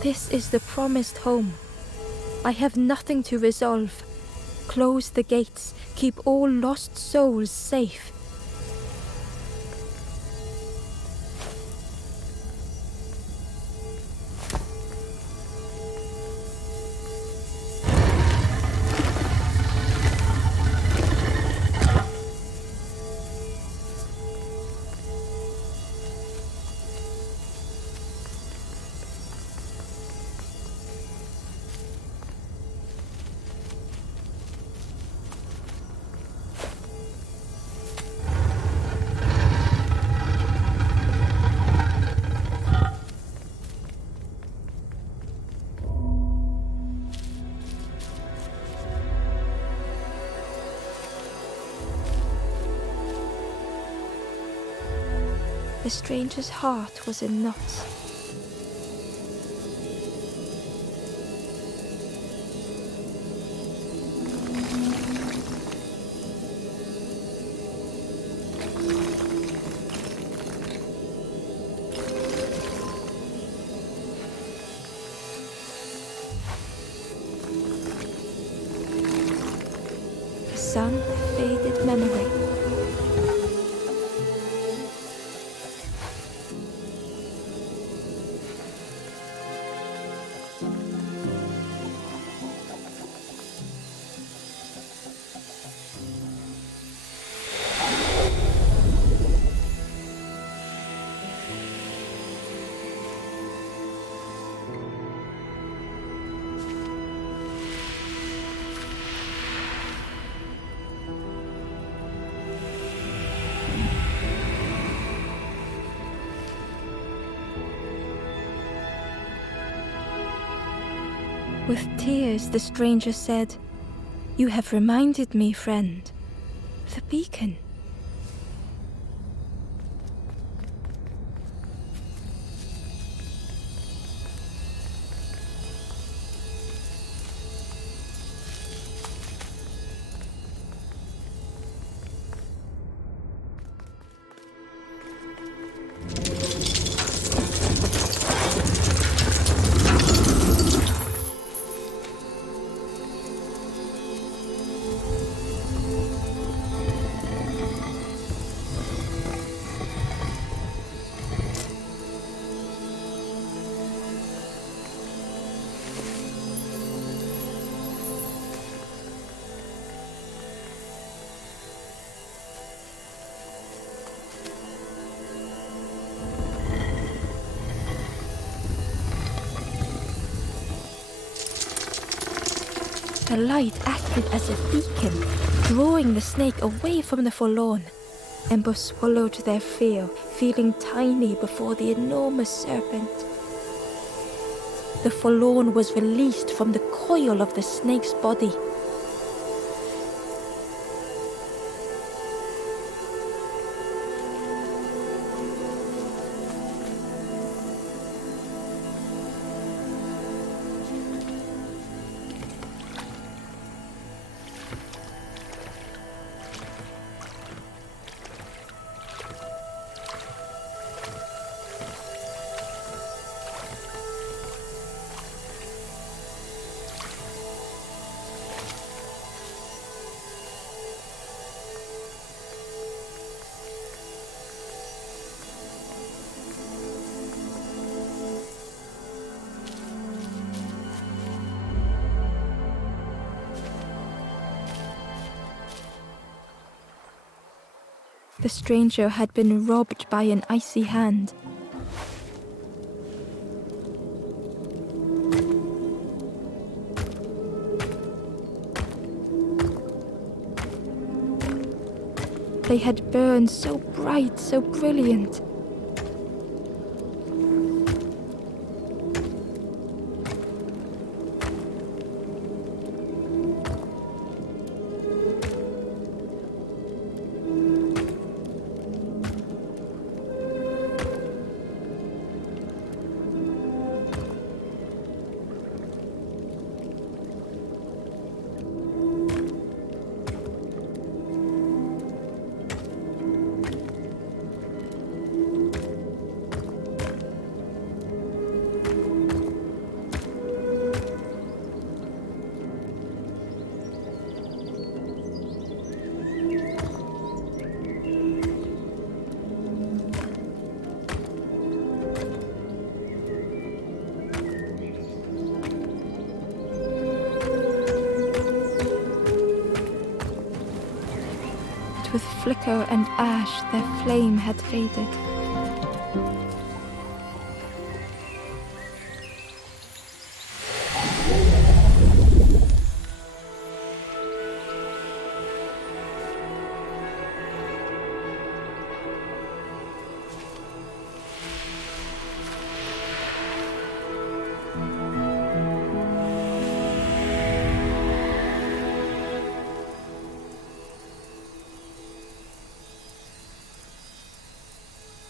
This is the promised home. I have nothing to resolve. Close the gates. Keep all lost souls safe. The stranger's heart was in knots. The sun faded memory. With tears, the stranger said, "You have reminded me, friend. The beacon." The light acted as a beacon, drawing the snake away from the Forlorn. Ember swallowed their fear, feeling tiny before the enormous serpent. The Forlorn was released from the coil of the snake's body. The stranger had been robbed by an icy hand. They had burned so bright, so brilliant. flicker and ash their flame had faded.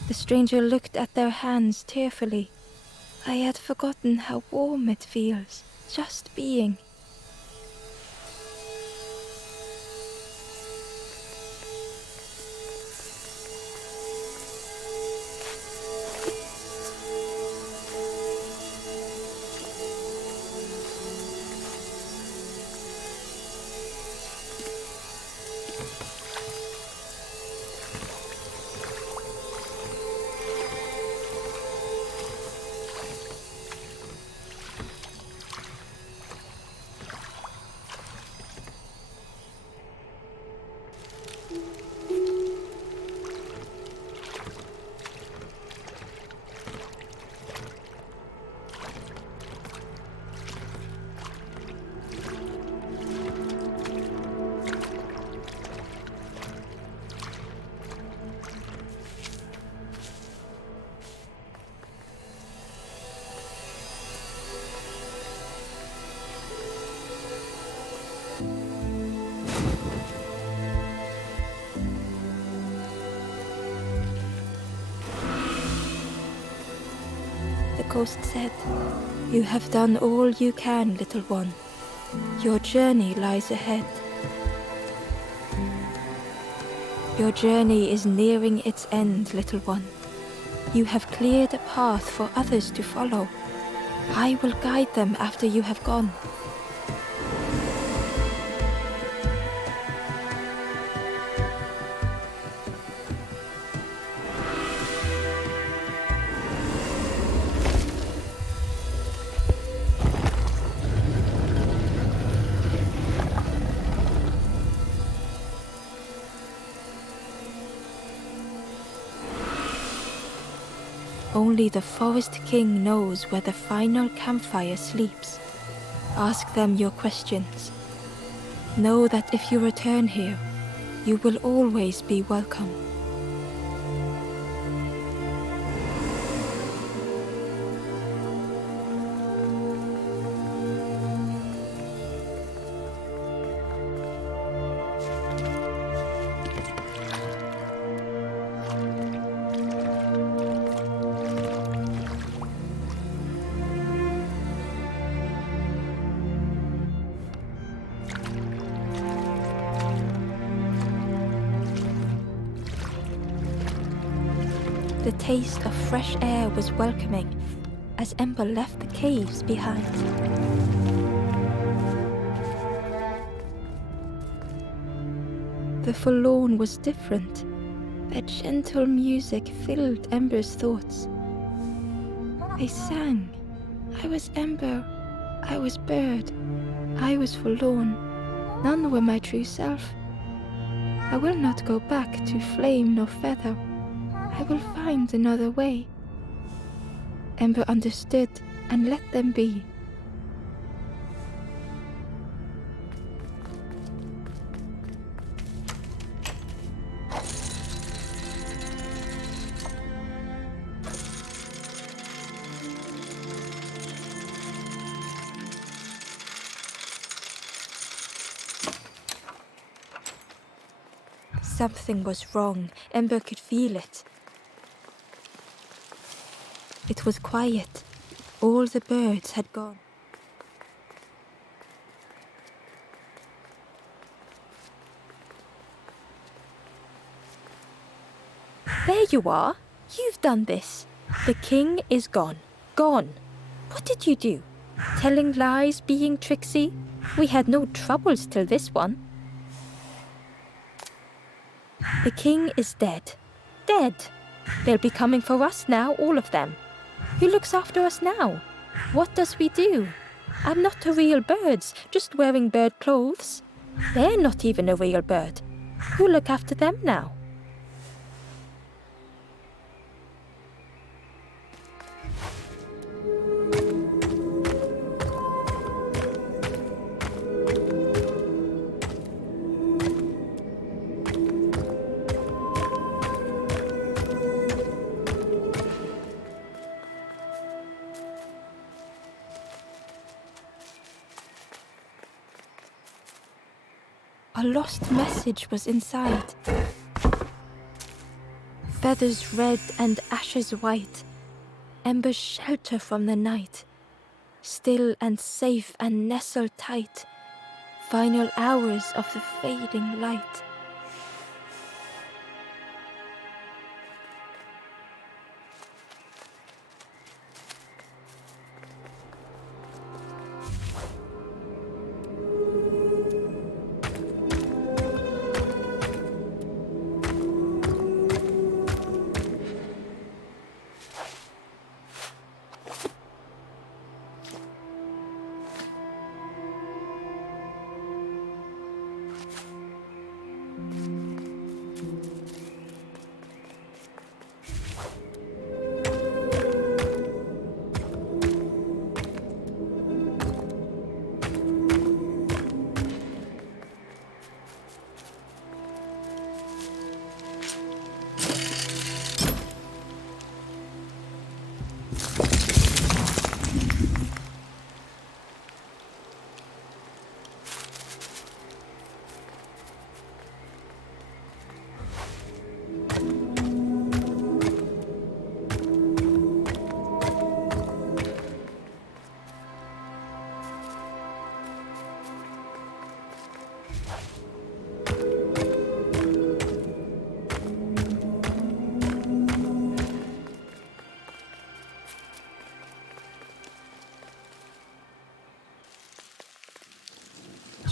The stranger looked at their hands tearfully. I had forgotten how warm it feels, just being. The ghost said, "You have done all you can, little one. Your journey lies ahead. Your journey is nearing its end, little one. You have cleared a path for others to follow. I will guide them after you have gone." Only the Forest King knows where the final campfire sleeps. Ask them your questions. Know that if you return here, you will always be welcome. The taste of fresh air was welcoming as Ember left the caves behind. The Forlorn was different. Their gentle music filled Ember's thoughts. They sang. I was Ember. I was Bird. I was Forlorn. None were my true self. I will not go back to flame nor feather. I will find another way. Ember understood and let them be. Something was wrong. Ember could feel it. It was quiet. All the birds had gone. There you are. You've done this. The king is gone. Gone. What did you do? Telling lies, being tricksy? We had no troubles till this one. The king is dead. Dead. They'll be coming for us now, all of them. Who looks after us now? What does we do? I'm not a real bird, just wearing bird clothes. They're not even a real bird. Who'll look after them now? A lost message was inside. Feathers red and ashes white, Ember's shelter from the night. Still and safe and nestled tight, final hours of the fading light.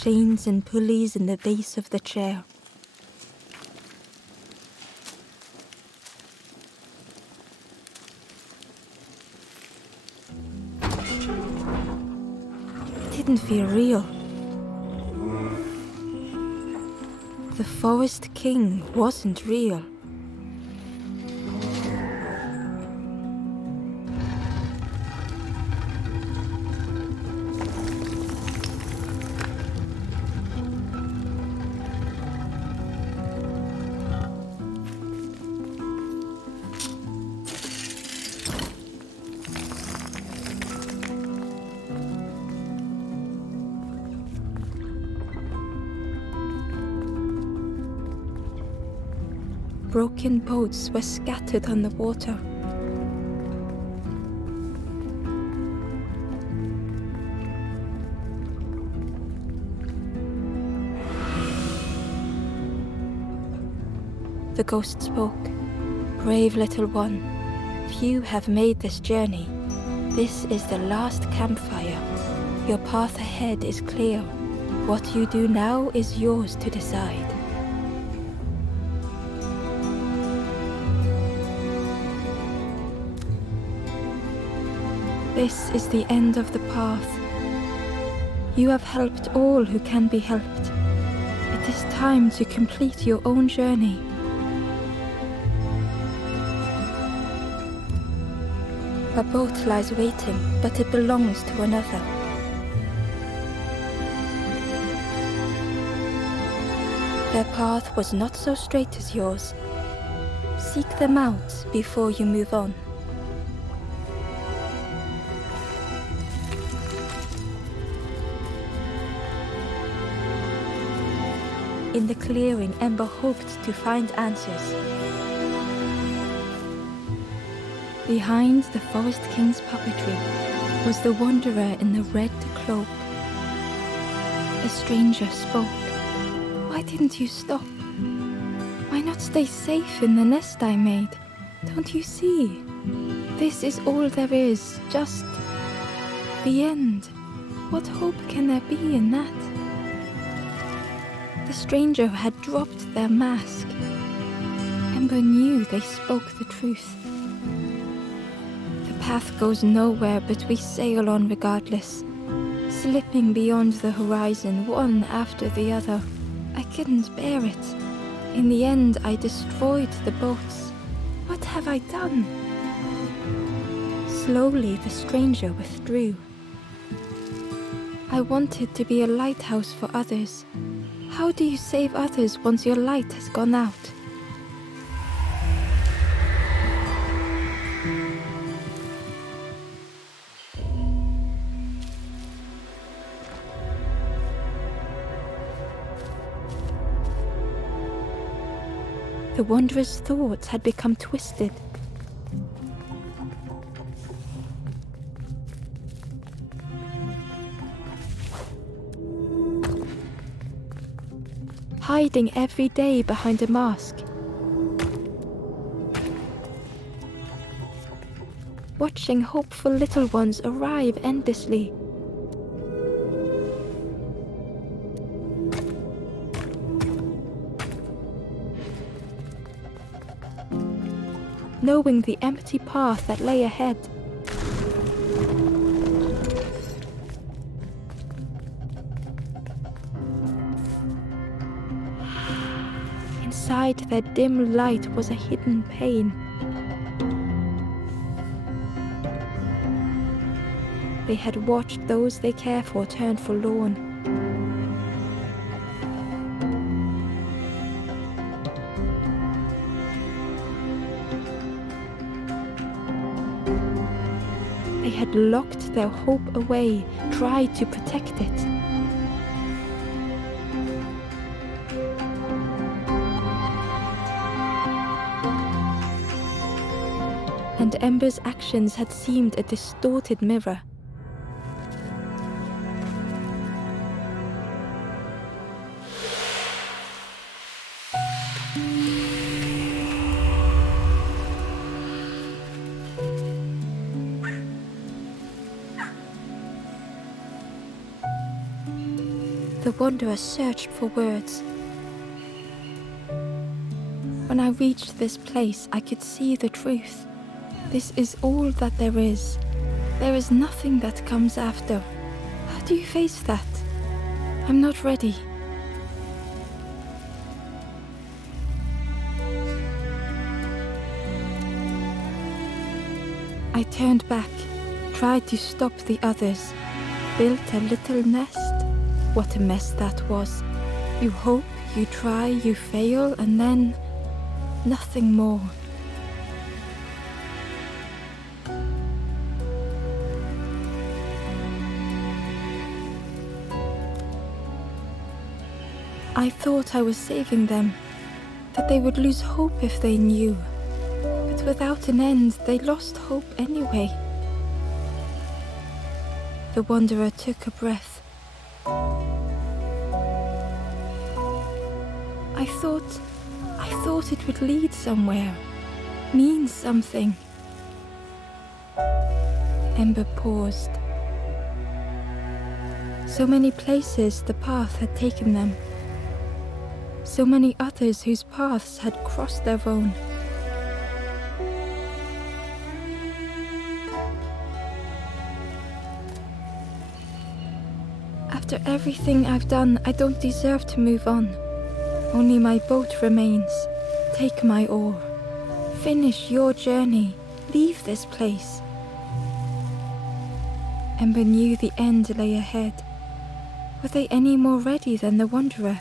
Chains and pulleys in the base of the chair. It didn't feel real. The Forest King wasn't real. Broken boats were scattered on the water. The ghost spoke. Brave little one, few have made this journey. This is the last campfire. Your path ahead is clear. What you do now is yours to decide. This is the end of the path. You have helped all who can be helped. It is time to complete your own journey. A boat lies waiting, but it belongs to another. Their path was not so straight as yours. Seek them out before you move on. In the clearing, Ember hoped to find answers. Behind the Forest King's puppetry was the wanderer in the red cloak. The stranger spoke. Why didn't you stop? Why not stay safe in the nest I made? Don't you see? This is all there is, just the end. What hope can there be in that? The stranger had dropped their mask. Ember knew they spoke the truth. The path goes nowhere, but we sail on regardless, slipping beyond the horizon, one after the other. I couldn't bear it. In the end, I destroyed the boats. What have I done? Slowly, the stranger withdrew. I wanted to be a lighthouse for others. How do you save others once your light has gone out? The Wanderer's thoughts had become twisted. Hiding every day behind a mask. Watching hopeful little ones arrive endlessly. Knowing the empty path that lay ahead. Inside their dim light was a hidden pain. They had watched those they care for turn forlorn. They had locked their hope away, tried to protect it. And Ember's actions had seemed a distorted mirror. The Wanderer searched for words. When I reached this place, I could see the truth. This is all that there is. There is nothing that comes after. How do you face that? I'm not ready. I turned back, tried to stop the others, built a little nest. What a mess that was. You hope, you try, you fail, and then nothing more. I thought I was saving them, that they would lose hope if they knew. But without an end, they lost hope anyway. The Wanderer took a breath. I thought it would lead somewhere, mean something. Ember paused. So many places the path had taken them. So many others whose paths had crossed their own. After everything I've done, I don't deserve to move on. Only my boat remains. Take my oar. Finish your journey. Leave this place. Ember knew the end lay ahead. Were they any more ready than the Wanderer?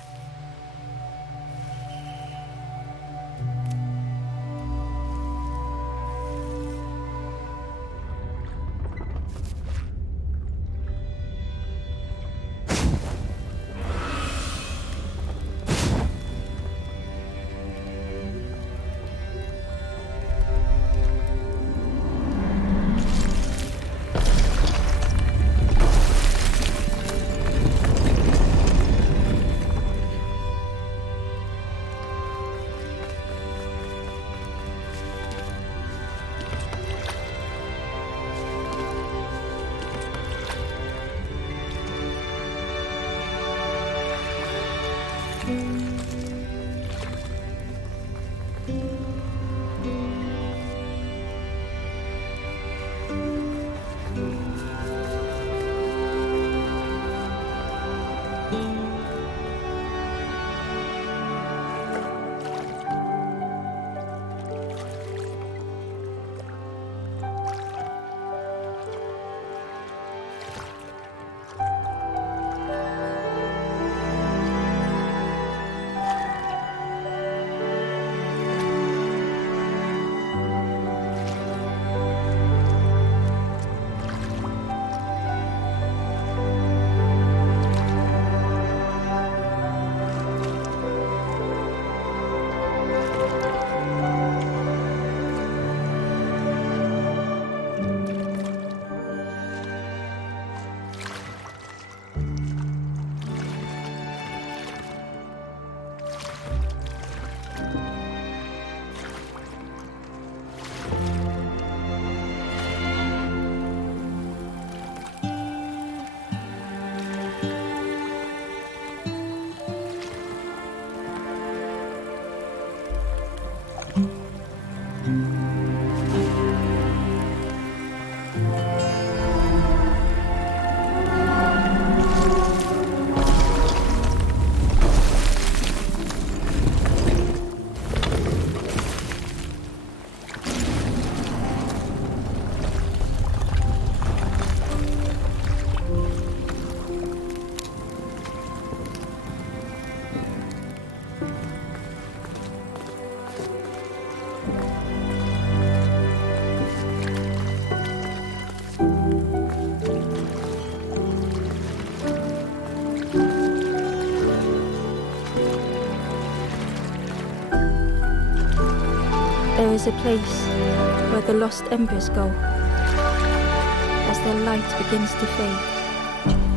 is a place where the lost embers go as their light begins to fade.